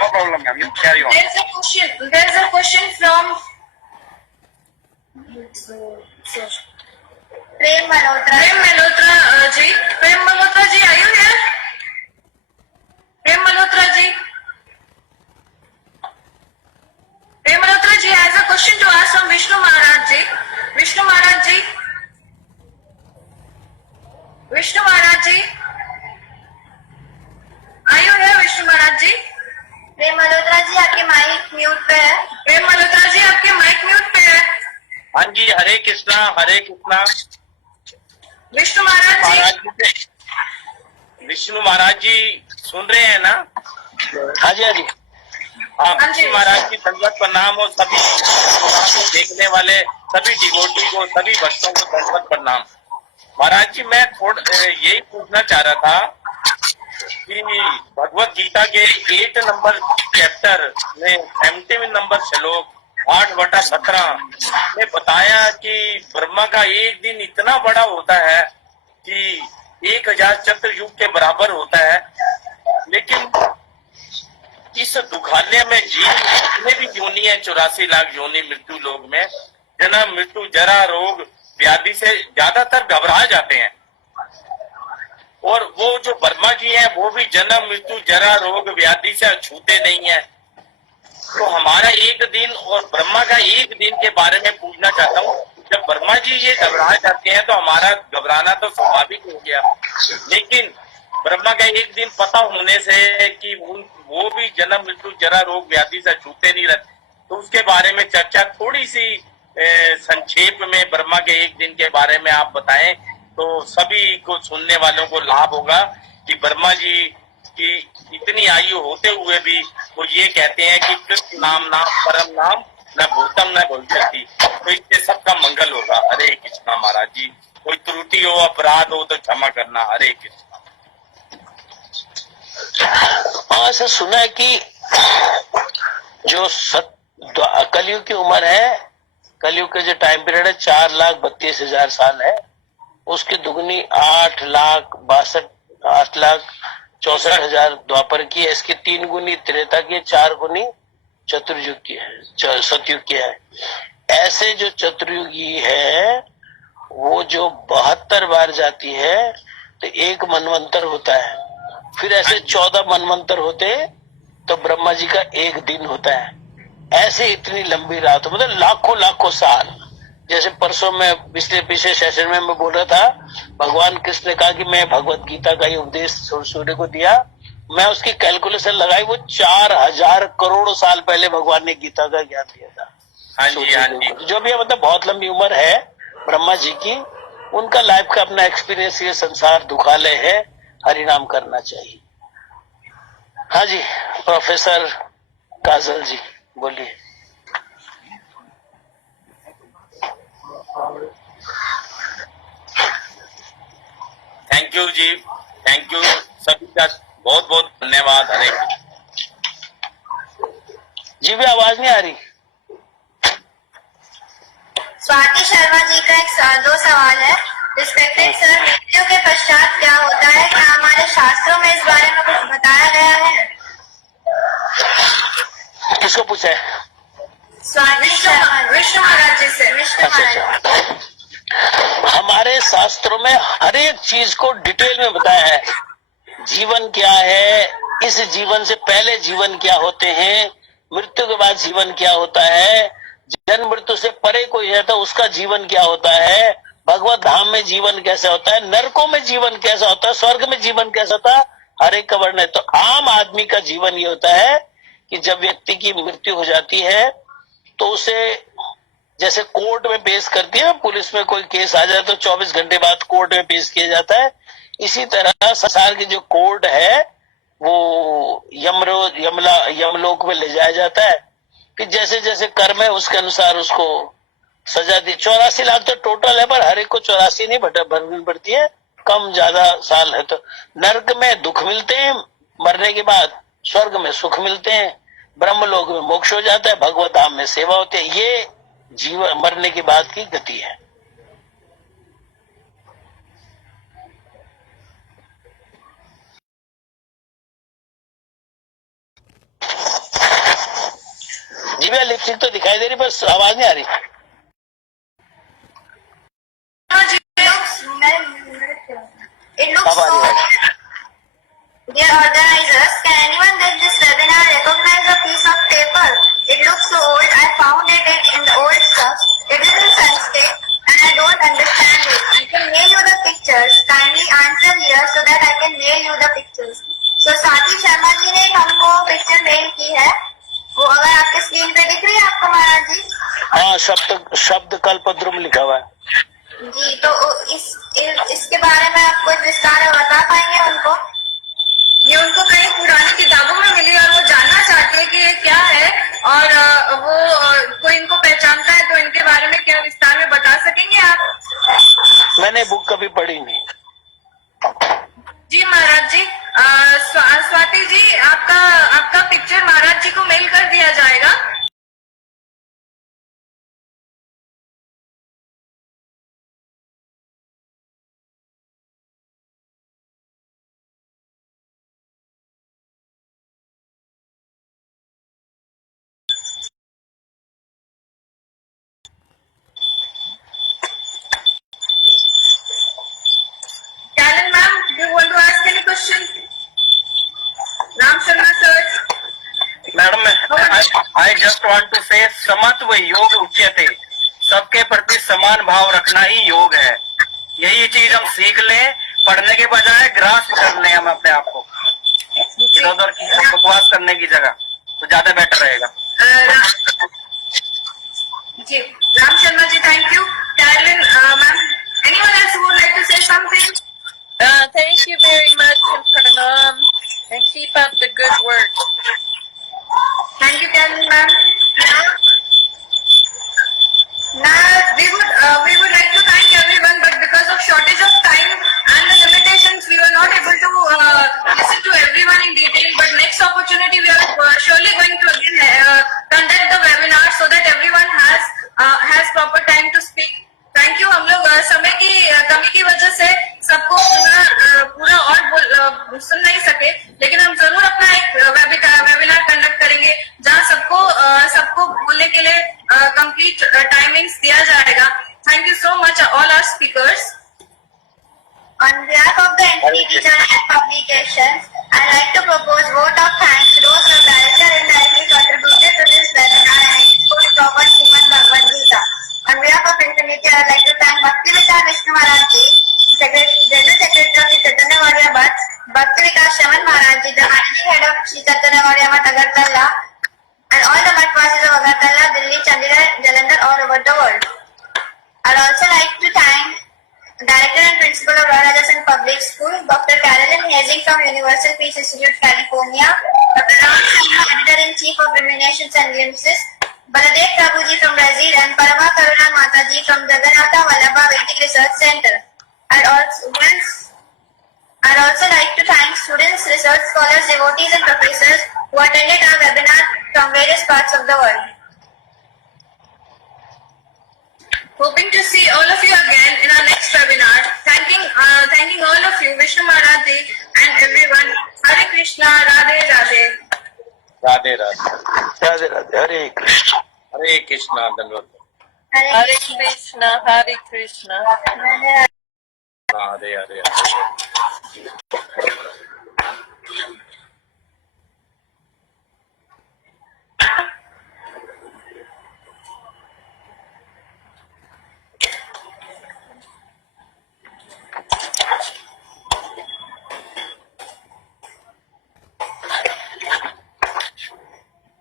ma'am. You carry on. There's a question from Prem Malhotra. Prem Malhotra ji, are you here? Prem Malhotra ji. जी, हरे कृष्णा, हरे कृष्णा। विष्णु महाराज जी, विष्णु महाराज जी सुन रहे हैं ना? हाँ जी, हाँ जी। हाँ, विष्णु महाराज की दंडवत प्रणाम और सभी को देखने वाले सभी डिवोटी को, सभी भक्तों को दंडवत प्रणाम। महाराज जी, मैं यही पूछना चाह रहा था कि भगवत गीता के 8 नंबर चैप्टर में 70 नंबर श्लोक 8/17 में बताया कि ब्रह्मा का एक दिन इतना बड़ा होता है कि 1000 चतुर्युग के बराबर होता है, लेकिन इस दुखालय में जीव जितने भी योनि है, 84 लाख योनि मृत्यु लोग में, जन्म मृत्यु जरा रोग व्याधि से ज्यादातर घबरा जाते हैं। और वो जो ब्रह्मा जी हैं वो भी जन्म मृत्यु जरा रोग व्याधि से छूते नहीं है। तो हमारा एक दिन और ब्रह्मा का एक दिन के बारे में पूछना चाहता हूँ। जब ब्रह्मा जी ये घबरा जाते हैं तो हमारा घबराना तो स्वाभाविक हो गया, लेकिन ब्रह्मा का एक दिन पता होने से कि वो भी जन्म मृत्यु जरा रोग व्याधि से छूते नहीं रहते, तो उसके बारे में चर्चा थोड़ी सी संक्षेप में ब्रह्मा के एक दिन के बारे में आप बताएं तो सभी को, सुनने वालों को लाभ होगा कि ब्रह्मा जी की इतनी आयु होते हुए भी वो ये कहते हैं कि कृष्ण नाम परम नाम न भूतम न भविष्यति, तो इससे सबका मंगल होगा। हरे कृष्णा। महाराज जी, कोई त्रुटि हो, अपराध हो तो क्षमा करना। हरे कृष्णा। ऐसा सुना है कि जो कलयुग की उम्र है, कलयुग के जो टाइम पीरियड है 4,32,000 साल है, उसकी दुगनी 8,64,000 द्वापर की है, इसकी 3 गुनी त्रेता की है, 4 गुनी चतुर्युग की है, सतयुग की है। ऐसे जो चतुर्युगी है वो जो 72 बार जाती है तो एक मनवंतर होता है, फिर ऐसे 14 मनवंतर होते तो ब्रह्मा जी का एक दिन होता है। ऐसे इतनी लंबी रात, मतलब लाखों साल। जैसे परसों में पिछले सेशन में मैं बोल रहा था, भगवान कृष्ण ने कहा कि मैं भगवत गीता का ये उपदेश सूर्य को दिया, मैं उसकी कैलकुलेशन लगाई, वो 4000 करोड़ साल पहले भगवान ने गीता का ज्ञान दिया था। हाँ जी, हाँ जी। जो भी है, मतलब बहुत लंबी उम्र है ब्रह्मा जी की। उनका लाइफ का अपना एक्सपीरियंस, ये संसार दुखालय है, हरिनाम करना चाहिए। हाँ जी, प्रोफेसर काजल जी बोलिए। Thank you ji, thank you. सभी का बहुत बहुत धन्यवाद। हरे जी भी आवाज नहीं आ रही। स्वाति शर्मा जी का 2 सवाल है। रिस्पेक्टेड सर, मृत्यु के पश्चात क्या होता है? क्या हमारे शास्त्रों में इस बारे में कुछ बताया गया है? किसको पूछा है? स्वाति शर्मा, विष्णु महाराज जी से। विष्णु महाराज। हमारे शास्त्रों में हर एक चीज को डिटेल में बताया है। जीवन क्या है, इस जीवन से पहले जीवन क्या होते हैं, मृत्यु के बाद जीवन क्या होता है, जन्म मृत्यु से परे कोई है तो उसका जीवन क्या होता है, भगवत धाम में जीवन कैसे होता है, नरकों में जीवन कैसा होता है, स्वर्ग में जीवन कैसा होता है, हर एक का वर्णन है। तो आम आदमी का जीवन ये होता है कि जब व्यक्ति की मृत्यु हो जाती है तो उसे जैसे कोर्ट में पेश करती है, पुलिस में कोई केस आ जाए तो 24 घंटे बाद कोर्ट में पेश किया जाता है। इसी तरह संसार की जो कोर्ट है वो यमलोक में ले जाया जाता है कि जैसे जैसे कर्म है उसके अनुसार उसको सजा दी। 84 लाख तो टोटल है, पर हर एक को 84 नहीं भरनी पड़ती है, कम ज्यादा साल है। तो नर्क में दुख मिलते हैं, मरने के बाद स्वर्ग में सुख मिलते हैं, ब्रह्मलोक में मोक्ष हो जाता है, भगवत धाम में सेवा होती है। ये जीवन मरने के बाद की गति है। जी भैया, लिपस्टिक तो दिखाई दे रही, बस आवाज नहीं आ रही। It looks so. Dear organizers, can anyone get this webinar? Recognize a piece of paper. It looks so old. I found it in the old stuff. It is in Sanskrit and I don't understand it. I can mail you the pictures. Kindly answer here so that I can mail you the pictures. So Swati Sharma ji ने हमको picture mail की है, वो अगर आपके screen पे दिख रही है आपको महाराज जी? हाँ, शब्द का कल्पद्रुम लिखा हुआ है। जी, तो इसके बारे में आप कुछ विस्तार में बता पाएंगे उनको? ये उनको कहीं पुरानी किताबों में मिली और वो जानना चाहते हैं कि ये क्या है, और वो कोई इनको पहचानता है तो इनके बारे में क्या विस्तार में बता सकेंगे आप? मैंने बुक कभी पढ़ी नहीं। जी महाराज जी, स्वाति जी, आपका पिक्चर महाराज जी को मेल कर दिया जाएगा। Karen ma'am, do you want to ask any question? Ram Sharma sir. Madam, I just want to say समत्व योग उच्यते, सबके प्रति समान भाव रखना ही योग है। यही चीज हम सीख लें, पढ़ने के बजाय ग्रास्प कर लें हम अपने आप को, इधर उधर की बकवास करने की जगह, तो ज्यादा बेटर रहेगा। जी, Ram Sharma ji, thank you. Caroline ma'am, anyone else who would like to say something? Thank you very much and pranam, and keep up the good work. Thank you, Karen ma'am. Now we would like to thank everyone, but because of shortage of time and the limitations, we were not able to listen to everyone in detail. But next opportunity, we are surely going to again conduct the webinar so that everyone has proper time to speak. Thank you. हम लोग समय की कमी की वजह से सबको पूरा और सुन नहीं सके, लेकिन हम जरूर अपना एक वेबिनार कंडक्ट करेंगे जहां सबको बोलने के लिए कंप्लीट टाइमिंग्स दिया जाएगा। Thank you so much all our speakers. On behalf of the NCT Journal of Publications, I'd like to propose vote of thanks to those who have directly and indirectly contributed to this webinar and exposed proper Srimad Bhagavad Gita. On behalf of Infinity, I'd like to thank Bhakti Vichar Vishnu Maharaj Ji, General Secretary of the Chaitanya Gauriya Math, Bhakti Vikas Shaman Maharaj Ji, the Managing Head of Sri Chaitanya Gauriya Math Agartala, and all the Mathvasis of Agartala, Delhi, Chandigarh, Jalandhar, all over the world. I'd also like to thank Director and Principal of Royal Rajasthan Public School, Dr. Carolyn Hazing from Universal Peace Institute, California, Dr. Ram Sharma, Editor-in-Chief of Ruminations and Glimpses, Baladev Prabhuji from Brazil, and Parama Karuna Mataji from Jagannatha Vallabha Vedic Research Center. I'd also like to thank students, research scholars, devotees and professors who attended our webinar from various parts of the world. Hoping to see all of you again in our next webinar. Thanking all of you, Vishnu Maharaj Ji and everyone. Hare Krishna, Radhe Radhe. Radhe Radhe. Radhe Radhe. Hare Krishna. Hare Krishna. धन्यवाद। Hare Krishna, Hare Krishna. Radhe Hare.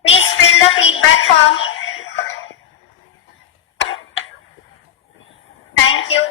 Please fill the feedback form. Thank you.